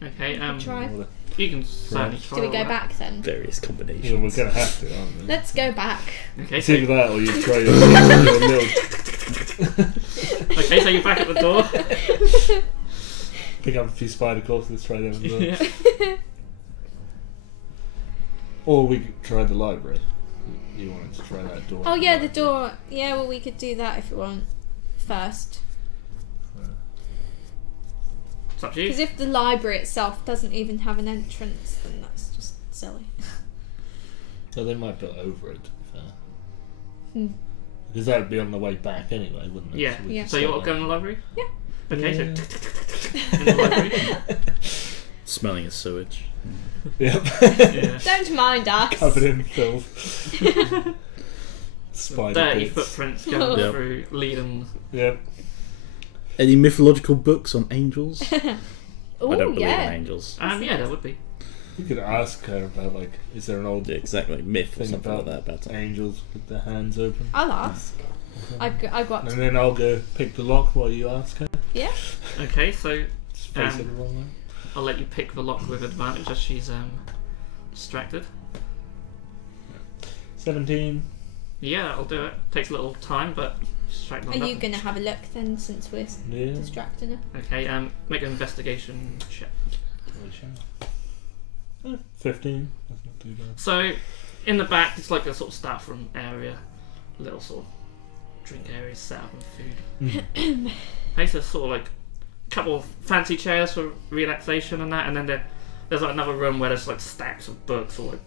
Okay, Try. you can certainly try. Do we all go that. back then? Various you know, combinations. we're gonna have to, aren't we? Let's go back. Okay, It's so, either that or you try your little okay, so you're back at the door. pick up a few spider corpses, let's try them as well. Yeah. Or we could try the library. You wanted to try that door. Oh yeah, the library. door. Yeah, well we could do that if we want first. It's up to you. Because if the library itself doesn't even have an entrance, then that's just silly. So they might put over it, to be fair. Hmm. Because that would be on the way back anyway, wouldn't it? Yeah. we Yeah. could So you start want to go in the that. library? Yeah. Okay, Yeah. so in the library. Smelling of sewage. Yep. Yeah. Don't mind us. Covered in filth. Spider Dirty bits. footprints going Yep. through, leading. Yep. Any mythological books on angels? Oh I don't believe yeah. in angels. Yeah, there would be. You could ask her about like, is there an old Yeah, exactly. Myth or thing something like about that. About it. angels with their hands open? I'll ask. I got. And then I'll go pick the lock while you ask her. Yeah. Okay, so Just face it Um, the wrong way. I'll let you pick the lock with advantage as she's distracted. 17. Yeah, I'll do it. Takes a little time, but distract Are on you that. gonna have a look then, since we're Yeah. distracting her? Okay, make an investigation check. 15. That's not too bad. So, in the back, it's like a sort of staff room area, little sort of drink area set up with food. Okay, so sort of like a couple of fancy chairs for relaxation and that, and then there's like another room where there's like stacks of books or like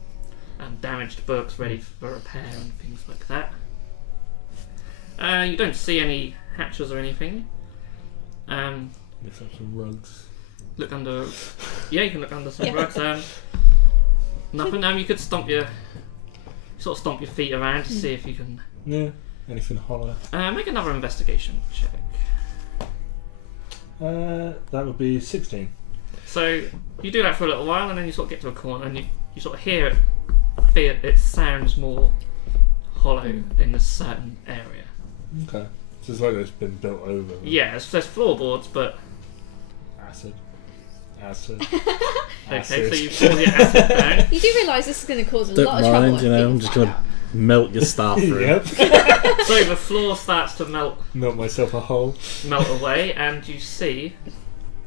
damaged books ready for repair and things like that. You don't see any hatches or anything. Lift up some rugs. Look under. Yeah, you can look under some Yeah. rugs. Nothing. You could stomp your feet around to see if you can. Yeah. Anything hollow. Make another investigation check. That would be 16. So you do that for a little while, and then you sort of get to a corner, and you sort of hear it. It sounds more hollow in a certain area. Okay. So it's like it's been built over. Yeah, there's floorboards, but Acid. Acid. okay. So Acid. you pour your acid down. You do realise this is going to cause a Don't lot of trouble. mind, if you know. people I'm just find gonna out. melt your staff through. Yep. So the floor starts to melt Melt myself a hole. away, and you see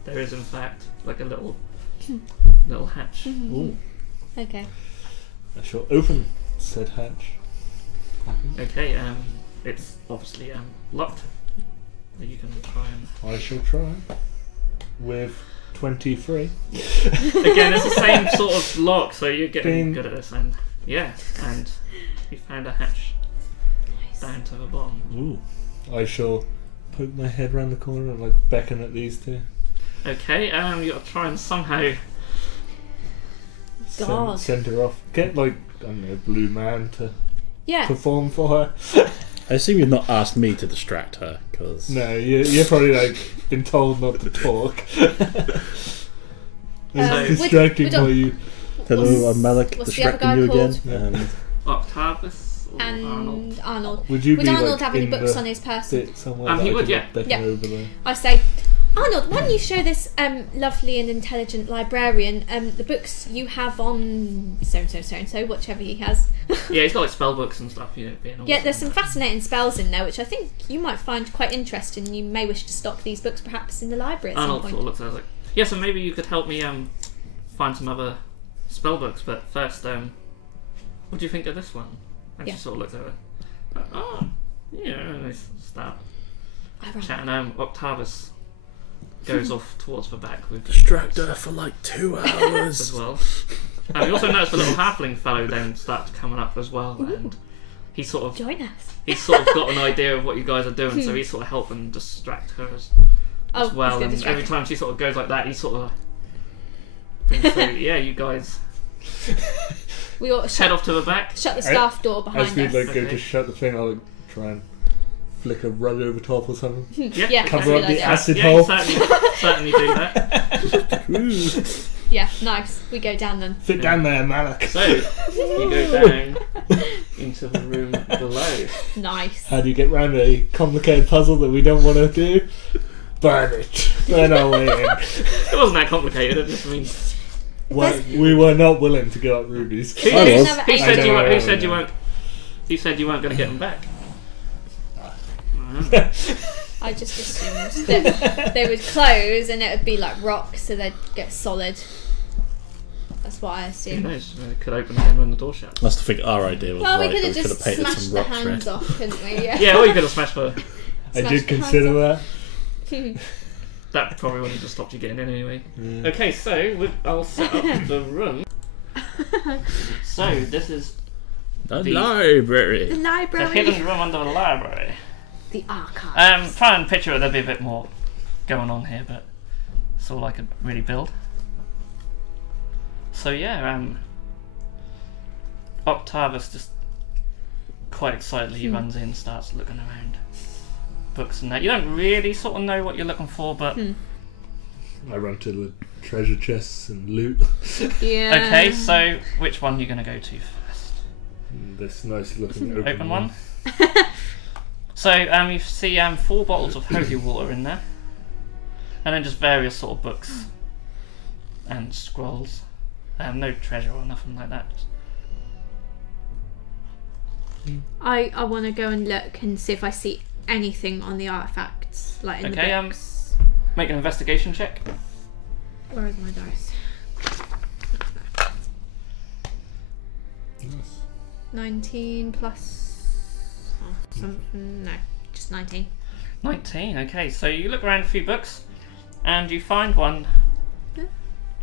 there is in fact like a little hatch. Ooh. Okay. I shall open said hatch. Okay, it's obviously locked. You can try and. I shall try. With 23. Again, it's the same sort of lock, so you're getting Bing. good at this. And yeah, and you found a hatch Nice. down to the bottom. Ooh. I shall poke my head around the corner and like beckon at these two. Okay, you gotta try and somehow. God. Send her off. Get like, I don't know, Blue Man to Yeah. perform for her. I assume you've not asked me to distract her, because... No, you're probably like been told not to talk. It's distracting for you. Hello, I'm Malik, what's the other distracting guy you called? again. Octavius or And Arnold. Would you be Arnold like have any in books the on his person? bit somewhere? He that I would, could, yeah. like, beckon Yeah. over there? I say, Arnold, why don't you show this lovely and intelligent librarian the books you have on so and so, whichever he has. Yeah, he's got like spell books and stuff. Being Yeah, awesome. there's some fascinating spells in there, which I think you might find quite interesting. You may wish to stock these books perhaps in the library at Arnold some sort of point. looks at it like, yeah, so maybe you could help me find some other spell books, but first, what do you think of this one? And Yeah. she sort of looks at it. Oh, yeah, nice start Alright. chatting. Octavius goes off towards the back with the Distract books her for like 2 as hours. well. We also noticed the little halfling fellow then starts coming up as well, and he sort of Join us. he's sort of got an idea of what you guys are doing, so he's sort of helping distract her as Oh, well. he's gonna And distract every her. time she sort of goes like that, he sort of thinks, so, yeah, you guys We ought to head shut, off to the back. shut the staff door behind As we us. like go Okay. to shut the thing, I'll like, try and flick a rug over top or something. Yeah, Yeah, Cover that's up a the good idea. acid yeah, hole. you certainly do that. Yeah, nice. We go down then. Sit down there, Malik. So you go down into the room below. Nice. How do you get round a complicated puzzle that we don't want to do? Burn it. Burn our way in. It wasn't that complicated. It just means We were not willing to give up rubies. who, I was. who said I you know, weren't? I Who said know. you weren't? Who said you weren't going to get them back? I just assumed that they would close and it would be like rock, so they'd get solid. That's what I Who assumed. knows? They could open again when the door shuts. That's the thing our idea was Well, we right, could but have we could just have painted smashed some the rocks hands red. off, couldn't we? Yeah. Yeah, or you could have smashed the. I Smash did the consider that. That probably wouldn't have stopped you getting in anyway. Yeah. Okay, so I'll set up the room. So this is The The- library. The the library. hidden room under the library. The archive. Try and picture it. There'll be a bit more going on here, but it's all I could really build. So yeah, Octavius just quite excitedly runs in, starts looking around books and that. You don't really sort of know what you're looking for, but I run to the treasure chests and loot. Yeah. okay. So which one are you going to go to first? This nice looking Open one. So you see 4 bottles of holy water in there, and then just various sort of books and scrolls. No treasure or nothing like that. I want to go and look and see if I see anything on the artifacts, like in Okay, the books. Make an investigation check. Where is my dice? Nice. 19 plus something. No, just 19. 19. Okay, so you look around a few books, and you find one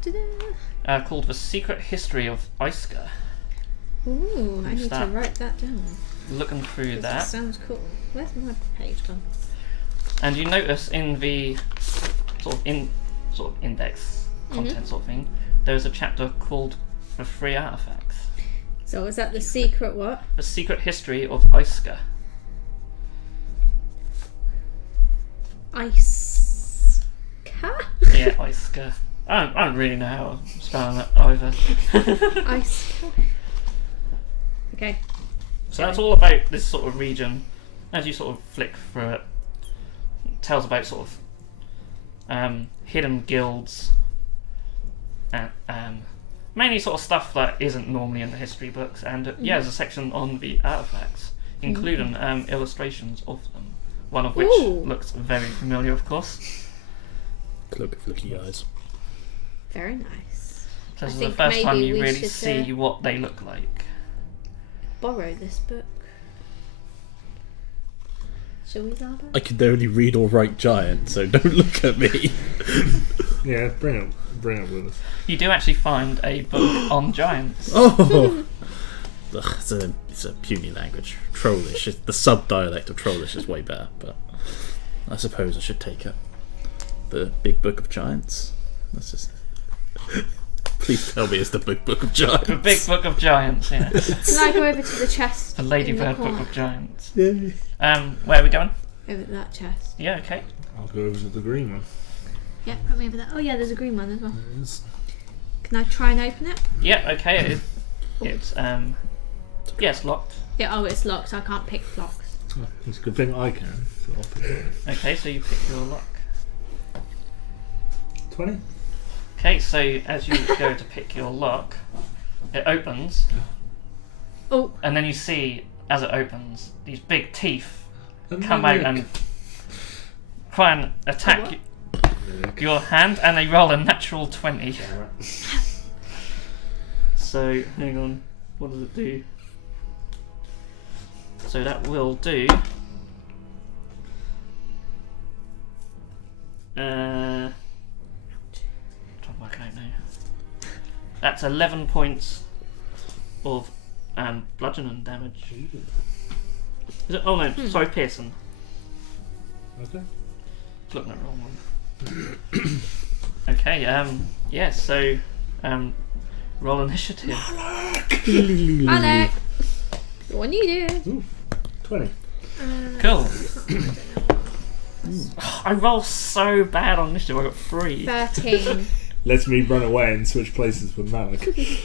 Ta-da. called "The Secret History of Iska." Ooh, I What's need that? to write that down. Looking through 'Cause that, sounds cool. Where's my page gone? and you notice in the sort of index content sort of thing, there's a chapter called "The Free Artifacts." So is that the secret what? The Secret History of Iska. Ice. Yeah, Iska. I don't really know how I'm spelling it either. Ice. Okay. So that's all about this sort of region. As you sort of flick through it, it tells about sort of hidden guilds and mainly sort of stuff that isn't normally in the history books. And yeah, there's a section on the artifacts, including illustrations of them. One of which Ooh. looks very familiar, of course. Look at flicky eyes. Very nice. So this I is the think first time maybe you we really should, see what they look like. Borrow this book. Shall we, Zaba? I can only read or write giant, so don't look at me. Yeah, bring it with us. You do actually find a book on giants. Oh! Ugh, it's a puny language. Trollish. The sub-dialect of Trollish is way better, but... I suppose I should take up the Big Book of Giants. That's just. Please tell me it's the Big Book of Giants. The Big Book of Giants, yeah. Can I go over to the chest? The in Ladybird the Book corner? of Giants. Yay. Where are we going? Over to that chest. Yeah, okay. I'll go over to the green one. Yeah, put me over there. Oh yeah, there's a green one as well. There it is. Can I try and open it? Yeah, okay. It's it's locked. Yeah. Oh, it's locked. I can't pick locks. Oh, it's a good thing I can. So I'll pick it. Okay, so you pick your lock. 20? Okay, so as you go to pick your lock, it opens, Oh, and then you see, as it opens, these big teeth And come then out and try and attack What? your hand, and they roll a natural 20. So, hang on, what does it do? So that will do... trying to work it out now. That's 11 points of bludgeoning damage. Is it? Oh no, sorry, Pearson. Okay. Looking at the wrong one. Okay, yeah, so roll initiative. Alec, what do you do? Ooh, 20. Cool. I roll so bad on initiative, I got 3. 13. Lets me run away and switch places with Malik. Malik,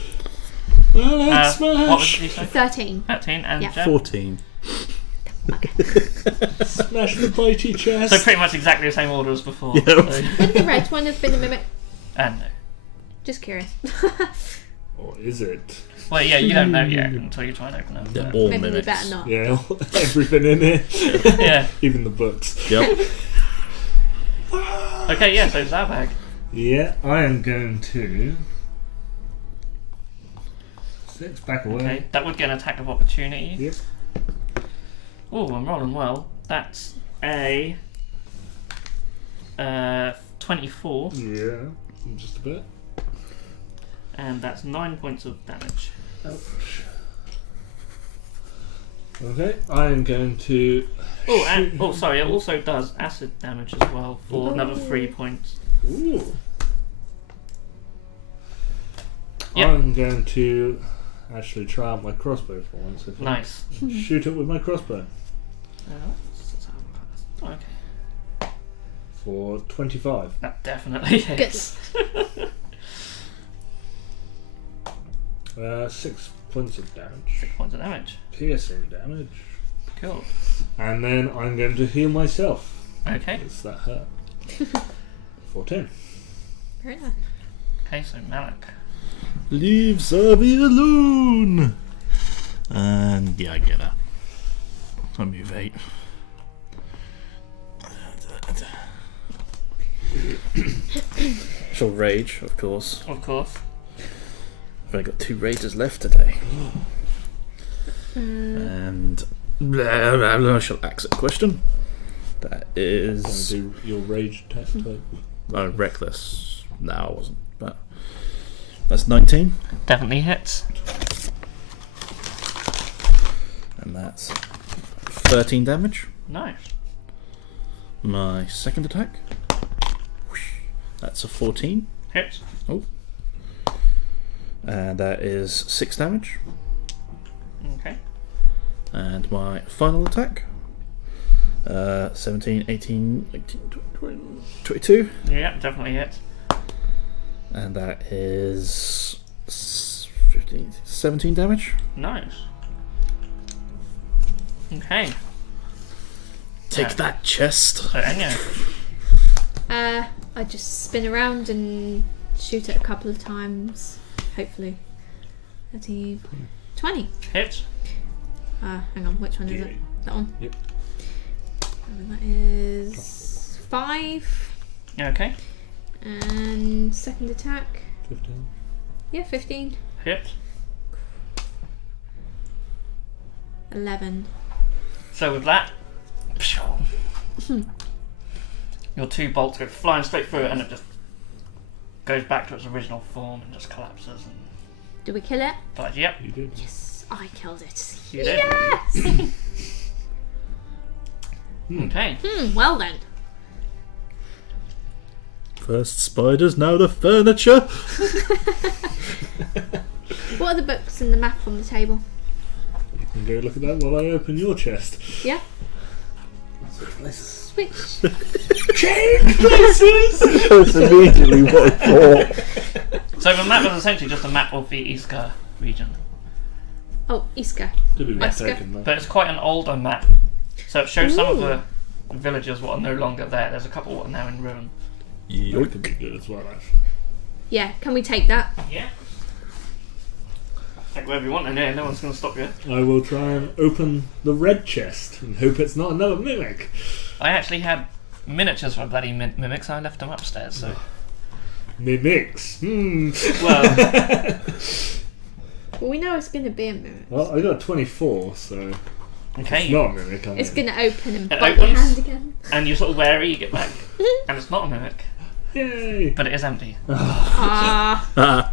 What was smash! it you say? 13. 13 and Yeah. Jem? 14. Smash the bitey chest! So pretty much exactly the same order as before. Yep. So. Would the red one have been a mimic? No. Just curious. Or is it? Well, yeah, you don't know yet until you try and open it. They're but- all Maybe we mimics. better not. Yeah, everything in it. Yeah. Even the books. Yep. Okay, yeah, so Zabag. Yeah, I am going to... 6, back away. Okay, that would get an attack of opportunity. Yep. Oh, I'm rolling well. That's a 24, Yeah, just a bit. and that's 9 points of damage. Ouch. Okay, I am going to... Oh, and sorry, it also does acid damage as well for another 3 points. Ooh. Yep. I'm going to actually try out my crossbow for once. If I Nice. shoot it with my crossbow Okay, for 25. that definitely hits. 6 points of damage. 6 points of damage. Piercing damage. Cool. And then I'm going to heal myself. Okay. Because that hurt. For 10. Very nice. Okay, so Malik. Leave Zabi alone! And yeah, I get that. I move 8. She'll rage, of course. Of course. I've only got 2 rages left today. And I shall ask a question. That is Do your rage attack type. reckless. No, I wasn't. But that's 19, Definitely hits. and that's 13 damage. Nice. My second attack. That's a 14, Hits. and that is 6 damage. Okay. And my final attack. 17, 18, 19, 20, 22. Yeah, definitely hits. And that is 15, 17 damage. Nice. Okay. Take Yeah. that, chest. So Enya. I just spin around and shoot it a couple of times. Hopefully. 30, 20. Hits. Hang on, which one is it? D8. That one? Yep. And that is 5. Okay. And second attack. 15. Yeah, 15. Hits. 11. So with that, your 2 bolts go flying straight through it, and it just goes back to its original form and just collapses. And Do we kill it? but yep, You did. Yes, I killed it. you did. Yes! Okay. Well then. First spiders, now the furniture. What are the books and the map on the table? You can go look at that while I open your chest. Yeah. Switch places. Switch. Change places! That's immediately what I thought. So the map is essentially just a map of the Iska region, Oh, Iska. To be Let's go. mistaken, though. but it's quite an older map. So it shows some of Ooh. the villages what are no longer there. There's a couple what are now in ruin. That could be good as well, actually. Yeah, can we take that? Yeah. Take wherever you want, and yeah, no one's going to stop you. I will try and open the red chest and hope it's not another mimic. I actually had miniatures for bloody mimics. I left them upstairs. So Mimics. well, Well, we know it's going to be a mimic. Well, I got 24, so okay. it's not a mimic. It's going to open and It bite your opens. hand again. And you sort of wary, you get back, and it's not a mimic, Yay! but it is empty. Ah.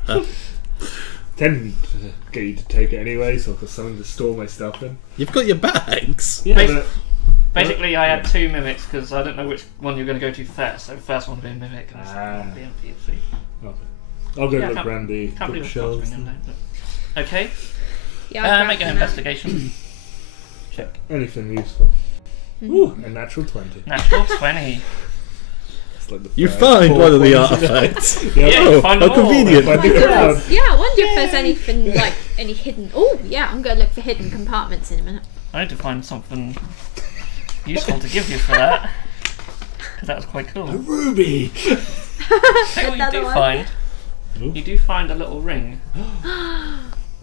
Tend to get you to take it anyway, so I've got something to store my stuff in. You've got your bags. Yeah, Basi- but Basically, I had two mimics because I don't know which one you're going to go to first. So the first one would be a mimic, and the second one would be empty. See, okay. I'll go Yeah, look can't- around the can't believe it's not bookshelves. bringing them down. But... Okay, Yeah, I'll grab make an them out. investigation. Check. Anything useful. Ooh, a natural 20. Natural 20. It's like the You first find 4 one of the points. artifacts. Yeah, Yeah, Oh, you find how them all. convenient. Find the I wonder crowd. if- yeah, I wonder if there's anything like any hidden. Oh, yeah, I'm going to look for hidden compartments in a minute. I need to find something useful to give you for that. Because that was quite A cool. ruby! Tell you what you Another do one. find. Ooh. You do find a little ring.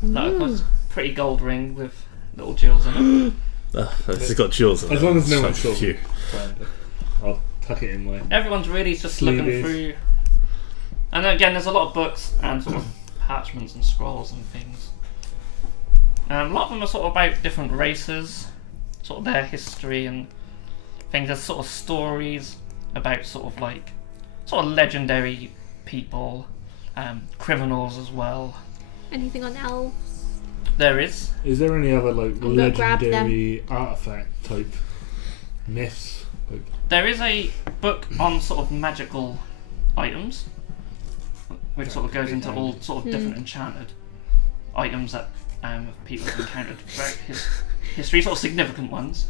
That was a pretty gold ring with little jewels in it. It's got jewels in it. As long as no So one saw cute. me find it. I'll tuck it in my... Everyone's really just looking Sleeves. through. And again, there's a lot of books and sort of parchments and scrolls and things. A lot of them are sort of about different races, sort of their history and things. There's sort of stories about sort of like sort of legendary people, criminals as well. Anything on elves? There is. Is there any other like gonna grab them. legendary artifact type myths? Like, There is a book on sort of magical items, which sort of goes into all sort of different enchanted items that people have encountered throughout history, sort of significant ones.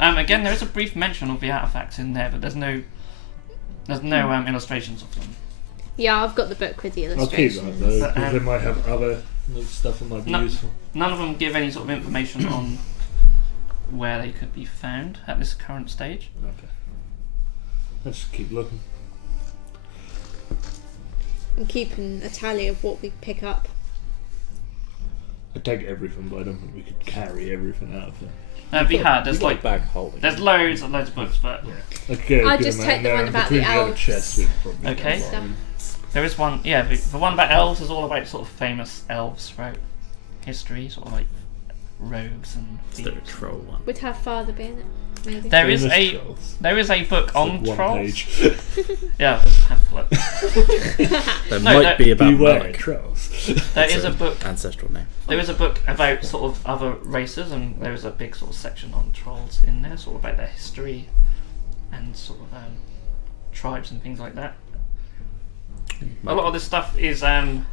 Again, there is a brief mention of the artifacts in there, but there's no illustrations of them. Yeah, I've got the book with the I'll keep illustrations. that though, But, because they might have other like, stuff that might be No. useful. None of them give any sort of information on where they could be found at this current stage. Okay. Let's keep looking. I'm keeping a tally of what we pick up. I take everything, but I don't think we could carry everything out of there. It'd be hard. There's You've got like a bag holding. there's loads and loads of books, but Okay, I'll good just amount take the there, one and about between the other elves. chests, we could probably Okay. get Stuff. one. there is one. Yeah, the one about elves is all about sort of famous elves throughout history, sort of like rogues and Is there a thieves. troll one? Would her father be in it? Maybe. There is Famous a trolls. there is a book It's on like one trolls. page. Yeah, there's a pamphlet. There No, might that- be about Beware Malik. trolls. There That's is a book. Ancestral name. There is a book about sort of other races, and there is a big sort of section on trolls in there, sort of about their history and sort of tribes and things like that. A lot of this stuff is not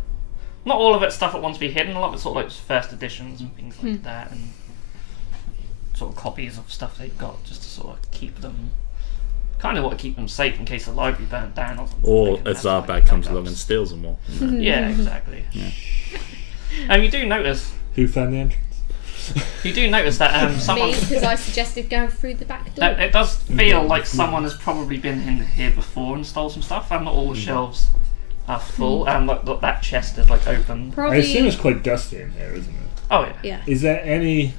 all of it's stuff that wants to be hidden. A lot of it's sort of like first editions and things like that, and sort of copies of stuff they've got just to sort of keep them. Kind of want to keep them safe in case the library burnt down or something. Or They can a have, like, Zarbag comes backups. along and steals them all. Yeah, exactly. Yeah. And you do notice Who found the entrance? that someone. Me, because I suggested going through the back door. It does feel like someone has probably been in here before and stole some stuff, and not all the shelves are full, and like that chest is like open. I assume Probably. it's quite dusty in here, isn't it? Oh yeah. Yeah. Is there any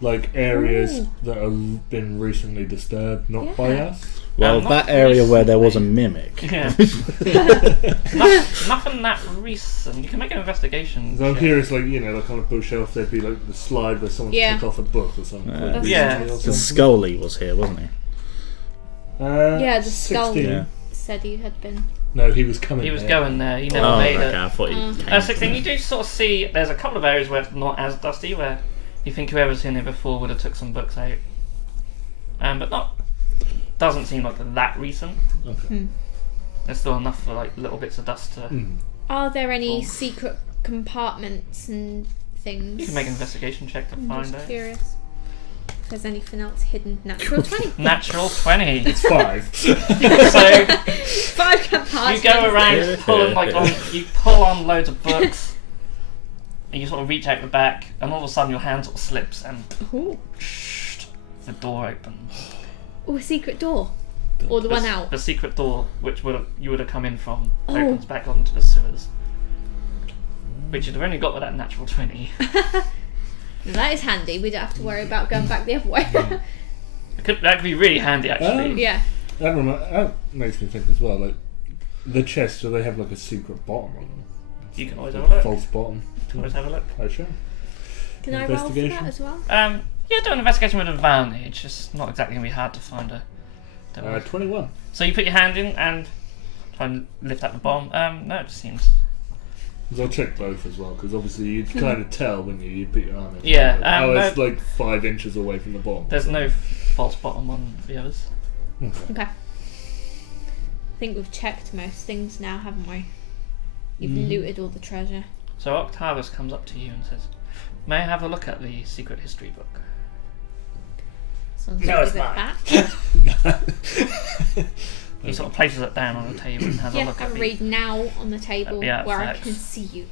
like areas Ooh. that have been recently disturbed, not by Yeah. us? Well, not that area where there was a recently. mimic. Yeah. Nothing that recent. You can make an investigation. So I'm check. curious, like like on a bookshelf, there'd be like the slide where someone Yeah. took off a book or something. Yeah. quite That's Yeah. recently or Because something. Scully was here, wasn't he? Yeah, the skull. 16. Yeah. Said he had been. No, he was coming. He was there. going there. He never Oh, made okay. it. I thought he Mm. came. 16. You do sort of see. There's a couple of areas where it's not as dusty, where you think whoever's in here before would have took some books out. But not. Doesn't seem like that recent. Okay. There's still enough for like little bits of dust to. Are there any Oh. secret compartments and things? You can make an investigation check to I'm find just out. curious if there's anything else hidden. Natural 20. Natural 20. It's 5. So 5 compartments. you go around pulling you pull on loads of books, and you sort of reach out the back, and all of a sudden your hand sort of slips, and Ooh. the door opens. Oh, a secret door. Or the one out. The secret door, which you would have come in from, Oh. opens back onto the sewers. Which you'd have only got with that natural 20. That is handy. We don't have to worry about going back the other way. That could be really handy, actually. Yeah. That makes me think as well, like, the chests, do they have like a secret bottom on them? You can always Like have a a look. false bottom. You can always have a look. Oh, sure. Can I roll for that Investigation? as well? Yeah, do an investigation with advantage. It's not exactly going to be hard to find a... 21. So you put your hand in and try and lift up the bomb. No, it just seems... Because I'll check both as well, because obviously you'd kind of tell when you put your arm in. Yeah, Like, it's no- like 5 inches away from the bottom. There's no false bottom on the others. Okay. I think we've checked most things now, haven't we? You've looted all the treasure. So Octavius comes up to you and says, "May I have a look at the secret history book?" Someone's No, give it's it mine. back. He sort of places it down on the table and has a Yeah, look have at a read now on the table the where I artifacts. can see you.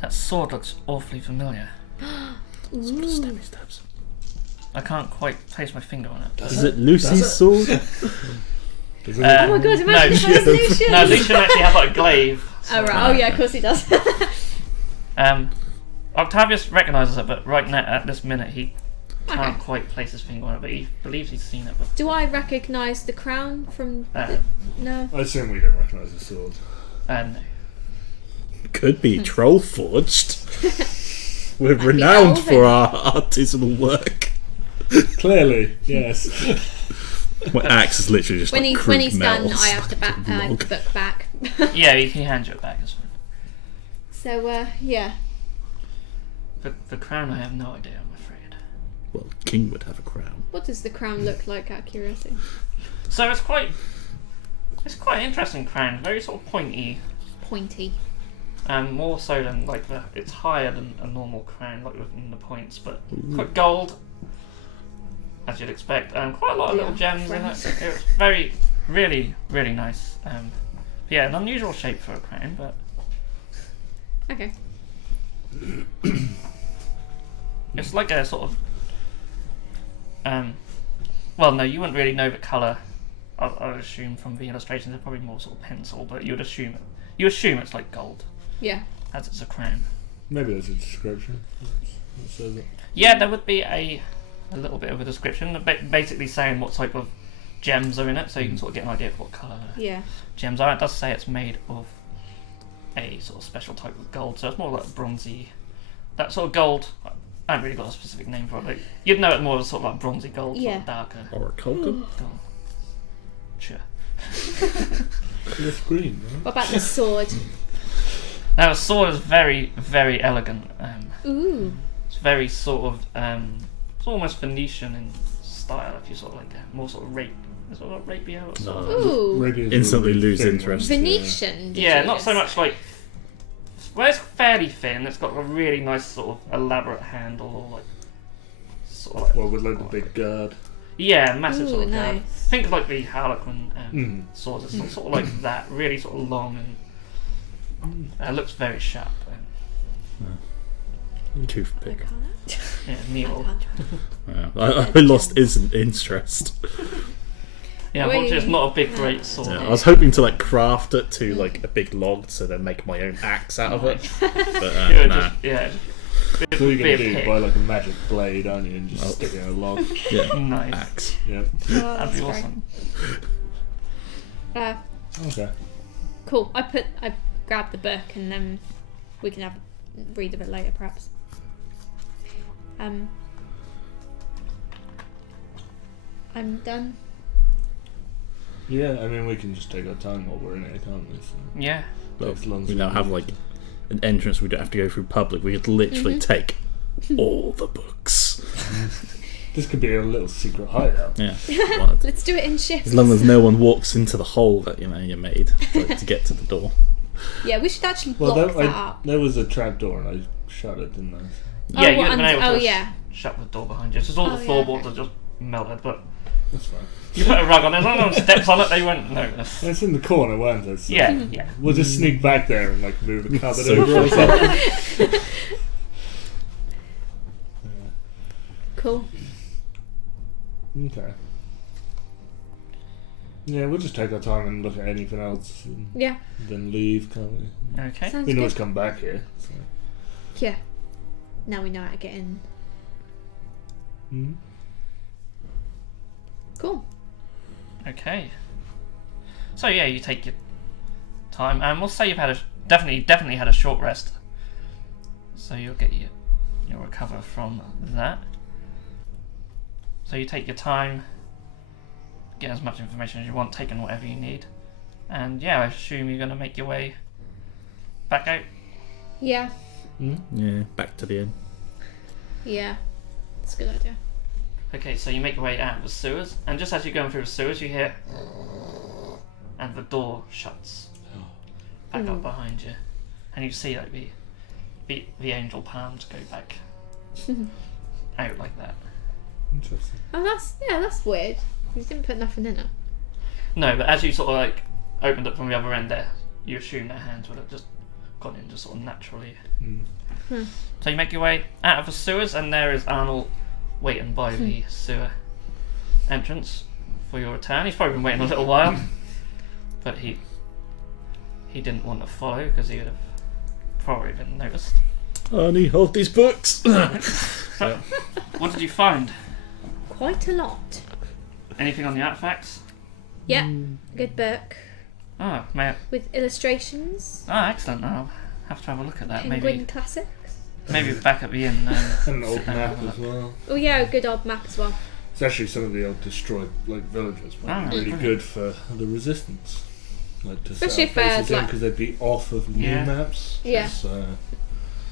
That sword looks awfully familiar. Sort of stabby stabs. I can't quite place my finger on it. Is it Lucy's sword? Does it Oh my god, imagine no, if that was Lucian! No, Lucian actually has like a glaive. Oh, right. Oh yeah, of course he does. Octavius recognises it, but right now, at this minute, he can't Okay. quite place his finger on it, but he believes he's seen it before. Do I recognise the crown from No. I assume we don't recognise the sword. No. Could be troll forged. We're be renowned elven. for our artisanal work. Clearly, yes. My axe is literally just When like he's crude done, metals. I have to Log. book back. Yeah, he can hand you it back, it's fine. So yeah. The crown, I have no idea, I'm afraid. Well, king would have a crown. What does the crown look like, out of curiosity? So it's quite an interesting crown, very sort of pointy. Pointy. More so than like it's higher than a normal crown, like within the points, but quite gold, as you'd expect. Quite a lot of little gems in it. It was very, really, really nice. Yeah, an unusual shape for a crown, but Okay. it's like a sort of. Well, no, you wouldn't really know the colour. I would assume from the illustrations, they're probably more sort of pencil, but you assume it's like gold, Yeah. as it's a crown. Maybe there's a description that says it. Yeah, there would be a little bit of a description, basically saying what type of gems are in it, so you can sort of get an idea of what colour Yeah. gems are. It does say it's made of a sort of special type of gold, so it's more like bronzy. That sort of gold, I haven't really got a specific name for it, but you'd know it more as sort of like bronzy gold, sort Yeah. of darker Orichalcum? gold. Sure. It's green, right? What about the sword? Now, the sword is very, very elegant. Ooh. It's very sort of, it's almost Venetian in style, if you sort of like more sort of sort of rapier or sort of. Ooh. Rapiers Instantly are really lose thin interest. ones, Venetian. did Yeah, you not so just much say? like. Well, it's fairly thin. It's got a really nice sort of elaborate handle, like sort of like. Well, with like the big guard. Yeah, massive Ooh, sort of guard. nice. Think of like the Harlequin Mm. swords. It's sort of like that, really sort of long and looks very sharp. I Toothpick. can't. Yeah, I needle. can't. Yeah. I lost interest. Yeah, unfortunately, it's not a big, great sword. Yeah, I was hoping to like craft it to like a big log, so then make my own axe out of it. But It would nah. just, yeah, it So would you're be a gonna do pick. buy like a magic blade, aren't you, and just stick it in a log. Yeah, Nice. axe. Yep. Oh, That'd be that's awesome. great. Okay. Cool. I grabbed the book and then we can read of it later, perhaps. I'm done. Yeah, I mean we can just take our time while we're in it, can't we? So, Yeah. Well, as long as we now have like an entrance. We don't have to go through public. We could literally take all the books. This could be a little secret hideout. Yeah. Let's do it in shifts. As long as no one walks into the hole that you made to get to the door. Yeah, we should actually Well, block that up. there was a trapdoor and I shut it, didn't I? Yeah, Oh, you would have been able to yeah. shut the door behind you. It's just all the floorboards are just melted, but That's fine. you put a rug on it, as long as no one steps on it, they won't notice. It's in the corner, weren't it? So Yeah, yeah. We'll just sneak back there and like move a cupboard So over or something. Cool. Okay. Yeah, we'll just take our time and look at anything else and Yeah. then leave, can't we? Okay. Sounds We can always good. come back here. So. Yeah. Now we know how to get in. Mm-hmm. Cool. Okay. So yeah, you take your time, and we'll say you've had definitely had a short rest. So you'll recover from that. So you take your time, get as much information as you want, take in whatever you need, and yeah, I assume you're going to make your way back out. Yeah. Yeah, back to the inn. Yeah. That's a good idea. Okay, so you make your way out of the sewers, and just as you're going through the sewers, you hear, and the door shuts back up behind you, and you see like the angel palms go back out like that. Interesting. Oh, that's weird. You didn't put nothing in it. No, but as you sort of like opened up from the other end there, you assume their hands would have just gone in just sort of naturally. So you make your way out of the sewers, and there is Arnold waiting by the sewer entrance for your return. He's probably been waiting a little while, but he didn't want to follow because he would have probably been noticed. Arnie, hold these books. So, what did you find? Quite a lot. Anything on the artifacts? Yeah. Good book. Oh, may I... With illustrations. Oh, excellent. I'll have to have a look at that. Penguin classics. Maybe back at the inn. And an old map as well. Oh yeah, a good old map as well. It's actually some of the old destroyed like villages were really good for the resistance. Like to Especially set up bases like- because they'd be off of new maps. Yeah. So,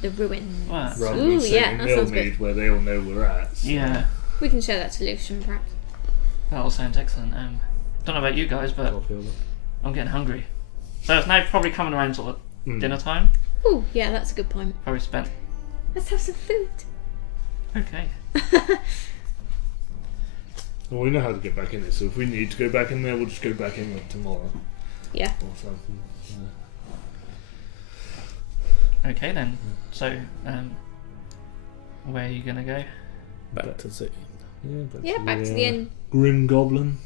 The ruins. Wow. rather Ooh, than yeah, saying that sounds Millmead good. where they all know we're at. So. Yeah, We can share that to Lucian, perhaps. that all sounds excellent. Don't know about you guys, but I'll feel that. I'm getting hungry. So it's now probably coming around sort of dinner time. Oh, yeah, that's a good point. Probably spent. Let's have some food. Okay. Well, we know how to get back in it, so if we need to go back in there, we'll just go back in like tomorrow Yeah. or something. Okay then. So, where are you gonna go? Back to the inn. Yeah, back to the inn. Grim Goblin.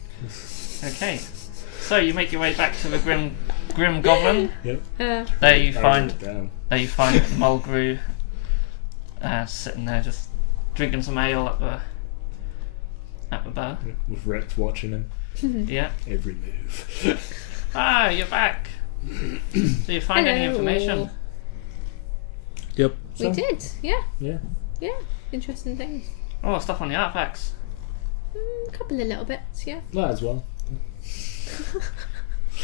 Okay. So you make your way back to the Grim Goblin. Yep. There you I find wrote it down. Mulgrew sitting there just drinking some ale at the bar. With Rex watching him. Yeah. Every move. Ah, you're back. Do you find any Hello. information? Yep. We did. Yeah. Yeah. Yeah. Interesting things. Oh, stuff on the artifacts. A couple of little bits, yeah. That as well.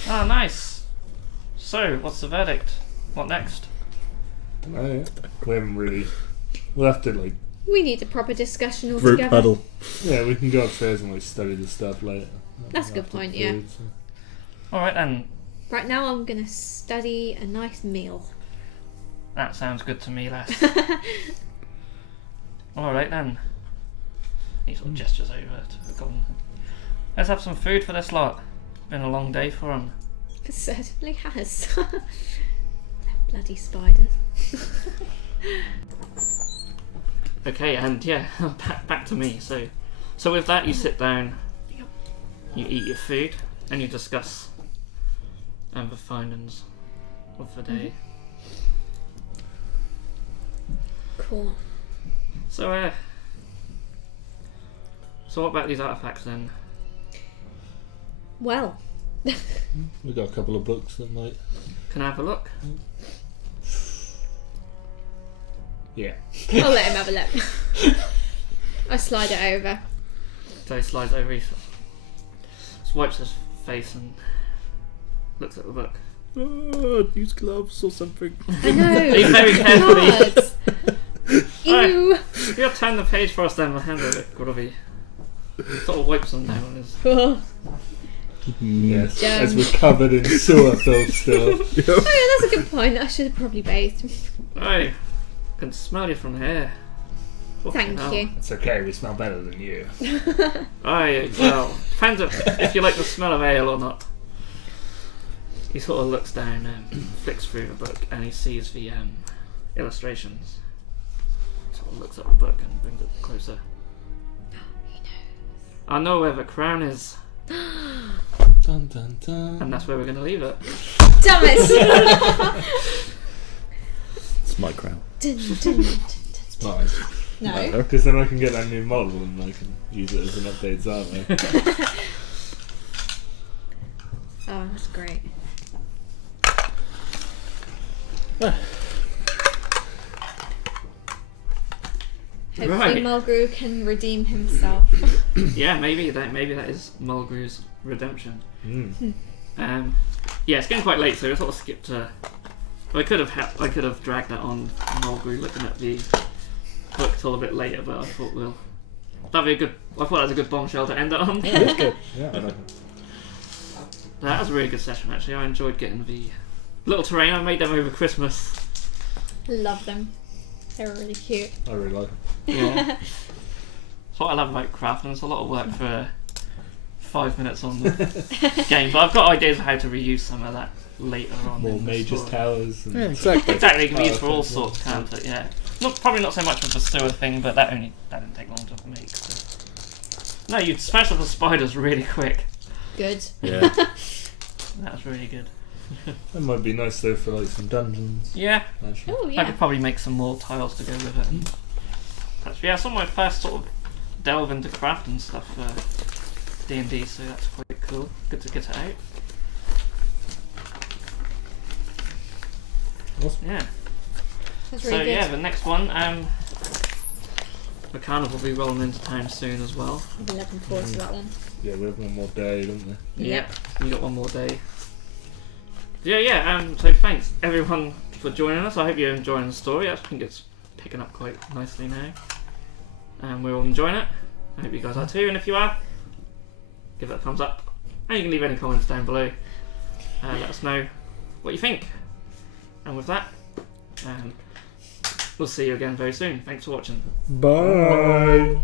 Oh, nice. So, what's the verdict? What next? We haven't really. We'll have to like. We need a proper discussion all Group together. huddle. Yeah, we can go upstairs and like study the stuff later. That's a good After point, the yeah. food, so. Alright then. Right now I'm going to study a nice meal. That sounds good to me, lass. Alright then. He sort of gestures over to the goblin. Let's have some food for this lot. Been a long day for him. It certainly has. Bloody spiders. Okay, and yeah, back to me. So with that, you sit down, you eat your food, and you discuss the findings of the day. Cool. So what about these artifacts then? Well, We've got a couple of books that might. Can I have a look? Yeah. I'll let him have a look. I slide it over. So he slides over, he wipes his face and looks at the book. Oh, use gloves or something. I know. He very carefully, Cards. Ew. You'll turn the page for us then, my hand over Groovy. Sort of wipes them down on his. Oh, Yes, Jam. as we're covered in sewer filth still. yeah, that's a good point. I should have probably bathed. I can smell you from here. Thank you. It's okay, we smell better than you. Aye, well, depends if you like the smell of ale or not. He sort of looks down and flicks through the book and he sees the illustrations. Sort of looks at the book and brings it closer. I know where the crown is, Dun dun dun. and that's where we're going to leave it. Damn it! It's my crown. Dun, dun, dun, It's mine. no. Because then I can get that new model and I can use it as an update Zama. Oh, that's great. Hopefully Right. Mulgrew can redeem himself. Yeah, maybe that is Mulgrew's redemption. Mm. Yeah, it's getting quite late, so I sort of skipped. I could have dragged that on Mulgrew looking at the book till a bit later, but I thought that'd be a good. I thought that was a good bombshell to end it on. Yeah, that's good. Yeah, I like it. That was a really good session, actually. I enjoyed getting the little terrain. I made them over Christmas. Love them. They were really cute. I really like it. Yeah. That's what I love about crafting. It's a lot of work for 5 minutes on the game, but I've got ideas of how to reuse some of that later on. More in the mages story. towers. And Yeah, exactly. Exactly, it can be used for Oh, all okay. sorts, can't it? Yeah. Probably not so much with the sewer thing, but that didn't take long to make. So. No, you'd smash up the spiders really quick. Good. Yeah. That was really good. That might be nice though for like some dungeons. Yeah, Actually. Oh I yeah. could probably make some more tiles to go with it. And that's some of my first sort of delve into crafting stuff for D&D, so that's quite cool. Good to get it out. Awesome. Yeah. That's So really good. yeah, the next one, the carnival will be rolling into town soon as well. I'm looking forward to that one. Yeah, we have one more day, don't we? Yep. You got one more day. Yeah. So thanks everyone for joining us. I hope you're enjoying the story. I think it's picking up quite nicely now, and we're all enjoying it. I hope you guys are too. And if you are, give it a thumbs up, and you can leave any comments down below. Let us know what you think. And with that, we'll see you again very soon. Thanks for watching. Bye.